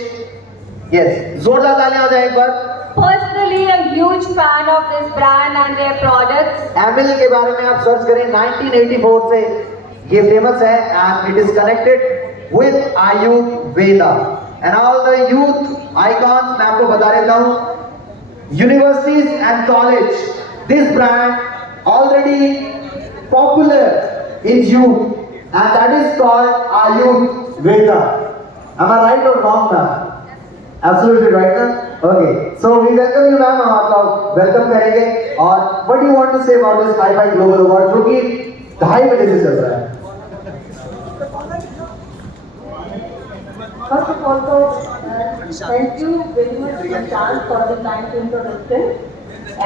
Yes, जोरदार तालियां हो जाए एक बार। Personally, a huge fan of this brand and their products. Emil के बारे में आप सर्च करें, 1984 से ये फेमस है and it is connected with Ayurveda and all the youth icons मैं आपको बता देता हूँ, universities and college, this brand already popular in youth and that is called Ayurveda. Am I right or wrong, ma'am? Absolutely right, ma'am. Okay, so we welcome you, ma'am. हम आपका welcome करेंगे और what do you want to say about this Hi-Fi Global Award जो कि 2.5 महीने से चल रहा है? First of all, thank you very much Nishant for the kind introduction.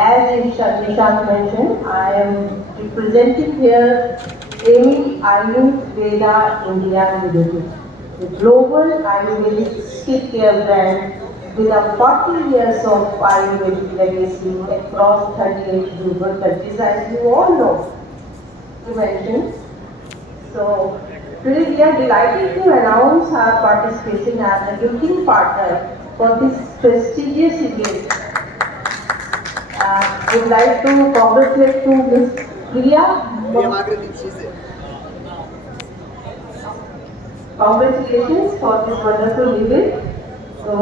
As Nishant mentioned, I am representing here Ayurveda India Limited, the global Ayurvedic skincare brand with a 40 years of Ayurvedic legacy across 38 global countries, as you all know. You mentioned. So, today we are delighted to announce our participation as a gifting partner for this prestigious event. Would like to congratulate to Ms. Priya. Congratulations for this wonderful event. So,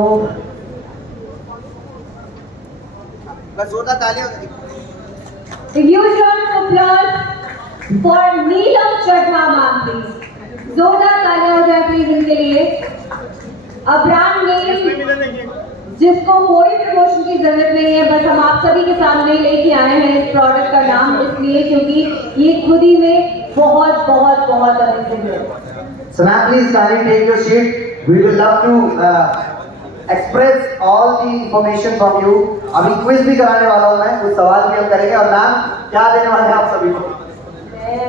a huge round of applause for Neelam Chadha ma'am, please. जोरदार तालियां हो जाए please इनके लिए। A brand name जिसको कोई promotion की जरूरत नहीं है, बस हम आप सभी के सामने लेके आए हैं इस प्रोडक्ट का नाम इसलिए क्योंकि ये खुद ही में बहुत बहुत बहुत अमेजिंग है। So ma'am, please kindly take your seat. We will love to express all the information from you. अभी क्विज भी कराने वाला हूँ मैं, कुछ सवाल भी हम करेंगे और मैम क्या देने वाले हैं आप सभी को? मैं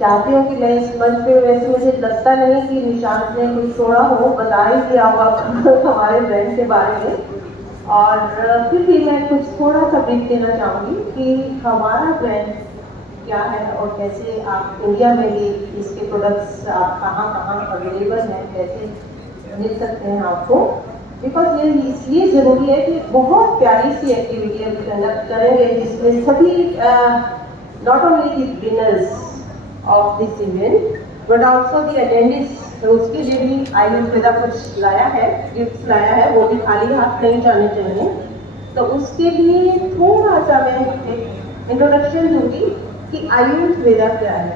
चाहती हूँ कि मैं इस मंच पे, वैसे मुझे लगता नहीं कि निशांत ने कुछ छोड़ा हो, बता ही दिया होगा हमारे ब्रांड के बारे में, और फिर भी मैं कुछ थोड़ा सा ब्रीफ देना चाहूँगी कि हमारा ब्रांड क्या है और कैसे आप इंडिया में भी इसके प्रोडक्ट्स आप कहाँ अवेलेबल हैं, कैसे मिल सकते हैं आपको। बिकॉज ये इसलिए ज़रूरी है कि बहुत प्यारी सी एक्टिविटी अभी कंडक्ट करेंगे जिसमें सभी not only the winners of this event but also the attendees, तो उसके लिए भी आयुर्वेदा कुछ लाया है, गिफ्ट लाया है, वो भी खाली हाथ नहीं जाने चाहिए। तो उसके लिए थोड़ा सा मैं एक इंट्रोडक्शन दूंगी कि आयुर्वेदा क्या है।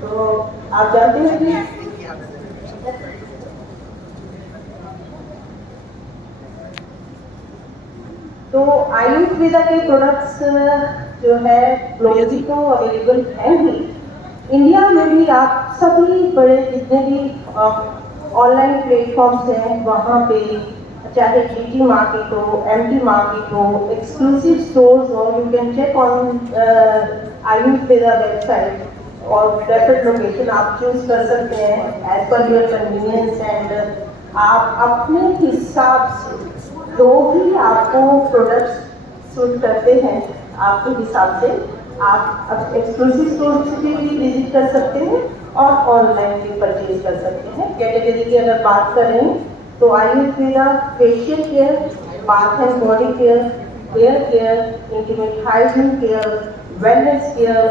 तो आप जानते हैं कि तो आयुर्वेदा के प्रोडक्ट्स जो है ग्लोबली तो अवेलेबल है ही, इंडिया में भी आप सभी बड़े जितने भी ऑनलाइन प्लेटफॉर्म्स हैं वहाँ पे, चाहे GT मार्केट हो, MT मार्केट हो, एक्सक्लूसिव स्टोर्स हो, you can check on Ayurveda website और प्रेफर्ड लोकेशन आप चूज कर सकते हैं as per your convenience and आप अपने हिसाब से जो भी आपको प्रोडक्ट्स सूट करते हैं आपके हिसाब से आप एक्सक्लूसिव स्टोर से भी विजिट कर सकते हैं और ऑनलाइन भी परचेज कर सकते हैं। कैटेगरी की अगर बात करें तो Ayurveda facial care, bath and body care, hair care, intimate hygiene care, wellness care,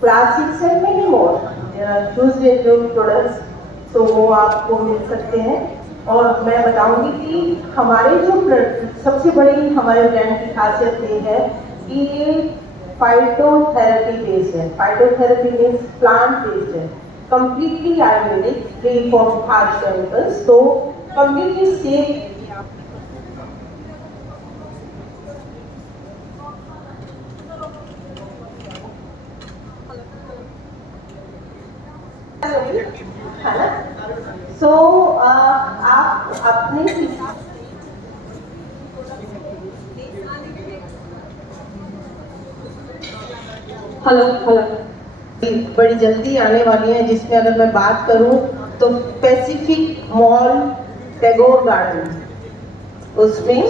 classics and many more. दूसरे जो प्रोडक्ट्स तो वो आपको मिल सकते हैं। और मैं बताऊंगी कि हमारे जो सबसे बड़ी हमारे ब्रांड की खासियत ये है कि ये फाइटोथेरेपी बेस्ड है। फाइटोथेरेपी मीन्स प्लांट बेस्ड है, completely Ayurvedic, free from harsh chemicals, तो कंप्लीटली सेफ। है ना? सो आप अपने हेलो बड़ी जल्दी आने वाली है, जिसमें अगर मैं बात करूं तो पैसिफिक मॉल टैगोर गार्डन, उसमें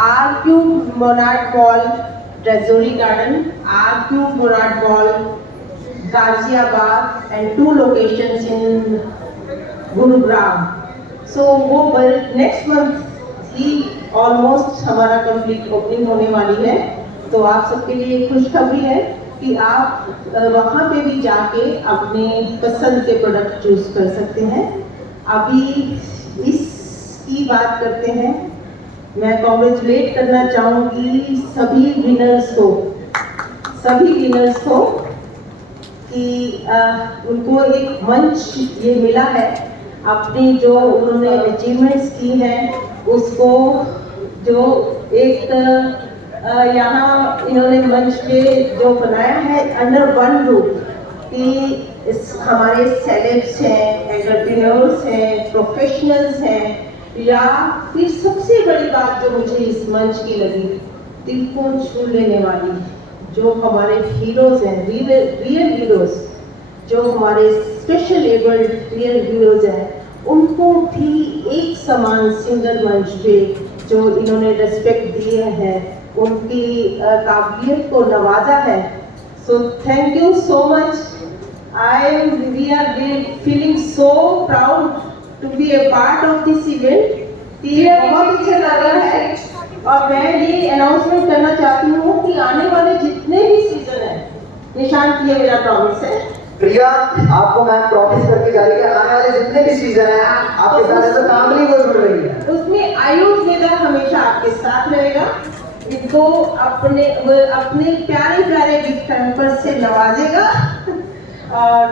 RQ monarch mall treasury garden, RQ monarch mall Ghaziabad and 2 locations in Gurugram. So वो नेक्स्ट मंथ ही ऑलमोस्ट हमारा कंप्लीट ओपनिंग होने वाली है। तो आप सबके लिए एक खुशखबरी है कि आप वहाँ पे भी जाके अपने पसंद के प्रोडक्ट चूज कर सकते हैं। अभी इसकी बात करते हैं। मैं कॉन्ग्रेचुलेट करना चाहूँगी सभी विनर्स को कि उनको एक मंच ये मिला है, अपनी जो उन्होंने अचीवमेंट्स की हैं उसको जो एक यहाँ इन्होंने मंच पे जो बनाया है अंडर वन रूफ, कि हमारे सेलेब्स हैं, एंटरप्रेन्योर्स हैं, प्रोफेशनल्स हैं, या फिर सबसे बड़ी बात जो मुझे इस मंच की लगी, दिल को छू लेने वाली, जो हमारे हीरोज हैं, रियल हीरोज, जो हमारे स्पेशल एबल्ड रियल हीरोज हैं, उनको भी एक समान सिंगल मंच पे जो इन्होंने रेस्पेक्ट दिए हैं, उनकी काबिलियत को नवाजा है। So thank you so much. We are feeling so proud to be a part of this event. बहुत अच्छा लग रहा है और मैं ये अनाउंसमेंट करना चाहती हूँ कि आने वाले जितने भी सीजन है, निशांत ये मेरा प्रॉमिस है। प्रिया, आपको मैं प्रॉमिस करके जा रही है आने वाले जितने भी सीजन है आपके साथ ऐसा कामली को जुड़ रही है, उसमें आयुष वेदा हमेशा आपके साथ रहेगा, इनको अपने प्यारे प्यारे गिफ्ट हैम्पर से नवाजेगा। और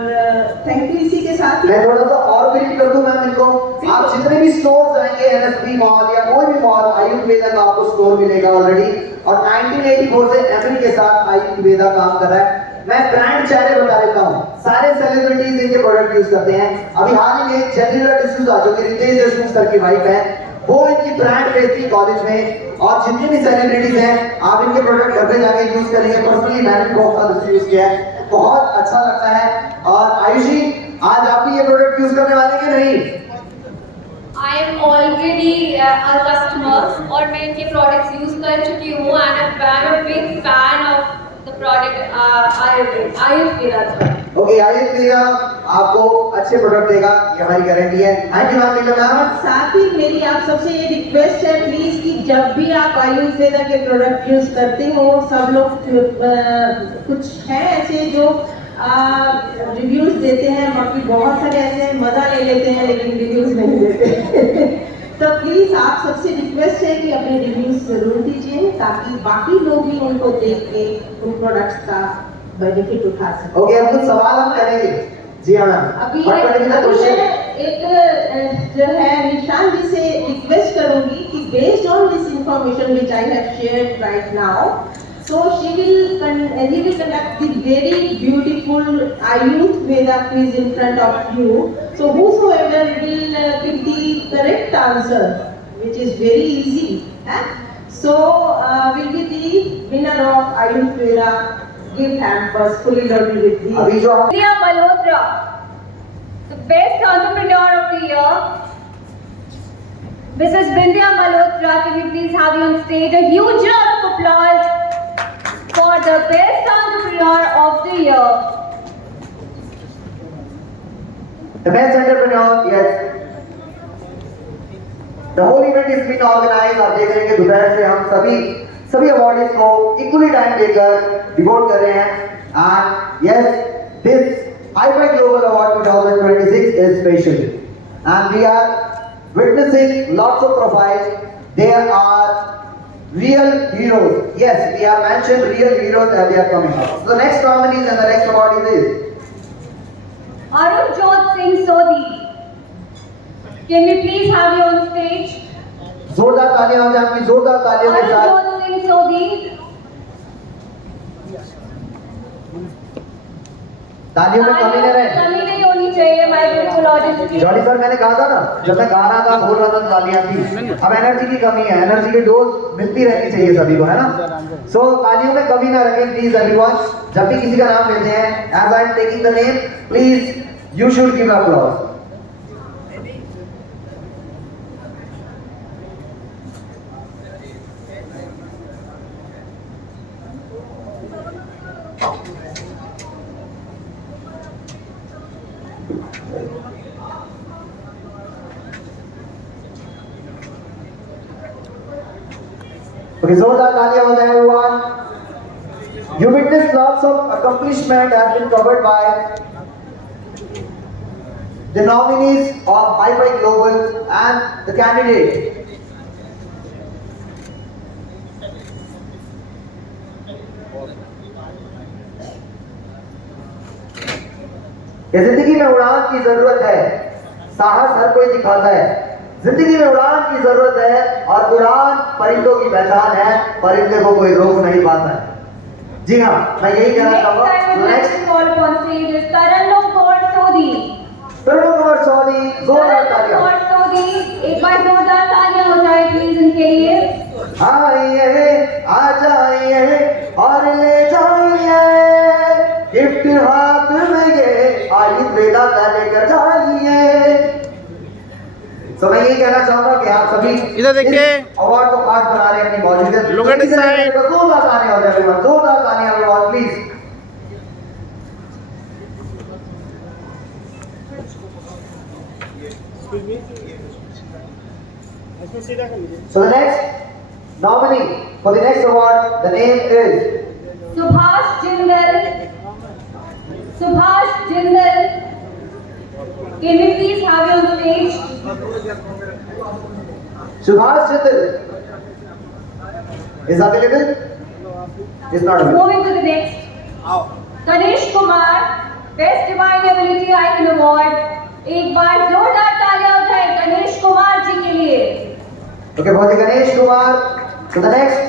थैंक यू। इसी के साथ मैं थोड़ा सा और ब्रीफ कर दूं मैम इनको। आप जितने भी स्टोर जाएंगे, NSB मॉल या कोई भी मॉल, आयुर्वेदा का आपको स्टोर मिलेगा ऑलरेडी, और 1984 से एमरी के साथ आयुर्वेदा काम कर रहा है। मैं ब्रांड चेहरे बता देता हूँ, सारे सेलिब्रिटीज इनके प्रोडक्ट यूज करते हैं। अभी हाल ही में जेनिफर डिसूजा जो कि रितेश देशमुख सर की वाइफ है, वो इनकी ब्रांड बेचती कॉलेज में, और जितने भी सेलिब्रिटीज हैं आप इनके प्रोडक्ट घर पे जाके यूज करेंगे। पर्सनली मैंने बहुत यूज किया है, बहुत अच्छा लगता है। और आयुषी, आज आप भी ये प्रोडक्ट यूज करने वाले कि नहीं? I am already a customer और मैं इनके प्रोडक्ट्स यूज कर चुकी हूँ and I'm a big fan of the product Ayurveda. Okay, Ayurveda आपको अच्छे प्रोडक्ट देगा, ये हमारी गारंटी है। Thank you ma'am. और साथ ही मेरी आप सबसे ये रिक्वेस्ट है प्लीज कि जब भी आप आयुर्वेदा के प्रोडक्ट यूज करते हो, सब लोग कुछ हैं ऐसे जो रिव्यूज देते हैं, बाकी बहुत सारे ऐसे मजा ले लेते हैं लेकिन रिव्यूज नहीं देते। तो प्लीज आप सबसे रिक्वेस्ट है कि अपने रिव्यूज जरूर दीजिए ताकि बाकी लोग भी उनको देख के उन प्रोडक्ट्स का बेनिफिट उठा सके। ओके, अब कुछ सवाल हम करेंगे। जी हाँ मैम। अभी एक जो है निशान जी से रिक्वेस्ट करूंगी कि based on this information which I have shared right now, so he will conduct the very beautiful Ayurveda quiz in front of you. So whosoever will give the correct answer, which is very easy, so will be the winner of Ayurveda gift hampers fully loaded with the. Vindhya Malhotra, the best entrepreneur of the year. Mrs. Vindhya Malhotra, can you please have you on stage? A huge round of applause for the best entrepreneur of the year. The best entrepreneur, yes. The whole event is being organized। आप देख रहे हैं कि दोपहर से हम सभी awardees को इक्वली टाइम देकर डिवोट कर रहे हैं। And yes, this iFi Global Award 2026 is special, and we are witnessing lots of profiles. There are real heroes. Yes, we have mentioned real heroes and they are coming up. So the next nominees and the next award is Arunjot Singh Sodhi. Can we please have you on stage? जोरदार तालियां हो जाए आपकी जोरदार तालियों के साथ। Arunjot Singh Sodhi. तालियों में कमी न रहे। कमी नहीं होनी चाहिए my beautiful audience की। जॉली सर, मैंने कहा था ना, जब मैं गा रहा था बोल रहा था तालियां थी। अब एनर्जी की कमी है, एनर्जी की डोज मिलती रहनी चाहिए सभी को, है ना? सो तालियों में कमी ना रखें प्लीज एवरीवन। जब भी किसी का नाम लेते हैं, as I am taking the name, please you should give applause. Okay, जोरदार तालियां हो जाए everyone. You witnessed lots of accomplishment has been covered by the nominees of iFi Global and the candidate. ये जिंदगी में उड़ान की जरूरत है, साहस हर कोई दिखाता है। जिंदगी में उड़ान की जरूरत है और उड़ान परिंदों की पहचान है, परिंदे को कोई रोक नहीं पाता है। जी हाँ, मैं यही कहना चाहूंगा। तरन्नुम कौर सोधी। तरन्नुम कौर सोधी, जोरदार तालियां। कौर सोधी, एक बार जोरदार तालियां हो जाए प्लीज इनके लिए। आइए, आ जाइए और ले जाइए, गिफ्ट हाथ में ये आयुर्वेदा का लेकर जाइए। तो मैं यही कहना चाहूंगा कि आप सभी इधर देखिए, अवार्ड को खास बना रहे हैं अपनी मौजूदगी। Look at this side. जोरदार तालियां हो जाए everyone, जोरदार तालियां everyone please. So the next nominee for the next award, the name is Subhash Jindal. Subhash Jindal. Can we please have you on stage? Subhash Jindal is available? Is not available. Moving to the next. Ganesh Kumar, Best Divine Ability Icon Award. एक बार जोरदार तालियां हो जाए गणेश कुमार जी के लिए। Okay, for the Ganesh Kumar, to the next.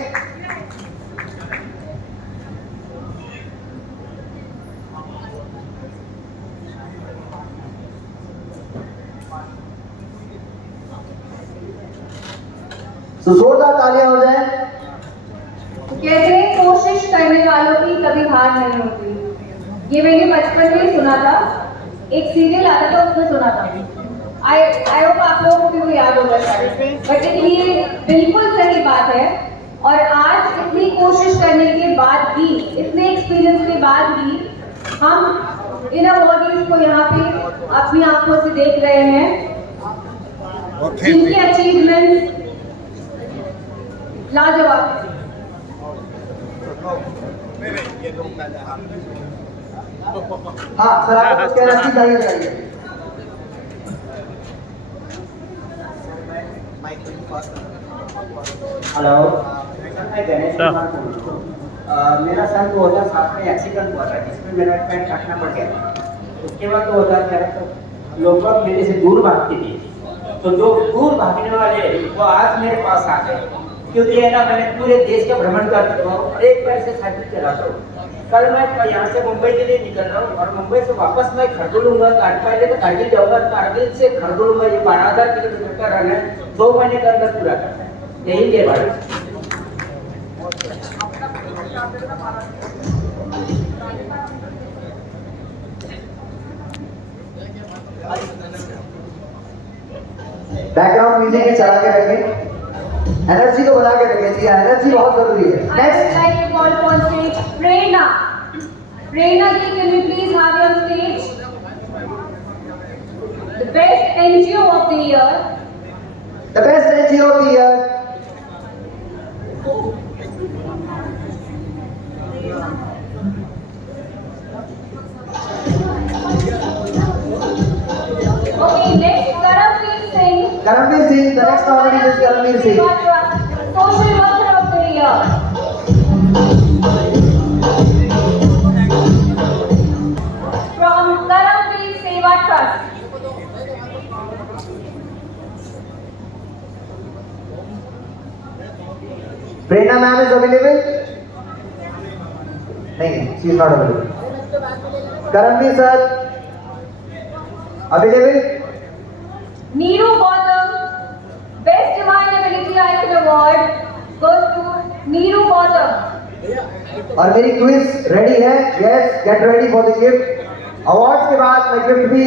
So जोरदार तालियां हो जाए। कहते हैं कोशिश करने वालों की कभी हार नहीं होती। ये मैंने बचपन में सुना था, एक सीरियल आता था उसमें सुना था। आई होप आप लोगों को भी वो याद होगा शायद, बट ये बिल्कुल सही बात है। और आज इतनी कोशिश करने के बाद भी, इतने एक्सपीरियंस के बाद भी हम इन अवॉर्डीज को यहाँ पे अपनी आंखों से देख रहे हैं, जिनकी अचीवमेंट लाजवाब है। हाँ सर, आपको कुछ कहना चाहिए। हेलो, मैं गणेश कुमार बोल रहा हूँ। मेरा सन 2007 में एक्सीडेंट हुआ था जिसमें मेरा पैर काटना पड़ गया था। उसके बाद 2011 तक लोग मेरे से दूर भागते थे, तो जो दूर भागने वाले वो आज मेरे पास आ गए, क्योंकि है ना, मैंने पूरे देश का भ्रमण कर चुका हूँ और एक पैर से साइकिल चलाता हूँ। कल मैं यहाँ से मुंबई के लिए निकल रहा हूँ और मुंबई से वापस मैं खरगोन लूंगा। पहले तो कारगिल जाऊंगा, कारगिल से खरगोन लूंगा। ये 12,000 किलोमीटर का रन है, 2 महीने के अंदर पूरा करना है। यही ये बात है। बैकग्राउंड म्यूजिक चला के रखें, एनर्जी को बना के रखें। जी, एनर्जी बहुत जरूरी है। Next, I'd like to call on stage Prerna. Prerna ji, can we please have you on stage? The best NGO of the year. The best NGO of the year. Karanveer Singh, the next nominee is Karanveer Singh. Social Worker of the Year. From Karanveer Seva Trust. Prerna ma'am is available? नहीं, she is not available. Karanveer sir, available? Neeru Gautam, Best Divine Ability Icon Award goes to Neeru Gautam. और मेरी quiz ready है? Yes, get ready for the gift. Awards के बाद मैं gift भी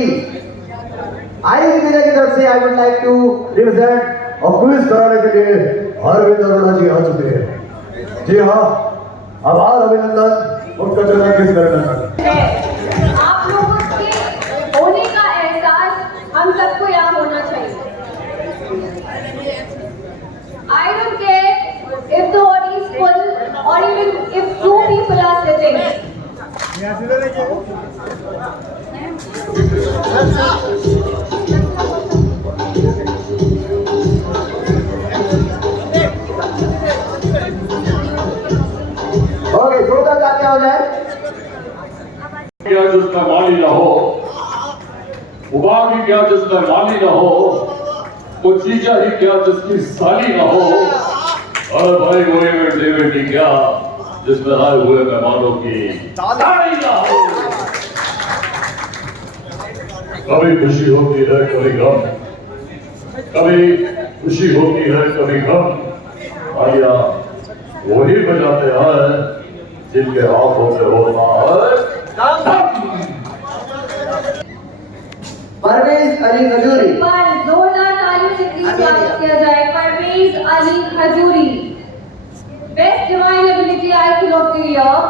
IMD की तरफ से I would like to represent और क्विज कराने के लिए अरविंद अरोड़ा जी आ चुके हैं। जी हाँ, आभार अभिनंदन, उनका चरण किस करना आप लोगों के होने का एहसास हम सबको यहाँ होना चाहिए। I don't care if the audience is full or even if 2 people are sitting. Okay, जोरदार तालियां हो जाए। क्या जिसका माली न हो, उबा भी क्या जिसका माली न हो, वो चीजा ही क्या जिसकी साली न हो, और भाई वो इवेंट इवेंट ही क्या जिसमें आए हुए मेहमानों की ताली न हो। कभी खुशी होती है, कभी गम, कभी खुशी होती है, कभी गम। आया वही बजाते हैं जिनके हाथों से होता है। परवेज अली खजूरी। पर जोरदार ताली से प्लीज स्वागत किया जाए Parvez Ali Khajuri, best divine ability icon of the year.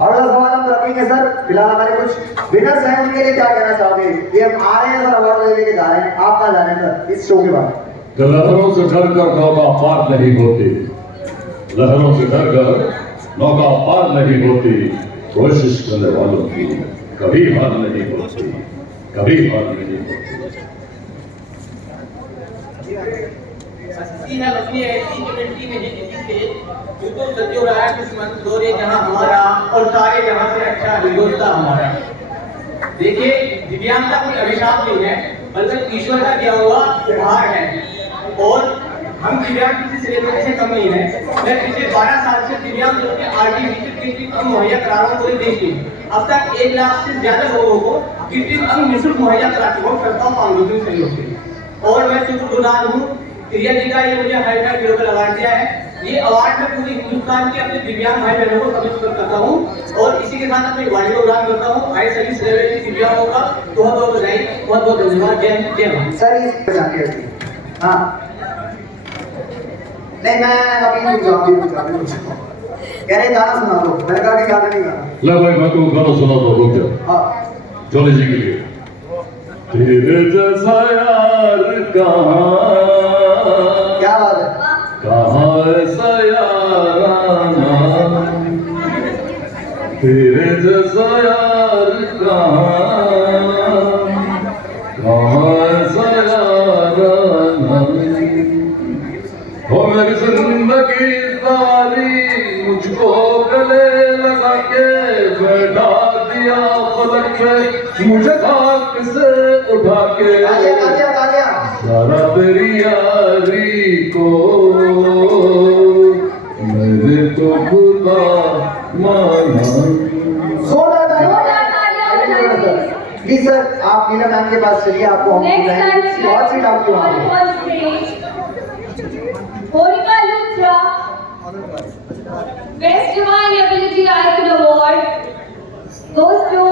और सवाल हम रखेंगे सर। फिलहाल हमारे कुछ विनर्स हैं, उनके लिए क्या कहना चाहोगे? ये हम आ रहे हैं सर, अवार्ड लेके जा रहे हैं। आप कहाँ जा रहे हैं सर इस शो के बाद? लहरों से डर कर नौका पार नहीं होती, लहरों से डर कर नौका पार नहीं होती, कोशिश करने वालों की कभी हार नहीं होती, कभी हार नहीं होती। अपनी ऐसी कम्युनिटी में जिससे बिल्कुल सत्यो रहा है किस्मत दोरे जहां हमारा और सारे जहां से अच्छा हिंदुस्तान हमारा। देखिए, दिव्यांगता कोई अभिशाप नहीं है, बल्कि ईश्वर का दिया हुआ उपहार है। और हम दिव्यांग किसी सेलिब्रिटी से कम नहीं है। मैं पिछले 12 साल से दिव्यांग लोगों के आर्टिफिशियल कृत्रिम अंग मुहैया करा रहा हूँ पूरे देश में। अब तक 1 लाख से ज्यादा लोगों को कृत्रिम अंग निःशुल्क मुहैया करा चुका हूँ, करता हूँ फाउंडेशन सहयोग से। और मैं शुक्रगुजार हूँ प्रिया जी का, ये मुझे हाईफाई वीडियो का अवार्ड दिया है। ये अवार्ड मैं पूरे हिंदुस्तान के अपने दिव्यांग भाई बहनों को समर्पित करता हूँ और इसी के साथ अपने वाणी को उड़ान करता हूँ। आए सभी सेलिब्रिटी दिव्यांगों का बहुत बहुत बधाई, बहुत बहुत धन्यवाद। जय हिंद, जय भारत। सर हाँ नहीं, मैं अभी कह रहे गाना सुना दो। मैंने कहा कि गाना नहीं गाना। ले भाई मैं तो गाना सुना दो, रुक जा। जॉली जी के लिए तेरे जैसा यार कहाँ, क्या बात है, कहाँ ऐसा याराना, तेरे जैसा यार कहाँ, कहाँ ऐसा याराना। हो मेरी जिंदगी सारी मुझको गले लगा के बैठा दिया पलक पे, मुझे खाक से उठा के सारा तेरी यारी को मैंने तो खुदा माना। प्लीज सर, आप मीना मैम के पास चलिए, आपको हम बुलाएंगे। बहुत सी आपको Monica Luthra, Best Divine Ability Icon Award goes to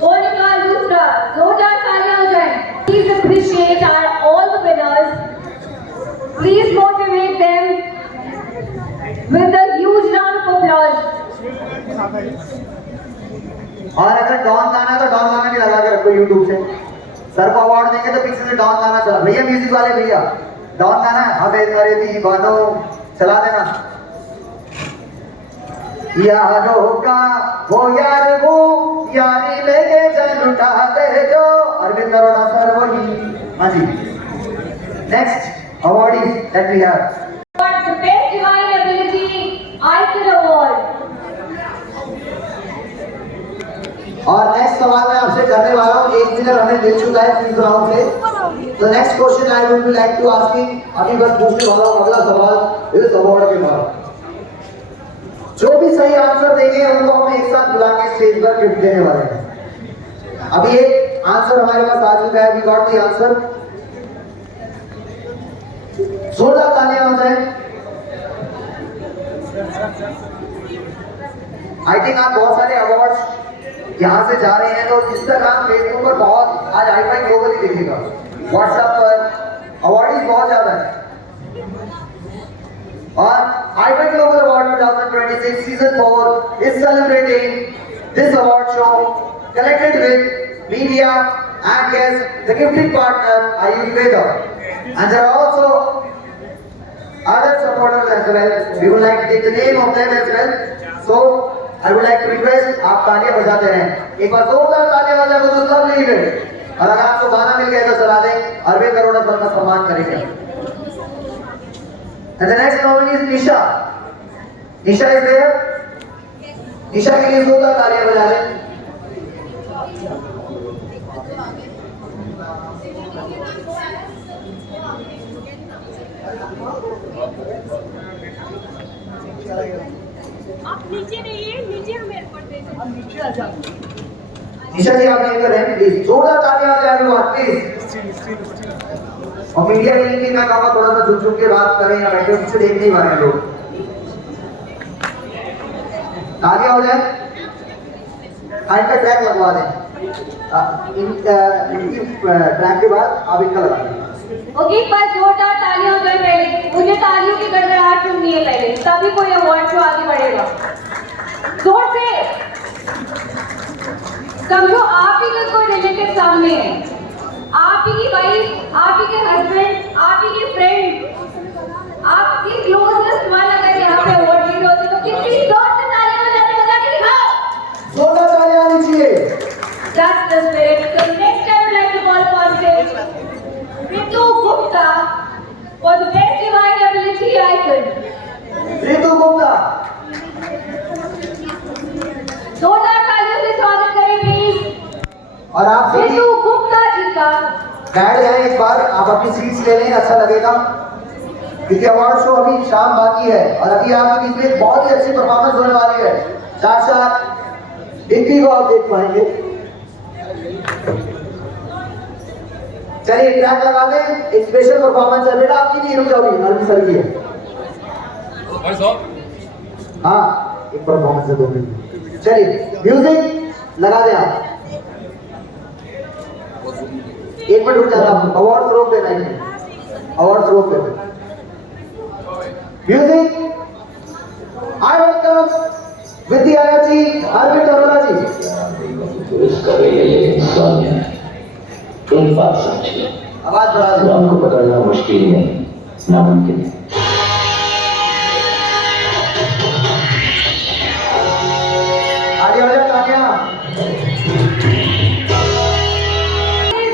Monica Luthra. जोरदार तालियां हो जाए। Please appreciate all the winners. Please motivate them with a huge round of applause. और अगर डॉन गाना है तो डॉन गाना भी लगा के रखो यूट्यूब से। सर को अवार्ड देंगे तो पीछे से डॉन गाना चला। भैया म्यूजिक वाले भैया, डॉन गाना हमें सारे दी बानो चला देना। यारों का वो यार वो यारी लेके चल उठाते जो अरविंद अरोड़ा सर वही। हाँ जी, next award is that we have The Best Divine Ability Icon Award. और नेक्स्ट सवाल मैं आपसे करने वाला हूँ। एक विनर हमें मिल चुका है 3 राउंड से। तो next question I would like to asking, अभी बस पूछने वाला हूँ अगला सवाल इस अवार्ड के बाद। जो भी सही आंसर देंगे उनको हम एक साथ बुला के स्टेज पर गिफ्ट देने वाले हैं। अभी एक आंसर हमारे पास आ चुका है, वी गॉट द आंसर। जोरदार तालियां हो जाए। आई थिंक आप बहुत सारे अवार्ड्स यहाँ से जा रहे हैं, तो इंस्टाग्राम फेसबुक पर बहुत आज हाई-फाई ग्लोबली दिखेगा, व्हाट्सएप पर अवार्ड बहुत ज्यादा है। और hi-fi global award 2026 season 4 is celebrating this award show connected with media and guests, the gifting partner Ayurveda, and there are also other supporters as well. We would like to take the name of them as well. So I would like to request आप तालियां बजाते रहें। एक बार जोरदार तालियां बजाओ तो सब नहीं गए, और अगर आपको गाना मिल गया तो चला दें। अरविंद अरोड़ा सर का सम्मान करेंगे। And the next nominee is Nisha. Nisha is there. Nisha के लिए जोरदार तालियां बजा दें। आप नीचे रहिए, नीचे हमें एयरपोर्ट दे दो। आप नीचे आ जाओ। निशा जी आप यहीं पर हैं प्लीज, जोरदार तालियां बजाएं एवरीवन प्लीज। और मीडिया के लिए मैं कहूँगा थोड़ा सा झुक के बात करें या बैठे पीछे देख नहीं पा रहे लोग। तालियां हो जाए, इनका ट्रैक लगवा दें। इनकी ट्रैक के बाद आप इनका लगा दें। ओके, पर जोरदार तालियां हो जाए पहले, मुझे तालियों की गड़गड़ाहट सुननी है पहले, तभी कोई अवार्ड शो आगे बढ़ेगा। जोर से समझो आप ही के कोई रिलेटिव सामने है, आप ही की वाइफ, आप ही के हस्बैंड, आप ही के फ्रेंड, आपकी क्लोजेस्ट वन अगर यहाँ पे अवार्ड लीड होती तो कितनी जोर से तालियां बजा के दिखाओ। जोरदार तालियां आनी चाहिए। That's the spirit. So next I would like to call upon stage Ritu Gupta for the Best Divine Ability Icon. Ritu Gupta, जोरदार तालियों से स्वागत करें प्लीज और आप सभी रितु गुप्ता जी का। बैठ जाएं एक बार, आप अपनी सीट्स ले लें, अच्छा लगेगा क्योंकि अवार्ड शो अभी शाम बाकी है और अभी आपके बीच में बहुत ही अच्छी परफॉर्मेंस होने वाली है। साथ साथ डिग्गी को आप देख पाएंगे। चलिए ट्रैक लगा दें, एक स्पेशल परफॉर्मेंस है। बेटा आपकी नहीं रुक जाओगी, अरविंद सर की है। हाँ, एक परफॉर्मेंस है 2 मिनट। चलिए म्यूजिक लगा दें आप। 1 मिनट रुक जाना, अवार्ड थ्रो पे नहीं, अवार्ड थ्रो पे म्यूजिक। आई वेलकम विद्यार्थी अरविंद अरोड़ा जी। एक बात समझिए, आवाज बढ़ा दो। हमको पकड़ना मुश्किल नहीं, नामुमकिन है। तालियां बजाओ, तालियां।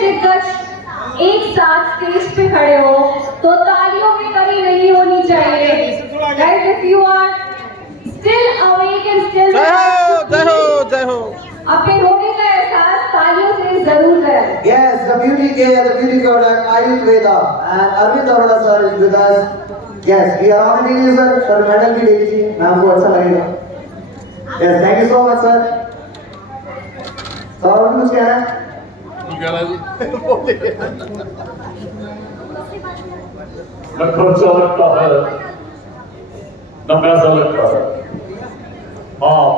दिग्गज एक साथ स्टेज पे खड़े हो तो तालियों की कमी नहीं होनी चाहिए। Guys, if you are still awake and still जय हो। अपने होने का एहसास तालियों से जरूर करें। Yes, the beauty product Ayurveda and Arvind Aroda sir is with us. Yes, we are honoring you sir. Sir medal भी ले लीजिए, मैम को अच्छा लगेगा। Yes, thank you so much sir. और भी कुछ कहना है? न खर्चा लगता है, न पैसा लगता है। हाँ,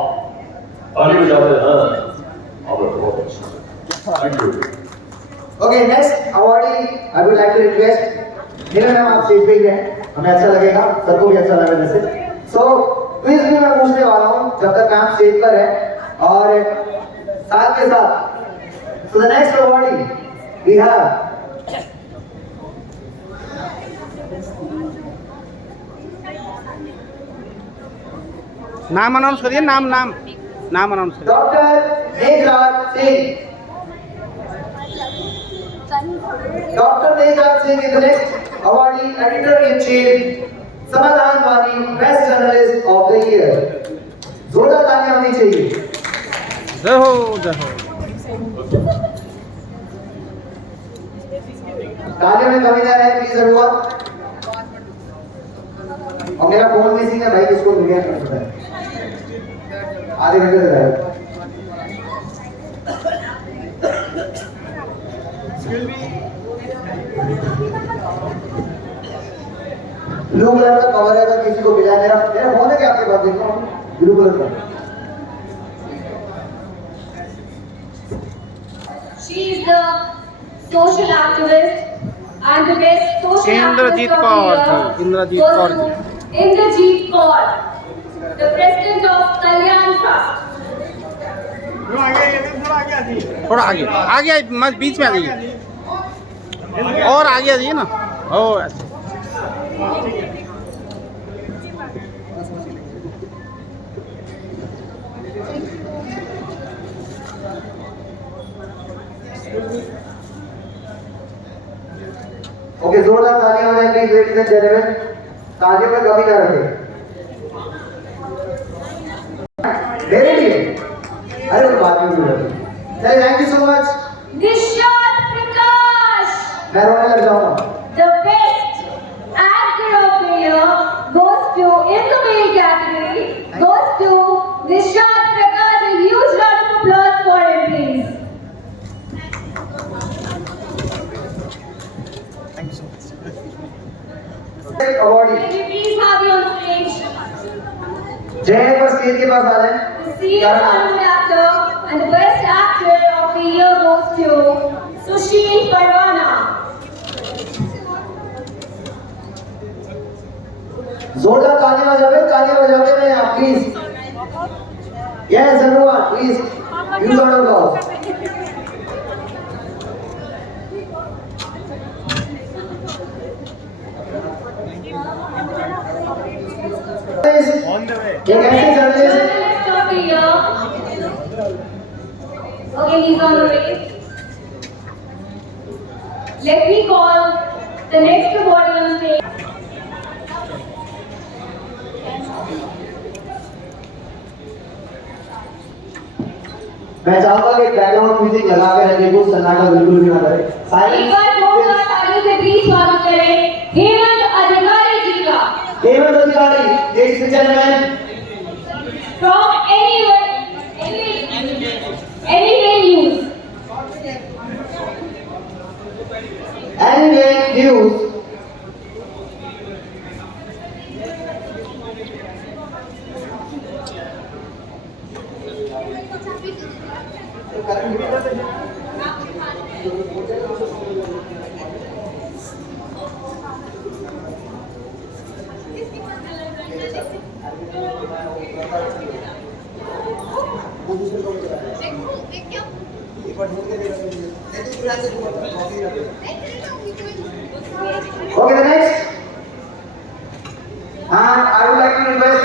ताली बजाते हैं। Thank you. Okay, next awardee I would like to request Neelam ma'am आप स्टेज पे ही हैं, हमें अच्छा लगेगा, सबको भी अच्छा लगेगा जैसे। So क्विज भी मैं पूछने वाला हूँ जब तक मैम स्टेज पर है, और साथ के साथ so the next awardee we have नाम अनाउंस करिए, नाम अनाउंस करिए। Doctor Meghraj Singh. Doctor Meghraj Singh is the next awardee, editor in chief, Samadhan Vani, best journalist of the year. जोरदार तालियां होनी चाहिए। जय हो, जय हो। तालियों में कमी ना रहे प्लीज एवरीवन। और मेरा फोन मिसिंग है भाई, किसको मिल गया नहीं पता है। आधे घंटे से रहा है। ब्लू कलर का कवर है, अगर किसी को मिला है, मेरा फोन है क्या आपके पास? देखो ब्लू कलर का। She is the social activist and the best social Indrajit activist Kaur of the ji, year Indrajit goes Kaur to ji. Indrajit Kaur, the president of Kalyan Trust. थोड़ा आगे आगे मत बीच में आ जाइए, और आगे आ जाइए ना। ओ ऐसे। ओके, जोरदार तालियां हो जाए प्लीज लेडीज एंड जेंटलमैन। तालियों में कमी ना रहे मेरे लिए। अरे वो बात नहीं रही। Thank you so much. Nishad Prakash, मैं रोने लग जाऊंगा। the best actor of the year goes to, in the male category, goes to Nishad Prakash. A huge round of applause for him, please. Awardee Can we please have you on stage? जय पर stage के पास आ जाए। The serious Hollywood actor and the best actor of the year goes to Sushil Parwana. जोरदार तालियां बजावे मैं आप please. Yes everyone please use on applause. On the way. The best journalist of the year. Okay, he's on the way. Let me call the next awardee on stage. मैं चाहूंगा कि background music लगा के रखे, कुछ सन्नाटा बिल्कुल भी ना करे। एक बार जोरदार तालियों से प्लीज स्वागत करें हेमंत अधिकारी जी का। हेमंत अधिकारी, ladies and gentleman, From anywhere news. Anyway News। Okay, the next, and I would like to request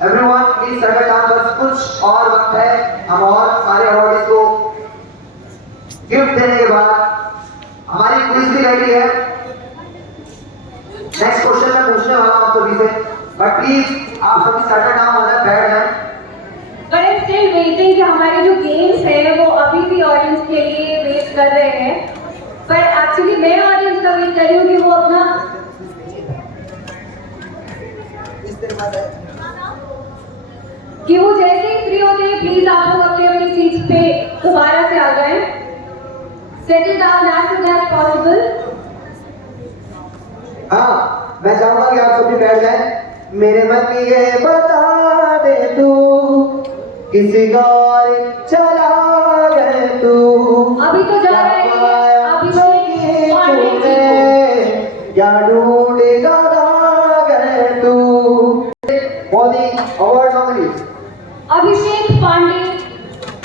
everyone please settle down। बस कुछ और वक्त है, हम और सारे अवार्डीज को गिफ्ट देने के बाद हमारी क्विज भी रेडी है। नेक्स्ट क्वेश्चन मैं पूछने वाला हूं आप सभी से, बट प्लीज आप सभी सेटल डाउन हो जाए, बैठ जाए। But I'm still waiting कि हमारे जो गेम्स है वो अभी भी ऑडियंस के लिए वेट कर रहे हैं। पर एक्चुअली मैं ऑडियंस का वेट कर रही हूँ कि वो अपना कि वो जैसे ही फ्री होते हैं प्लीज आप लोग अपनी अपनी सीट्स पे दोबारा से आ जाएं। Settle down as soon as possible. हाँ, मैं चाहूंगा कि आप सभी बैठ जाएं। मेरे मन में ये बता दे तू किसी और चला गए तू, अभी तो जा रहे हैं अभिषेक पांडे जी या ढूंढेगा गए तू। For the award nominees, Abhishek Pandey,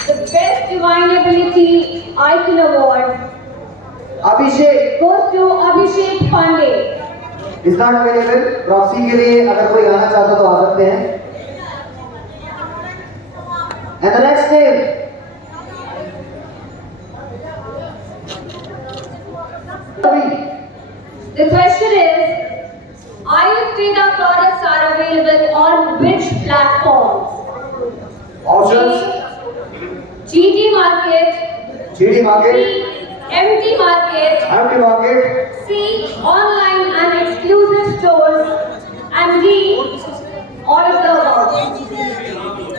the Best Divine Ability Icon Award Abhishek goes to Abhishek Pandey. Is not available. Proxy के लिए अगर कोई आना चाहता तो आ सकते हैं। And the next name. The question is, Ayurveda products are available on which platforms? Options. GT Market, GT Market, B, MT Market, MT Market, C, online and exclusive stores, and D, all of the above.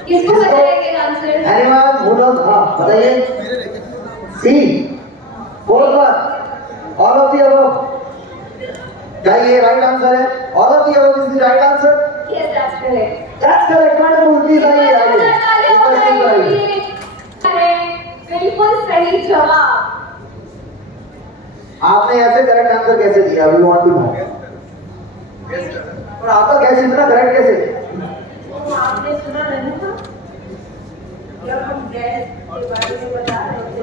किसको बताएंगे answer? Anyone who knows? हाँ बताइए. C. Fourth one. All of the above. क्या ये right answer है? All of the above is the right answer. Yes, that's correct. That's correct. Wonderful. Please आइए. बिल्कुल सही जवाब. आपने ऐसे करेक्ट आंसर कैसे दिया? We want to know. और आपका कैसे इतना करेक्ट कैसे? आपने सुना नहीं था? जब हम गैस के बारे में बता रहे थे,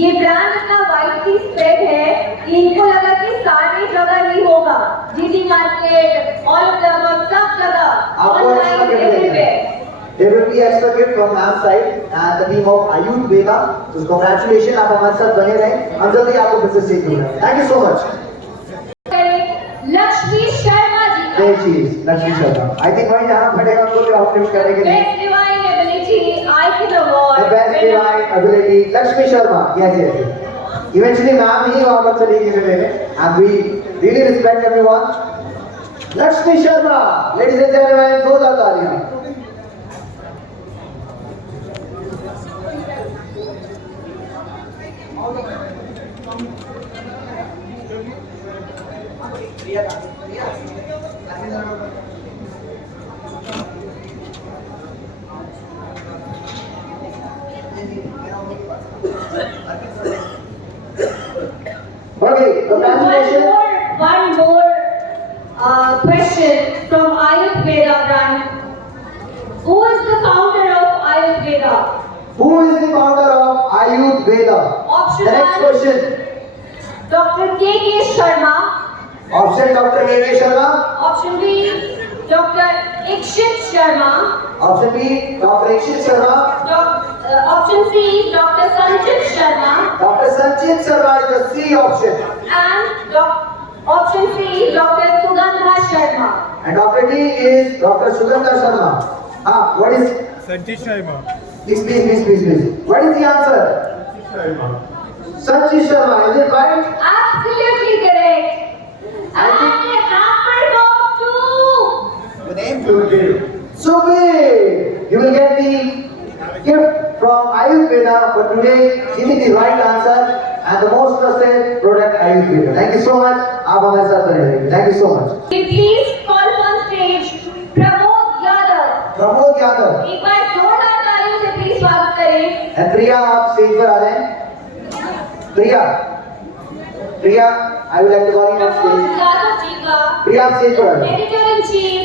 ये ब्रांड इतना वाइड की स्प्रेड है कि इनको लगा कि सारी जगह नहीं होगा. GT market, all of the above, सब जगह, online, everywhere. There will be extra gift from ma'am side and the team of Ayurveda. So congratulations, आप हमारे साथ बने रहें. हम जल्दी आपको फिर से सीख दूंगा. Thank you so much. Lakshmi Sharma ji का. Great cheese, Lakshmi Sharma. I think वहीं जाना पड़ेगा उनको आउटलिफ्ट करने के लिए. Best divine ability, IQ award. The best divine ability, Lakshmi Sharma. Yes, yes, yes. Eventually, ma'am ही वहाँ पर चली गई मेरे में. And we really respect everyone. Lakshmi Sharma, ladies and gentlemen, जोरदार तालियां. Okay, congratulations. One more question from Ayurveda brand. Who is the founder of Ayurveda? Who is the founder of Ayurveda? Option The next one. question. Dr. K.K. Sharma. Option Dr. K.K. Sharma. Option B, Dr. Ikshit Sharma. Option B, Dr. Ikshit Sharma. Option C, Dr. Sanchit Sharma. Dr. Sanchit Sharma is the C option. And option C, Dr. Sugandha Sharma. And Dr. D is Dr. Sugandha Sharma. What is? Sanchit Sharma. Please. What is the answer? Sanchit Sharma. Is it right? Absolutely correct. And the number goes to The name Subir. You will get the gift from Ayurveda for today, giving the right answer and the most trusted product Ayurveda. Thank you so much. आप हमारे साथ बने रहिए. Thank you so much. Please call on stage Pramod Yadav. Pramod Yadav. एक बार जोरदार तालियों से please स्वागत करें. And प्रिया आप स्टेज पर आ जाएं. प्रिया, I would like to call you on Pramod stage. Yadav ji का प्रिया आप स्टेज पर आ जाएं. Editor in Chief,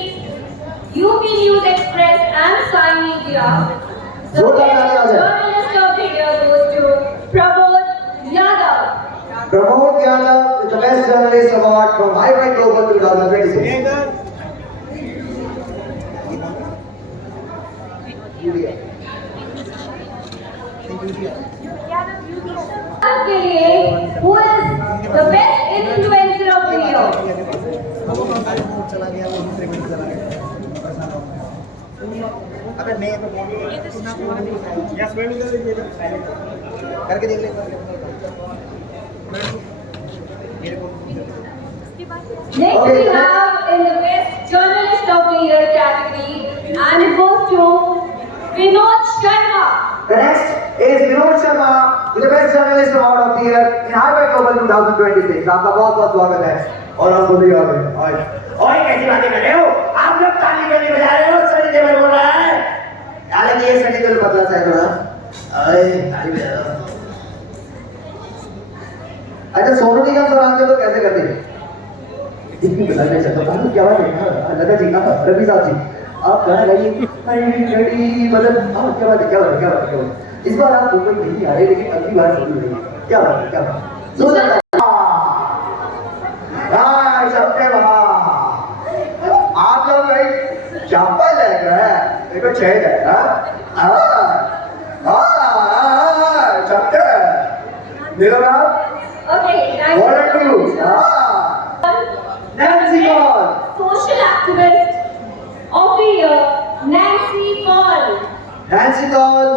UP News Express and Sai Media. The जोरदार best तालियां आ जाएं. journalist of the year goes to Pramod Yadav. Pramod Yadav is the best journalist award from Hi-Fi Global 2026. के लिए who is the best influencer of the year? करके देख ले. Next we have in the best journalist of the year category and it goes to Vinod Sharma. The next is Vinod Sharma with the best journalist award of the year in Hi-Fi Global 2026. आपका बहुत स्वागत है और आपको भी याद है. ओए कैसी बातें कर रहे हो? आप लोग ताली क्यों नहीं बजा रहे हो? सनी देओल बोल रहा है. हालांकि ये सनी देओल पतला सा है थोड़ा. अरे ताली बजा. अच्छा सोनू निगम सर आते तो कैसे करते हैं? इतनी बताने चाहता हूँ क्या बात है? लता जी रवि साहब जी आप गाना गाइए. मतलब हाँ क्या बात है. इस बार आप मुंबई नहीं आ रहे लेकिन अगली बार जरूर आइए. क्या बात है. जोरदार. आप लोग भाई चंपा लग रहा है देखो चाहिए चलते मेरा नाम Okay, What are you? Nancy Paul. Social activist of the year, Nancy Paul. Nancy Paul.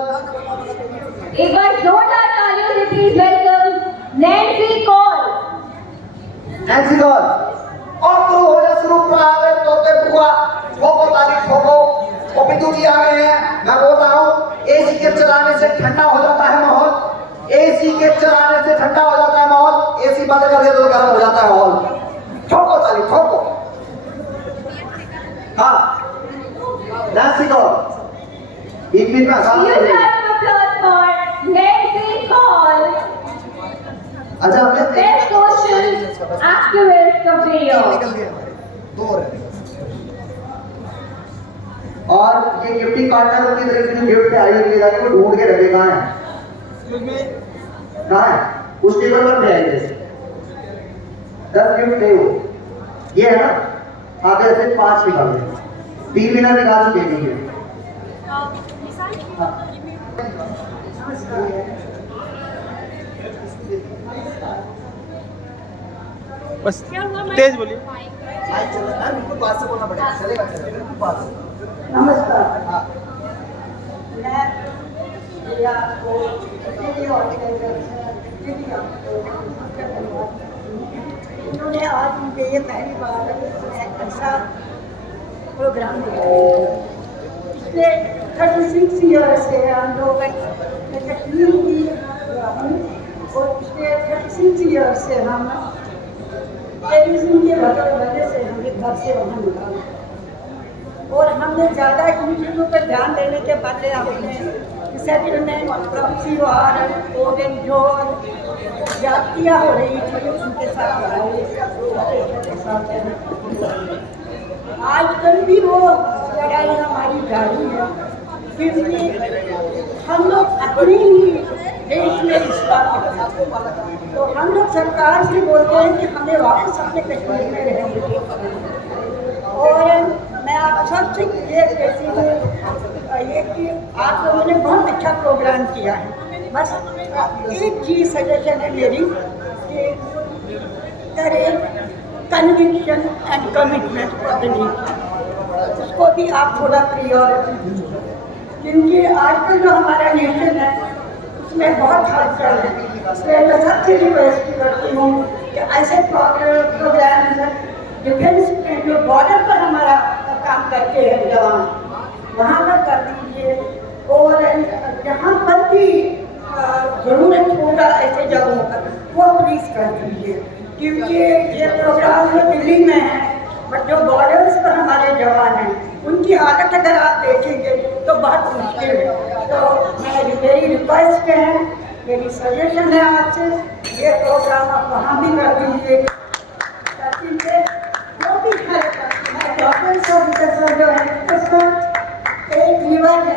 एक बार जोरदार तालियों से please welcome Nancy call. Nancy Paul. और तो हो जा शुरू प्रावे तो ते बुआ ठोको ताली ठोको पिंटू जी आ गए हैं। मैं बोल रहा हूँ एसी के चलाने से ठंडा हो जाता है माहौल, एसी के चलाने से ठंडा हो जाता है माहौल, एसी बंद कर दे तो गर्म हो जाता है माहौल। ठोको ताली ठोको। हाँ Nancy Paul. एक मिनट में आसान You round of applause for Nancy Paul. अच्छा हमने Best social activist of the year. और ये गिफ्टिंग पार्टनर उनकी तरफ से गिफ्ट आई हुई है वो ढूंढ के रखे कहाँ है? कहाँ है? उस टेबल पर ले आइए 10 गिफ्ट थे वो ये है ना आगे से 5 निकाल दे 3 विनर निकाल चुके हैं ये बस तेज बोलिए बिल्कुल पास से बोलना पड़ेगा चलेगा बिल्कुल पास नमस्कार उन्होंने आज मुझे ये पहली बार ऐसा प्रोग्राम दिया पिछले 36 ईयर से हम लोग कश्मीर की और पिछले 36 ईयर से हम टेलीविजन के वजह से हमें घर से वहाँ निकाला और हमने ज़्यादा इन चीज़ों पर ध्यान देने के बदले हमने सेटलमेंट प्रॉक्सी वार ओगन जोर जातियाँ हो रही थी उनके साथ आजकल भी वो लड़ाई हमारी जारी है क्योंकि हम लोग अपनी ही देश में रिश्ता तो हम लोग सरकार से बोलते हैं कि हमें वापस अपने कश्मीर में रहने दें और मैं आप सबसे ये कहती हूँ ये कि आप लोगों ने बहुत अच्छा प्रोग्राम किया है बस एक चीज़ सजेशन है मेरी कि करें कन्विक्शन एंड कमिटमेंट उसको भी आप थोड़ा प्रियोरिटी दीजिए क्योंकि आजकल जो हमारा नेशन है उसमें बहुत हलचल है इसलिए मैं सबसे रिक्वेस्ट करती हूँ कि ऐसे प्रोग्राम डिफेंस में जो बॉर्डर पर हमारा काम करते हैं जवान वहाँ पर कर दीजिए और जहाँ पर भी ज़रूरत होगा ऐसे जगहों पर वो प्लीज़ कर दीजिए क्योंकि ये प्रोग्राम जो दिल्ली में है बट जो बॉर्डर्स पर हमारे जवान हैं उनकी हालत अगर आप देखेंगे तो बहुत मुश्किल है तो मेरी रिक्वेस्ट है मेरी सजेशन है आपसे ये प्रोग्राम आप वहाँ भी कर दीजिए जो भी डॉक्टर जो है उसका एक रिवर है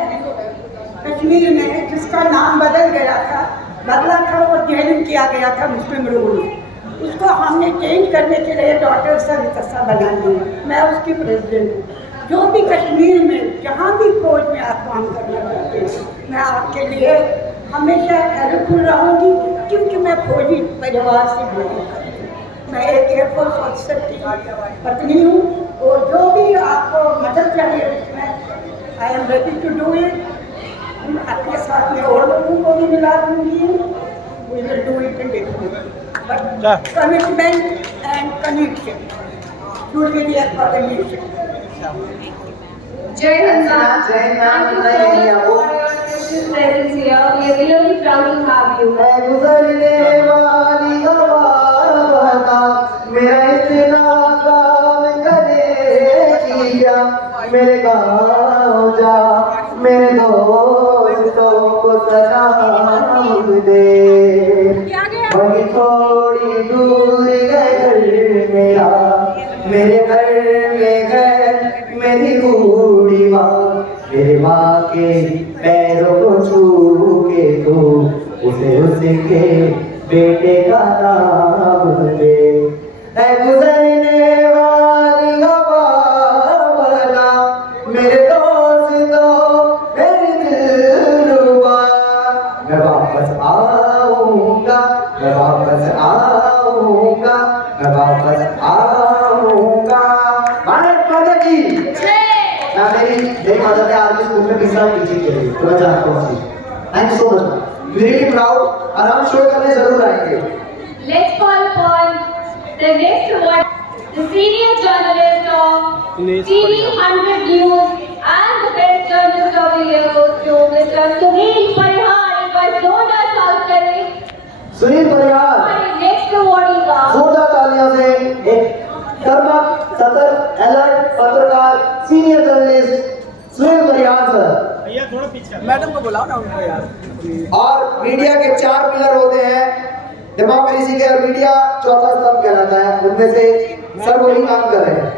कश्मीर में जिसका नाम बदला था और जेल किया गया था मुस्लिम लोगों ने उसको हमने चेंज करने के लिए डॉक्टर सर बना लिया मैं उसकी प्रेसिडेंट हूँ जो भी कश्मीर में जहाँ भी फौज में आप काम करना चाहते हैं मैं आपके लिए हमेशा हेल्पफुल रहूँगी क्योंकि मैं फौजी परिवार से बिलोंग करती हूँ मैं एक एयरफोर्स ऑफिसर की पत्नी हूँ और जो भी आपको मदद चाहिए उसमें I am ready to do it अपने साथ में और लोगों को भी मिला दूँगी we will do it in but commitment and connection should be there for the nation Jai Hind ma'am. Thank you so much for your presence here. We are really proud to have you. गुजरने वाली हवा मेरा इतना काम करेगी क्या मेरे गाँव जा मेरे दोस्तों को सलाम दे वही थोड़ी दूर है घर मेरा मेरे घर में घर मेरी बूढ़ी माँ मेरे माँ के पैरों को छू के तो उसे उसके बेटे का नाम दे गुजरने वाली हवा मदर ने आर्मी स्कूल में 20 साल टीचिंग की है, तो मैं जानता हूँ। Thank you so much, really proud, और हम शो करने जरूर आएंगे। Let's call upon the next award, the senior journalist of TV 100 News and the best journalist of the year goes to Mr. Sunil Parihar. एक बार जोरदार तालियां करें सुनील परिहार। हमारे next awardee का। जोरदार तालियों से एक कर्मठ, सतर्क, अलर्ट पत्रकार, सीनियर जर्नलिस्ट सुनील परिहार सर। भैया थोड़ा पीछे, मैडम को बुलाओ ना उनको यार। और मीडिया के 4 पिलर होते हैं डेमोक्रेसी के, और मीडिया चौथा स्तंभ कहलाता है, उनमें से सर वही काम कर रहे हैं।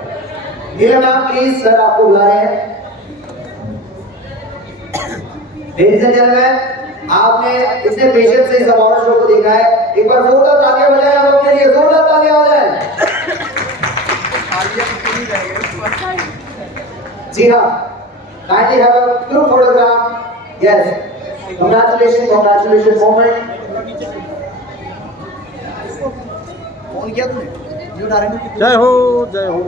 नीलम मैम प्लीज सर आपको बुला रहे हैं। लेडीज एंड जेंटलमैन, आपने इतने पेशेंस से इस अवार्ड शो को देखा है, एक बार जोरदार तालियां बजाएं आप अपने लिए, जोरदार तालियां हो जाए। जी हाँ, kindly have a group photograph. Yes, congratulation moment. Phone किया तुमने? जय हो जय हो।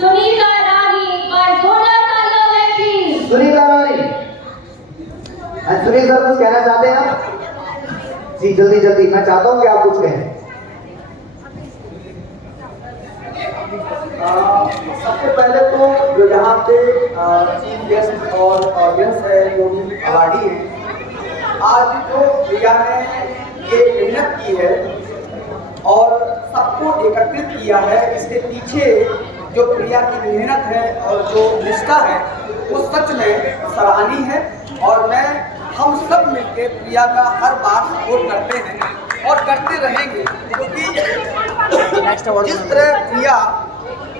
सुनीता रानी, एक बार जोरदार तालियां में please. Sunita Rani, Sunil sir कुछ कहना चाहते हैं आप? जी जल्दी जल्दी, मैं चाहता हूँ कि आप कुछ कहें। सबसे पहले तो जो यहाँ पे चीफ गेस्ट और ऑडियंस है, जो भी अवार्डी है, आज जो प्रिया ने ये मेहनत की है और सबको एकत्रित किया है, इसके पीछे जो प्रिया की मेहनत है और जो निष्ठा है वो सच में सराहनीय है। और हम सब मिलकर प्रिया का हर बार सपोर्ट करते हैं और करते रहेंगे, क्योंकि जिस तरह प्रिया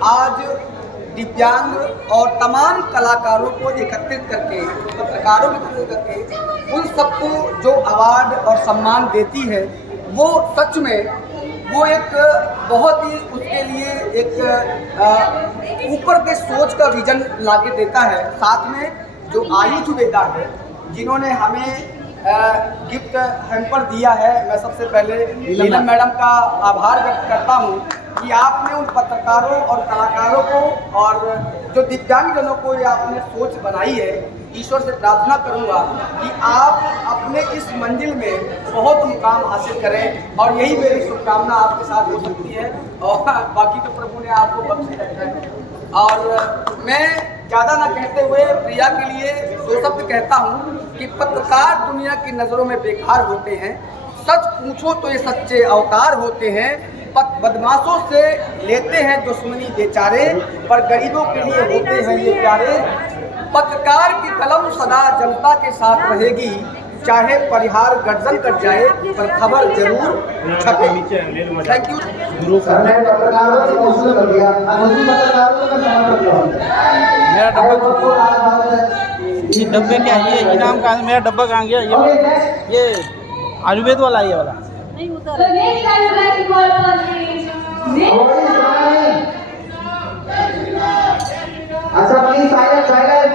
आज दिव्यांग और तमाम कलाकारों को एकत्रित करके, पत्रकारों को एकत्रित करके उन सबको जो अवार्ड और सम्मान देती है, वो सच में वो एक बहुत ही उसके लिए एक ऊपर के सोच का विजन लाके देता है। साथ में जो आयुष वेदा है, जिन्होंने हमें गिफ्ट हैम्पर दिया है, मैं सबसे पहले नीलम मैडम का आभार व्यक्त करता हूँ कि आपने उन पत्रकारों और कलाकारों को और जो दिव्यांगजनों को ये आपने सोच बनाई है। ईश्वर से प्रार्थना करूंगा कि आप अपने इस मंजिल में बहुत मुकाम हासिल करें, और यही मेरी शुभकामना आपके साथ हो सकती है, और बाकी तो प्रभु ने आपको बख्श रखा है। और मैं ज़्यादा ना कहते हुए प्रिया के लिए 2 शब्द कहता हूँ कि पत्रकार दुनिया की नज़रों में बेकार होते हैं, सच पूछो तो ये सच्चे अवतार होते हैं, बदमाशों से लेते हैं दुश्मनी बेचारे, पर गरीबों के लिए होते हैं ये प्यारे। पत्रकार की कलम सदा जनता के साथ रहेगी, चाहे परिहार गर्जन कर जाए पर खबर जरूर छपेगी। Thank you. सर ने पत्रकारों से मौजूद कर दिया, पत्रकारों का सम्मान कर दिया। मेरा डब्बे क्या है? ये इनाम का मेरा डब्बा कहाँ गया? ये आयुर्वेद वाला, ये वाला। अच्छा प्लीज साइलेंस साइलेंस।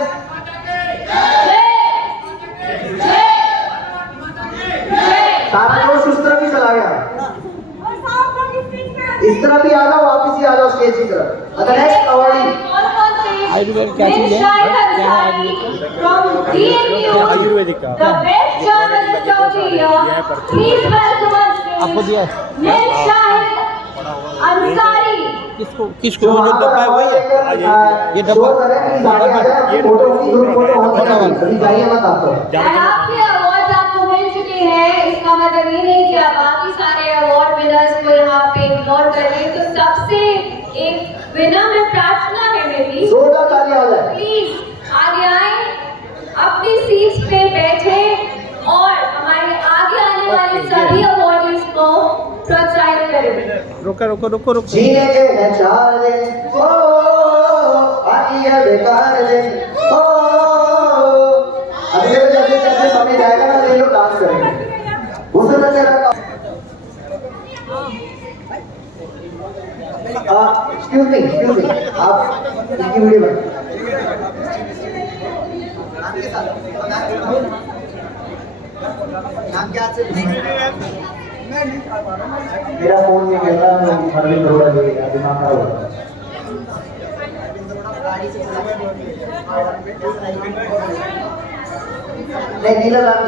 सारा जोश उस तरफ ही चला गया, इस तरफ ही आ जाओ, वापिस ही आ जाओ स्टेज की तरफ। अगर नेक्स्ट अवार्डी आयुर्वेद क्या चीज है? क्या है आयुर्वेदिक का? आपको दिया है? किसको किसको? जो डब्बा है वही है, ये डब्बा आपके अवार्ड आपको मिल चुके हैं, इसका मतलब ये नहीं कि आप बाकी सारे अवार्ड विनर्स को यहाँ पे इग्नोर कर रहे हैं। तो सबसे एक विनर में प्रार्थना है मेरी, प्लीज आगे आए, अपनी सीट्स पे बैठे और हमारे आगे आने वाले सभी अवार्डीज को प्रोत्साहित करें। रुको रुको रुको रुको। जीने के हैं 4 दिन, ओ बाकी है बेकार दिन, ओ अभी जैसे जैसे समय जाएगा ना, ये लोग डांस करेंगे उसे तो तेरा। एक्सक्यूज मी आप इनकी वीडियो बना। नाम क्या है? मेरा फोन नहीं मिल रहा, मैं अरविंद अरोड़ा जी दिमाग खराब हो रहा है। गाड़ी से नहीं नीला मैम